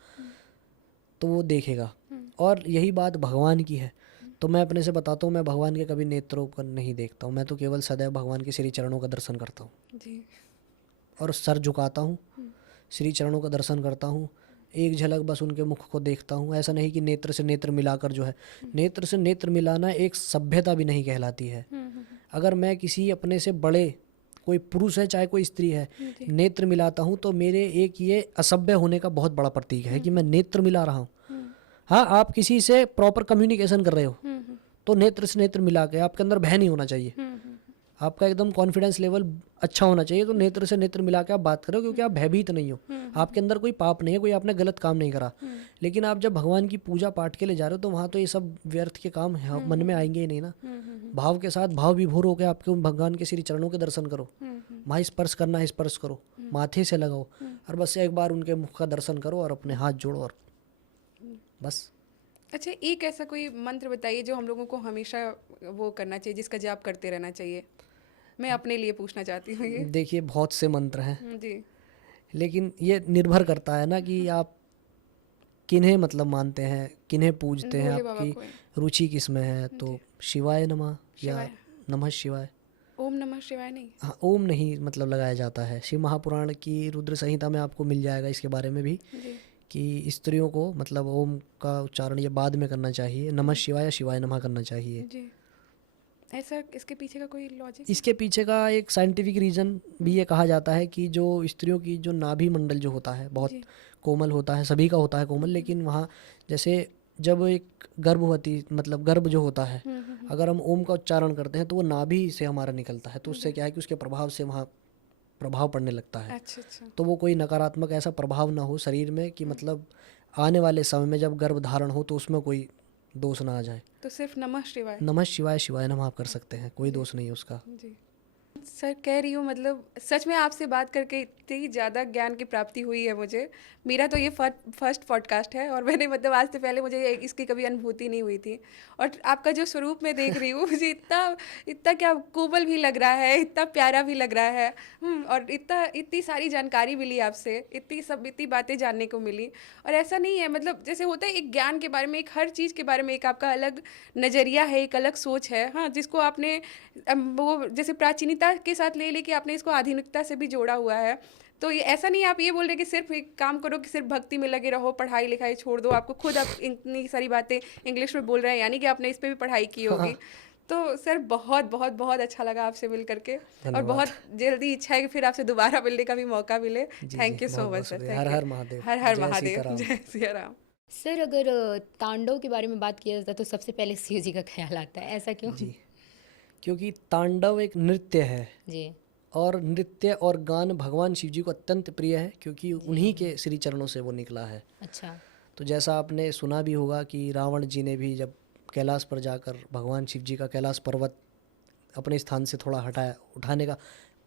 तो वो देखेगा। और यही बात भगवान की है। तो मैं अपने से बताता हूँ, मैं भगवान के कभी नेत्रों को नहीं देखता हूँ, मैं तो केवल सदैव भगवान के श्री चरणों का दर्शन करता हूँ जी। और सर झुकाता हूँ, श्री चरणों का दर्शन करता हूँ, एक झलक बस उनके मुख को देखता हूँ। ऐसा नहीं कि नेत्र से नेत्र मिलाकर जो है, नेत्र से नेत्र मिलाना एक सभ्यता भी नहीं कहलाती है। अगर मैं किसी अपने से बड़े, कोई पुरुष है चाहे कोई स्त्री है, नेत्र मिलाता हूँ तो मेरे एक ये असभ्य होने का बहुत बड़ा प्रतीक है कि मैं नेत्र मिला रहा हूँ। हाँ, आप किसी से प्रॉपर कम्युनिकेशन कर रहे हो तो नेत्र से नेत्र मिला के, आपके अंदर भय नहीं होना चाहिए, आपका एकदम कॉन्फिडेंस लेवल अच्छा होना चाहिए, तो नेत्र से नेत्र मिला के आप बात करो, क्योंकि आप भयभीत नहीं हो, आपके अंदर कोई पाप नहीं है, कोई आपने गलत काम नहीं करा। लेकिन आप जब भगवान की पूजा पाठ के लिए जा रहे हो तो वहाँ तो ये सब व्यर्थ के काम है, मन में आएंगे ही नहीं ना। भाव के साथ, भाव विभोर होकर आपके भगवान के श्री चरणों के दर्शन करो, वहाँ स्पर्श करना है स्पर्श करो, माथे से लगाओ, और बस एक बार उनके मुख का दर्शन करो और अपने हाथ जोड़ो और बस। अच्छा, एक ऐसा कोई मंत्र बताइए जो हम लोगों को हमेशा वो करना चाहिए, जिसका जाप करते रहना चाहिए। मैं अपने लिए पूछना चाहती हूँ ये। देखिए, बहुत से मंत्र हैं जी। लेकिन ये निर्भर करता है ना कि आप किन्हें मतलब मानते हैं, किन्हें पूजते हैं, भोले बाबा आपकी को। रुचि किस में है। तो शिवाय नमः या शिवाय। नमः शिवाय, ओम नमः शिवाय नहीं। हाँ, ओम नहीं मतलब लगाया जाता है। शिव महापुराण की रुद्र संहिता में आपको मिल जाएगा इसके बारे में भी, जी। कि स्त्रियों को मतलब ओम का उच्चारण ये बाद में करना चाहिए, नमः शिवाय या शिवाय नमः करना चाहिए। जी। ऐसा इसके पीछे का कोई लॉजिक? इसके पीछे का एक साइंटिफिक रीज़न भी ये कहा जाता है कि जो स्त्रियों की जो नाभि मंडल जो होता है बहुत कोमल होता है, सभी का होता है कोमल, लेकिन वहाँ जैसे जब एक गर्भवती मतलब गर्भ जो होता है, अगर हम ओम का उच्चारण करते हैं तो वो नाभि से हमारा निकलता है, तो उससे क्या है कि उसके प्रभाव से वहाँ प्रभाव पड़ने लगता है। अच्छा अच्छा। तो वो कोई नकारात्मक ऐसा प्रभाव ना हो शरीर में कि मतलब आने वाले समय में जब गर्भ धारण हो तो उसमें कोई दोष ना आ जाए। तो सिर्फ नमः शिवाय। नमः शिवाय, शिवाय नमः आप कर सकते हैं, कोई दोष नहीं है उसका। जी सर, कह रही हूँ मतलब सच में आपसे बात करके इतनी ज़्यादा ज्ञान की प्राप्ति हुई है मुझे। मेरा तो ये फर्स्ट पॉडकास्ट है और मैंने मतलब आज से पहले मुझे इसकी कभी अनुभूति नहीं हुई थी। और आपका जो स्वरूप मैं देख रही हूँ मुझे इतना इतना क्या कोमल भी लग रहा है, इतना प्यारा भी लग रहा है। और इतनी सारी जानकारी मिली आपसे, इतनी बातें जानने को मिली। और ऐसा नहीं है, मतलब जैसे होता है एक ज्ञान के बारे में, एक हर चीज़ के बारे में एक आपका अलग नज़रिया है, एक अलग सोच है। हाँ, जिसको आपने वो जैसे प्राचीनता के साथ ले लेके आपने इसको आधुनिकता से भी जोड़ा हुआ है। तो ये ऐसा नहीं आप ये बोल रहे कि सिर्फ एक काम करो कि सिर्फ भक्ति में लगे रहो, पढ़ाई लिखाई छोड़ दो। आपको खुद आप इतनी सारी बातें इंग्लिश में बोल रहे हैं, यानी कि आपने इस पे भी पढ़ाई की होगी। तो सर बहुत बहुत बहुत अच्छा लगा आपसे मिल करके, और बहुत जल्दी इच्छा है कि फिर आपसे दोबारा मिलने का भी मौका मिले। Thank you so much sir. Har Har Mahadev. Har Har जय महादेव। सीताराम। जय सिया राम। सर अगर तांडव के बारे में बात किया जाता है तो सबसे पहले शिव जी का ख्याल आता है, ऐसा क्यों? जी, क्योंकि तांडव एक नृत्य है जी। और नृत्य और गान भगवान शिव जी को अत्यंत प्रिय है, क्योंकि उन्हीं के श्री चरणों से वो निकला है। अच्छा। तो जैसा आपने सुना भी होगा कि रावण जी ने भी जब कैलाश पर जाकर भगवान शिव जी का कैलाश पर्वत अपने स्थान से थोड़ा उठाने का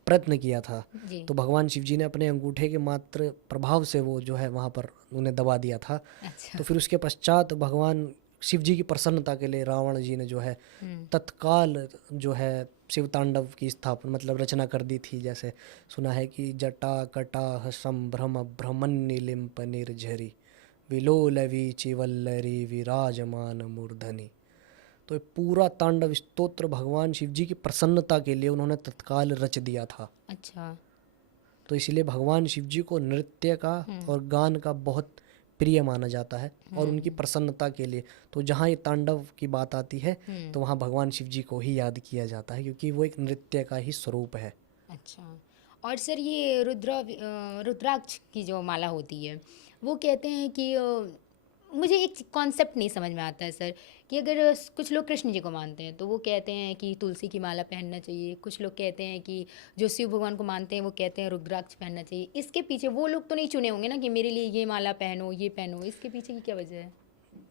प्रयत्न किया था, जी। तो भगवान शिव जी ने अपने अंगूठे के मात्र प्रभाव से वो जो है वहाँ पर उन्हें दबा दिया था। अच्छा। तो फिर उसके पश्चात भगवान शिव जी की प्रसन्नता के लिए रावण जी ने जो है तत्काल जो है शिव तांडव की स्थापना मतलब रचना कर दी थी। जैसे सुना है कि जटा कटाह संभ्रम भ्रमण लिम्प निर्झरी विलोल वीचि वल्लरी विराजमान मूर्धनि। तो ये पूरा तांडव स्तोत्र भगवान शिव जी की प्रसन्नता के लिए उन्होंने तत्काल रच दिया था। अच्छा। तो इसलिए भगवान शिव जी को नृत्य का और गान का बहुत प्रिय माना जाता है, और उनकी प्रसन्नता के लिए तो जहाँ ये तांडव की बात आती है तो वहाँ भगवान शिव जी को ही याद किया जाता है, क्योंकि वो एक नृत्य का ही स्वरूप है। अच्छा। और सर ये रुद्राक्ष की जो माला होती है वो कहते हैं कि मुझे एक कॉन्सेप्ट नहीं समझ में आता है सर, कि अगर कुछ लोग कृष्ण जी को मानते हैं तो वो कहते हैं कि तुलसी की माला पहनना चाहिए, कुछ लोग कहते हैं कि जो शिव भगवान को मानते हैं वो कहते हैं रुद्राक्ष पहनना चाहिए। इसके पीछे वो लोग तो नहीं चुने होंगे ना कि मेरे लिए ये माला पहनो ये पहनो, इसके पीछे की क्या वजह है?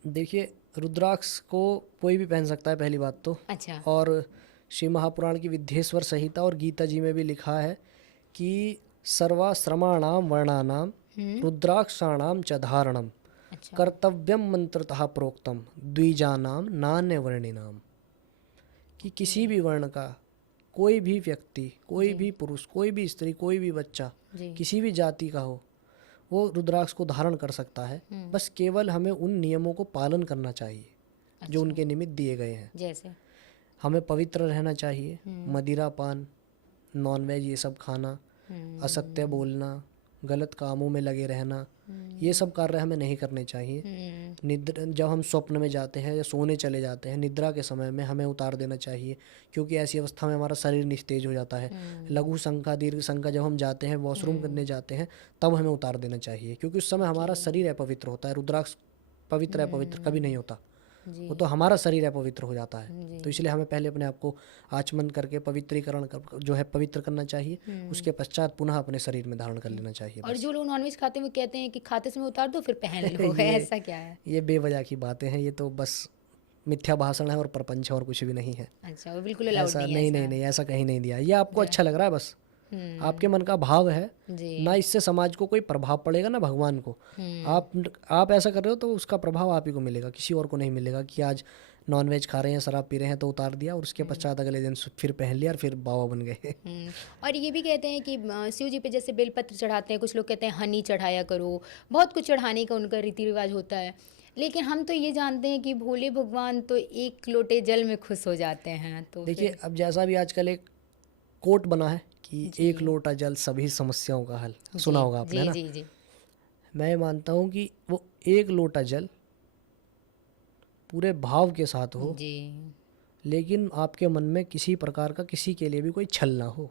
देखिए, रुद्राक्ष को कोई भी पहन सकता है पहली बात तो। अच्छा। और श्री महापुराण की विद्येश्वर संहिता और गीता जी में भी लिखा है कि सर्वाश्रमाणाम वर्णानाम रुद्राक्षाणाम च धारणम अच्छा। कर्तव्यम मंत्रतः प्रोक्तम द्विजानाम नान्य वर्णिनाम। कि किसी भी वर्ण का कोई भी व्यक्ति, कोई भी पुरुष, कोई भी स्त्री, कोई भी बच्चा, जी। किसी भी जाति का हो, वो रुद्राक्ष को धारण कर सकता है। बस केवल हमें उन नियमों को पालन करना चाहिए जो उनके निमित्त दिए गए हैं। जैसे हमें पवित्र रहना चाहिए, मदिरा पान, नॉनवेज ये सब खाना, असत्य बोलना, गलत कामों में लगे रहना, ये सब कार्य हमें नहीं करने चाहिए। निद्रा, जब हम स्वप्न में जाते हैं या सोने चले जाते हैं, निद्रा के समय में हमें उतार देना चाहिए, क्योंकि ऐसी अवस्था में हमारा शरीर निस्तेज हो जाता है। लघु शंका, दीर्घ शंका, जब हम जाते हैं वॉशरूम करने जाते हैं तब हमें उतार देना चाहिए, क्योंकि उस समय हमारा शरीर अपवित्र होता है। रुद्राक्ष पवित्र है, पवित्र कभी नहीं होता, वो तो हमारा शरीर अपवित्र हो जाता है। तो इसलिए हमें पहले अपने आप को आचमन करके पवित्रीकरण कर जो है पवित्र करना चाहिए, उसके पश्चात पुनः अपने शरीर में धारण कर लेना चाहिए। और जो लोग नॉनवेज खाते हैं वो कहते हैं कि खाते समय उतार दो फिर पहन लो, ऐसा क्या है? ये बेवजह की बातें हैं, ये तो बस मिथ्या भाषण है और प्रपंच है और कुछ भी नहीं है। अच्छा, वो बिल्कुल अलाउड ऐसा नहीं है नहीं ऐसा? नहीं नहीं, ऐसा कहीं नहीं दिया। ये आपको अच्छा लग रहा है, बस आपके मन का भाव है जी। ना, इससे समाज को कोई प्रभाव पड़ेगा ना भगवान को। आप ऐसा कर रहे हो तो उसका प्रभाव आप ही को मिलेगा, किसी और को नहीं मिलेगा। कि आज नॉनवेज खा रहे हैं, शराब पी रहे हैं तो उतार दिया, और उसके पश्चात अगले दिन फिर पहन लिया और फिर बाबा बन गए। और ये भी कहते हैं कि शिव जी पे जैसे बेलपत्र चढ़ाते हैं, कुछ लोग कहते हैं हनी चढ़ाया करो, बहुत कुछ चढ़ाने का उनका रीति रिवाज होता है। लेकिन हम तो ये जानते हैं कि भोले भगवान तो एक लोटे जल में खुश हो जाते हैं। तो देखिए, अब जैसा भी आजकल एक कोट बना है कि एक लोटा जल सभी समस्याओं का हल, सुना होगा आपने, है ना? जी जी। मैं मानता हूँ कि वो एक लोटा जल पूरे भाव के साथ हो, जी। लेकिन आपके मन में किसी प्रकार का किसी के लिए भी कोई छल ना हो,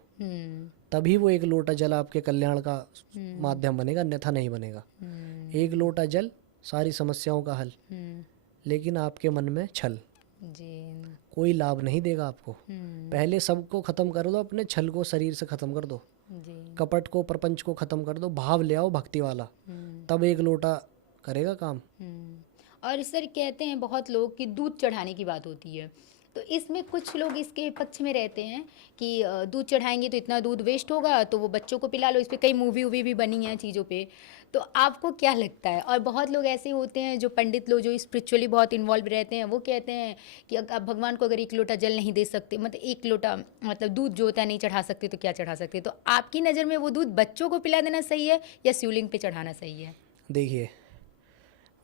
तभी वो एक लोटा जल आपके कल्याण का माध्यम बनेगा, अन्यथा नहीं बनेगा। एक लोटा जल सारी समस्याओं का हल, लेकिन आपके मन में छल जी। कोई लाभ नहीं देगा आपको। पहले सबको खत्म कर दो, अपने छल को शरीर से खत्म कर दो, जी। कपट को, प्रपंच को खत्म कर दो, भाव ले आओ भक्ति वाला, तब एक लोटा करेगा काम। और सर कहते हैं बहुत लोग कि दूध चढ़ाने की बात होती है, तो इसमें कुछ लोग इसके पक्ष में रहते हैं कि दूध चढ़ाएंगे तो इतना दूध वेस्ट होगा, तो वो बच्चों को पिला लो। इस पे कई मूवी वूवी भी बनी हैं चीज़ों पे, तो आपको क्या लगता है? और बहुत लोग ऐसे होते हैं जो पंडित लोग जो स्पिरिचुअली बहुत इन्वॉल्व रहते हैं, वो कहते हैं कि आप भगवान को अगर 1 लोटा जल नहीं दे सकते, मतलब 1 लोटा मतलब दूध जो होता है नहीं चढ़ा सकते, तो क्या चढ़ा सकते? तो आपकी नज़र में वो दूध बच्चों को पिला देना सही है या शिवलिंग पे चढ़ाना सही है? देखिए,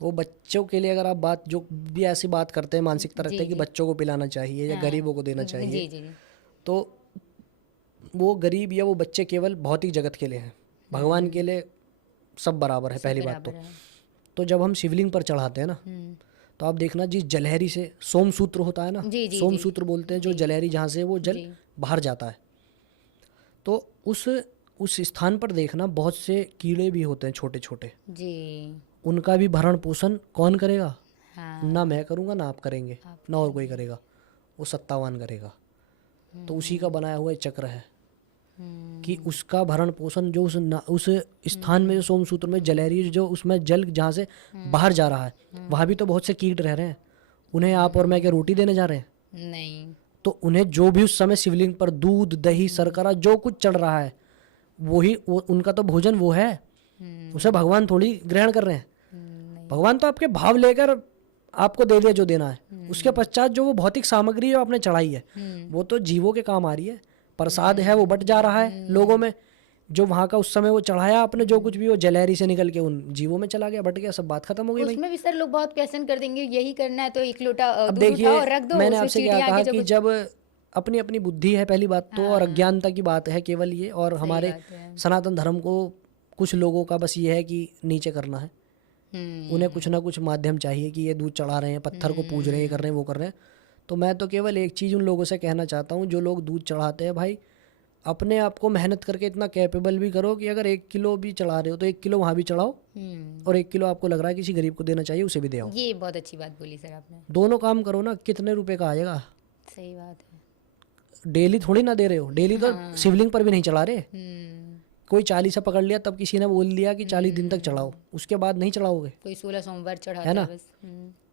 वो बच्चों के लिए अगर आप बात जो भी ऐसी बात करते हैं, मानसिकता रखते हैं कि बच्चों को पिलाना चाहिए या हाँ। गरीबों को देना जी चाहिए, जी जी। तो वो गरीब या वो बच्चे केवल भौतिक जगत के लिए हैं। भगवान के लिए सब बराबर है, पहली बात बराबर है। तो जब हम शिवलिंग पर चढ़ाते हैं ना, तो आप देखना जिस जलहरी से सोमसूत्र होता है ना, जी जी सोमसूत्र बोलते हैं जो जलहरी जहाँ से वो जल जी। बाहर जाता है, तो उस स्थान पर देखना बहुत से कीड़े भी होते हैं छोटे छोटे। जी। उनका भी भरण पोषण कौन करेगा? हाँ। ना मैं करूँगा ना आप करेंगे, ना और कोई करेगा, वो सत्तावान करेगा। तो उसी का बनाया हुआ एक चक्र है कि उसका भरण पोषण जो उस स्थान में जो सोमसूत्र में जलहरी जो उसमें जल जहाँ से बाहर जा रहा है, वहाँ भी तो बहुत से कीट रह रहे हैं। उन्हें आप और मैं क्या रोटी देने जा रहे हैं? नहीं। तो उन्हें जो भी उस समय शिवलिंग पर दूध दही शर्करा जो कुछ चढ़ रहा है, वो उनका तो भोजन वो है। उसे भगवान थोड़ी ग्रहण कर रहे हैं। भगवान तो आपके भाव लेकर आपको दे दिया जो देना है। उसके पश्चात जो वो भौतिक सामग्री जो आपने चढ़ाई है, वो तो जीवों के काम आ रही है। प्रसाद है वो बट जा रहा है लोगों में। जो वहाँ का उस समय वो चढ़ाया आपने जो कुछ भी, वो जलहरी से निकल के उन जीवों में चला गया, बट गया, सब बात खत्म हो गई भाई। उसमें भी सर लोग बहुत क्वेश्चन कर देंगे, यही करना है तो 1 लोटा अब दूध देखिए, उठाओ और रख दो, मैंने उसमें आपसे क्या चींटियां कहा आके जो कि कुछ। जब अपनी अपनी बुद्धि है पहली बात तो, और अज्ञानता की बात है केवल ये, और हमारे बात है। सनातन धर्म को कुछ लोगों का बस ये है कि नीचे करना है। उन्हें कुछ ना कुछ माध्यम चाहिए कि ये दूध चढ़ा रहे हैं, पत्थर को पूज रहे हैं, ये कर रहे हैं, वो कर रहे हैं। तो मैं तो केवल एक चीज़ उन लोगों से कहना चाहता हूँ जो लोग दूध चढ़ाते हैं, भाई अपने आप को मेहनत करके इतना कैपेबल भी करो कि अगर 1 किलो भी चढ़ा रहे हो तो 1 किलो वहाँ भी चढ़ाओ, और 1 किलो आपको लग रहा है किसी गरीब को देना चाहिए, उसे भी दे आओ। ये बहुत अच्छी बात बोली सर आपने। दोनों काम करो ना, कितने रुपए का आएगा? सही बात है। डेली थोड़ी ना दे रहे हो, डेली तो शिवलिंग पर भी नहीं चढ़ा रहे। कोई 40 पकड़ लिया तब किसी ने बोल दिया कि 40 दिन तक चढ़ाओ, उसके बाद नहीं चढ़ाओगे, कोई 16 सोमवार चढ़ाता है ना? बस।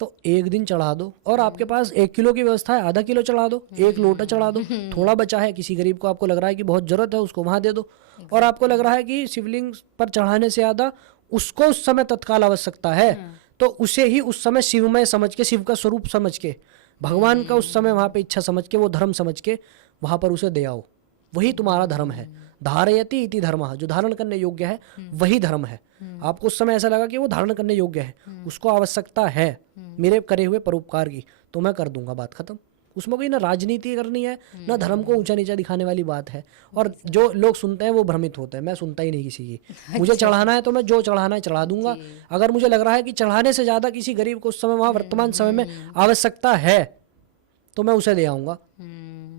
तो 1 दिन चढ़ा दो, और आपके पास 1 किलो की व्यवस्था है, आधा किलो चढ़ा दो, 1 लोटा चढ़ा दो, थोड़ा बचा है किसी गरीब को आपको लग रहा है कि बहुत जरूरत है, उसको वहां दे दो। और आपको लग रहा है कि शिवलिंग पर चढ़ाने से ज्यादा उसको उस समय तत्काल आवश्यकता है, तो उसे ही उस समय शिवमय समझ के, शिव का स्वरूप समझ के, भगवान का उस समय वहां पे इच्छा समझ के, वो धर्म समझ के वहां पर उसे दे आओ। वही तुम्हारा धर्म है। धारयति इति धर्मः, जो धारण करने योग्य है वही धर्म है। आपको उस समय ऐसा लगा कि वो धारण करने योग्य है, उसको आवश्यकता है मेरे करे हुए परोपकार की, तो मैं कर दूंगा, बात खत्म। उसमें कोई ना राजनीति करनी है, ना धर्म को ऊंचा नीचा दिखाने वाली बात है। और जो लोग सुनते हैं वो भ्रमित होते हैं, मैं सुनता ही नहीं किसी की। मुझे चढ़ाना है तो मैं जो चढ़ाना है चढ़ा दूंगा। अगर मुझे लग रहा है कि चढ़ाने से ज्यादा किसी गरीब को उस समय वहां वर्तमान समय में आवश्यकता है, तो मैं उसे दे आऊंगा।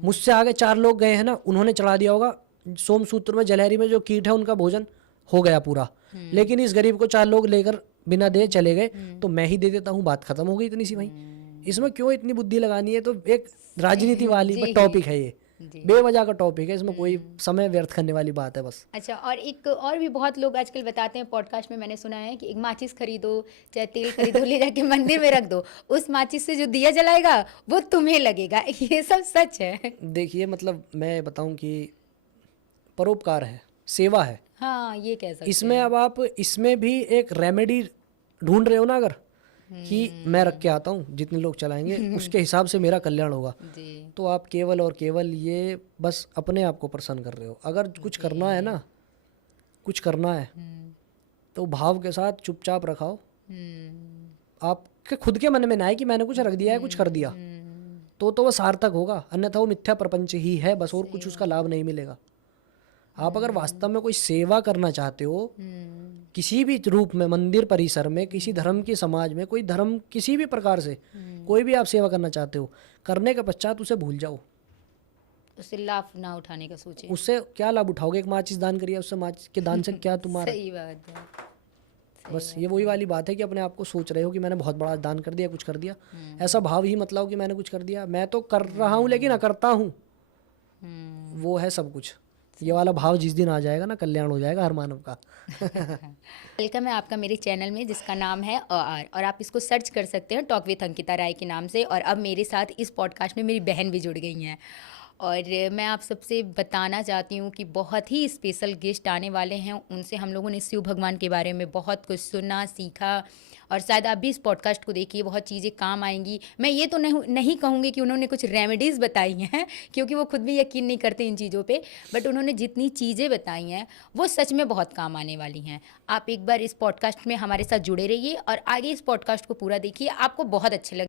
मुझसे आगे 4 लोग गए हैं ना, उन्होंने चढ़ा दिया होगा, सोमसूत्र में जलहरी में जो कीट है उनका भोजन हो गया पूरा। लेकिन इस गरीब को 4 लोग लेकर बिना दे चले गए, तो मैं ही दे देता हूँ, बात खत्म हो गई इतनी सी भाई। इसमें क्यों इतनी बुद्धि लगानी है? तो एक राजनीति वाली टॉपिक है ये, बेवजह का टॉपिक है, इसमें कोई समय व्यर्थ करने वाली बात है बस। अच्छा, और एक और भी बहुत लोग आजकल बताते हैं, पॉडकास्ट में मैंने सुना है कि एक माचिस खरीदो, चाहे तेल खरीदो, ले जाके मंदिर में रख दो, उस माचिस से जो दिया जलाएगा वो तुम्हें लगेगा। ये सब सच है? देखिए, मतलब मैं बताऊं कि परोपकार है, सेवा है। हाँ, ये कह सकते इसमें अब आप इसमें भी एक रेमेडी ढूंढ रहे हो ना, अगर कि मैं रख के आता हूँ, जितने लोग चलाएंगे उसके हिसाब से मेरा कल्याण होगा, जी। तो आप केवल और केवल ये बस अपने आप को प्रसन्न कर रहे हो। अगर कुछ करना है ना, कुछ करना है तो भाव के साथ चुपचाप रखाओ। आपके खुद के मन में ना है कि मैंने कुछ रख दिया है, कुछ कर दिया, तो वो सार्थक होगा, अन्यथा वो मिथ्या प्रपंच ही है बस, और कुछ उसका लाभ नहीं मिलेगा। आप अगर वास्तव में कोई सेवा करना चाहते हो किसी भी रूप में, मंदिर परिसर में, किसी धर्म के समाज में, कोई धर्म किसी भी प्रकार से कोई भी आप सेवा करना चाहते हो, करने के पश्चात उसे भूल जाओ, उससे लाभ ना उठाने का सोचे। उससे क्या लाभ उठाओगे? एक माचिस दान करिए, उससे माचिस के दान से क्या तुम्हारा? सही बात है। बस ये वही वाली बात है कि अपने आप को सोच रहे हो कि मैंने बहुत बड़ा दान कर दिया, कुछ कर दिया, ऐसा भाव ही मत लाओ कि मैंने कुछ कर दिया। मैं तो कर रहा हूँ लेकिन अकर्ता हूँ, वो है सब कुछ। ये वाला भाव जिस दिन आ जाएगा ना, कल्याण हो जाएगा हर मानव का। वेलकम है आपका मेरे चैनल में, जिसका नाम है और आप इसको सर्च कर सकते हैं टॉक विथ अंकिता राय के नाम से। और अब मेरे साथ इस पॉडकास्ट में मेरी बहन भी जुड़ गई हैं। और मैं आप सबसे बताना चाहती हूँ कि बहुत ही स्पेशल गेस्ट आने वाले हैं। उनसे हम लोगों ने शिव भगवान के बारे में बहुत कुछ सुना, सीखा, और शायद आप भी इस पॉडकास्ट को देखिए, बहुत चीज़ें काम आएंगी। मैं ये तो नहीं कहूँगी कि उन्होंने कुछ रेमेडीज़ बताई हैं, क्योंकि वो खुद भी यकीन नहीं करते इन चीज़ों पे, बट उन्होंने जितनी चीज़ें बताई हैं वो सच में बहुत काम आने वाली हैं। आप एक बार इस पॉडकास्ट में हमारे साथ जुड़े रहिए और आगे इस पॉडकास्ट को पूरा देखिए, आपको बहुत अच्छे लगे।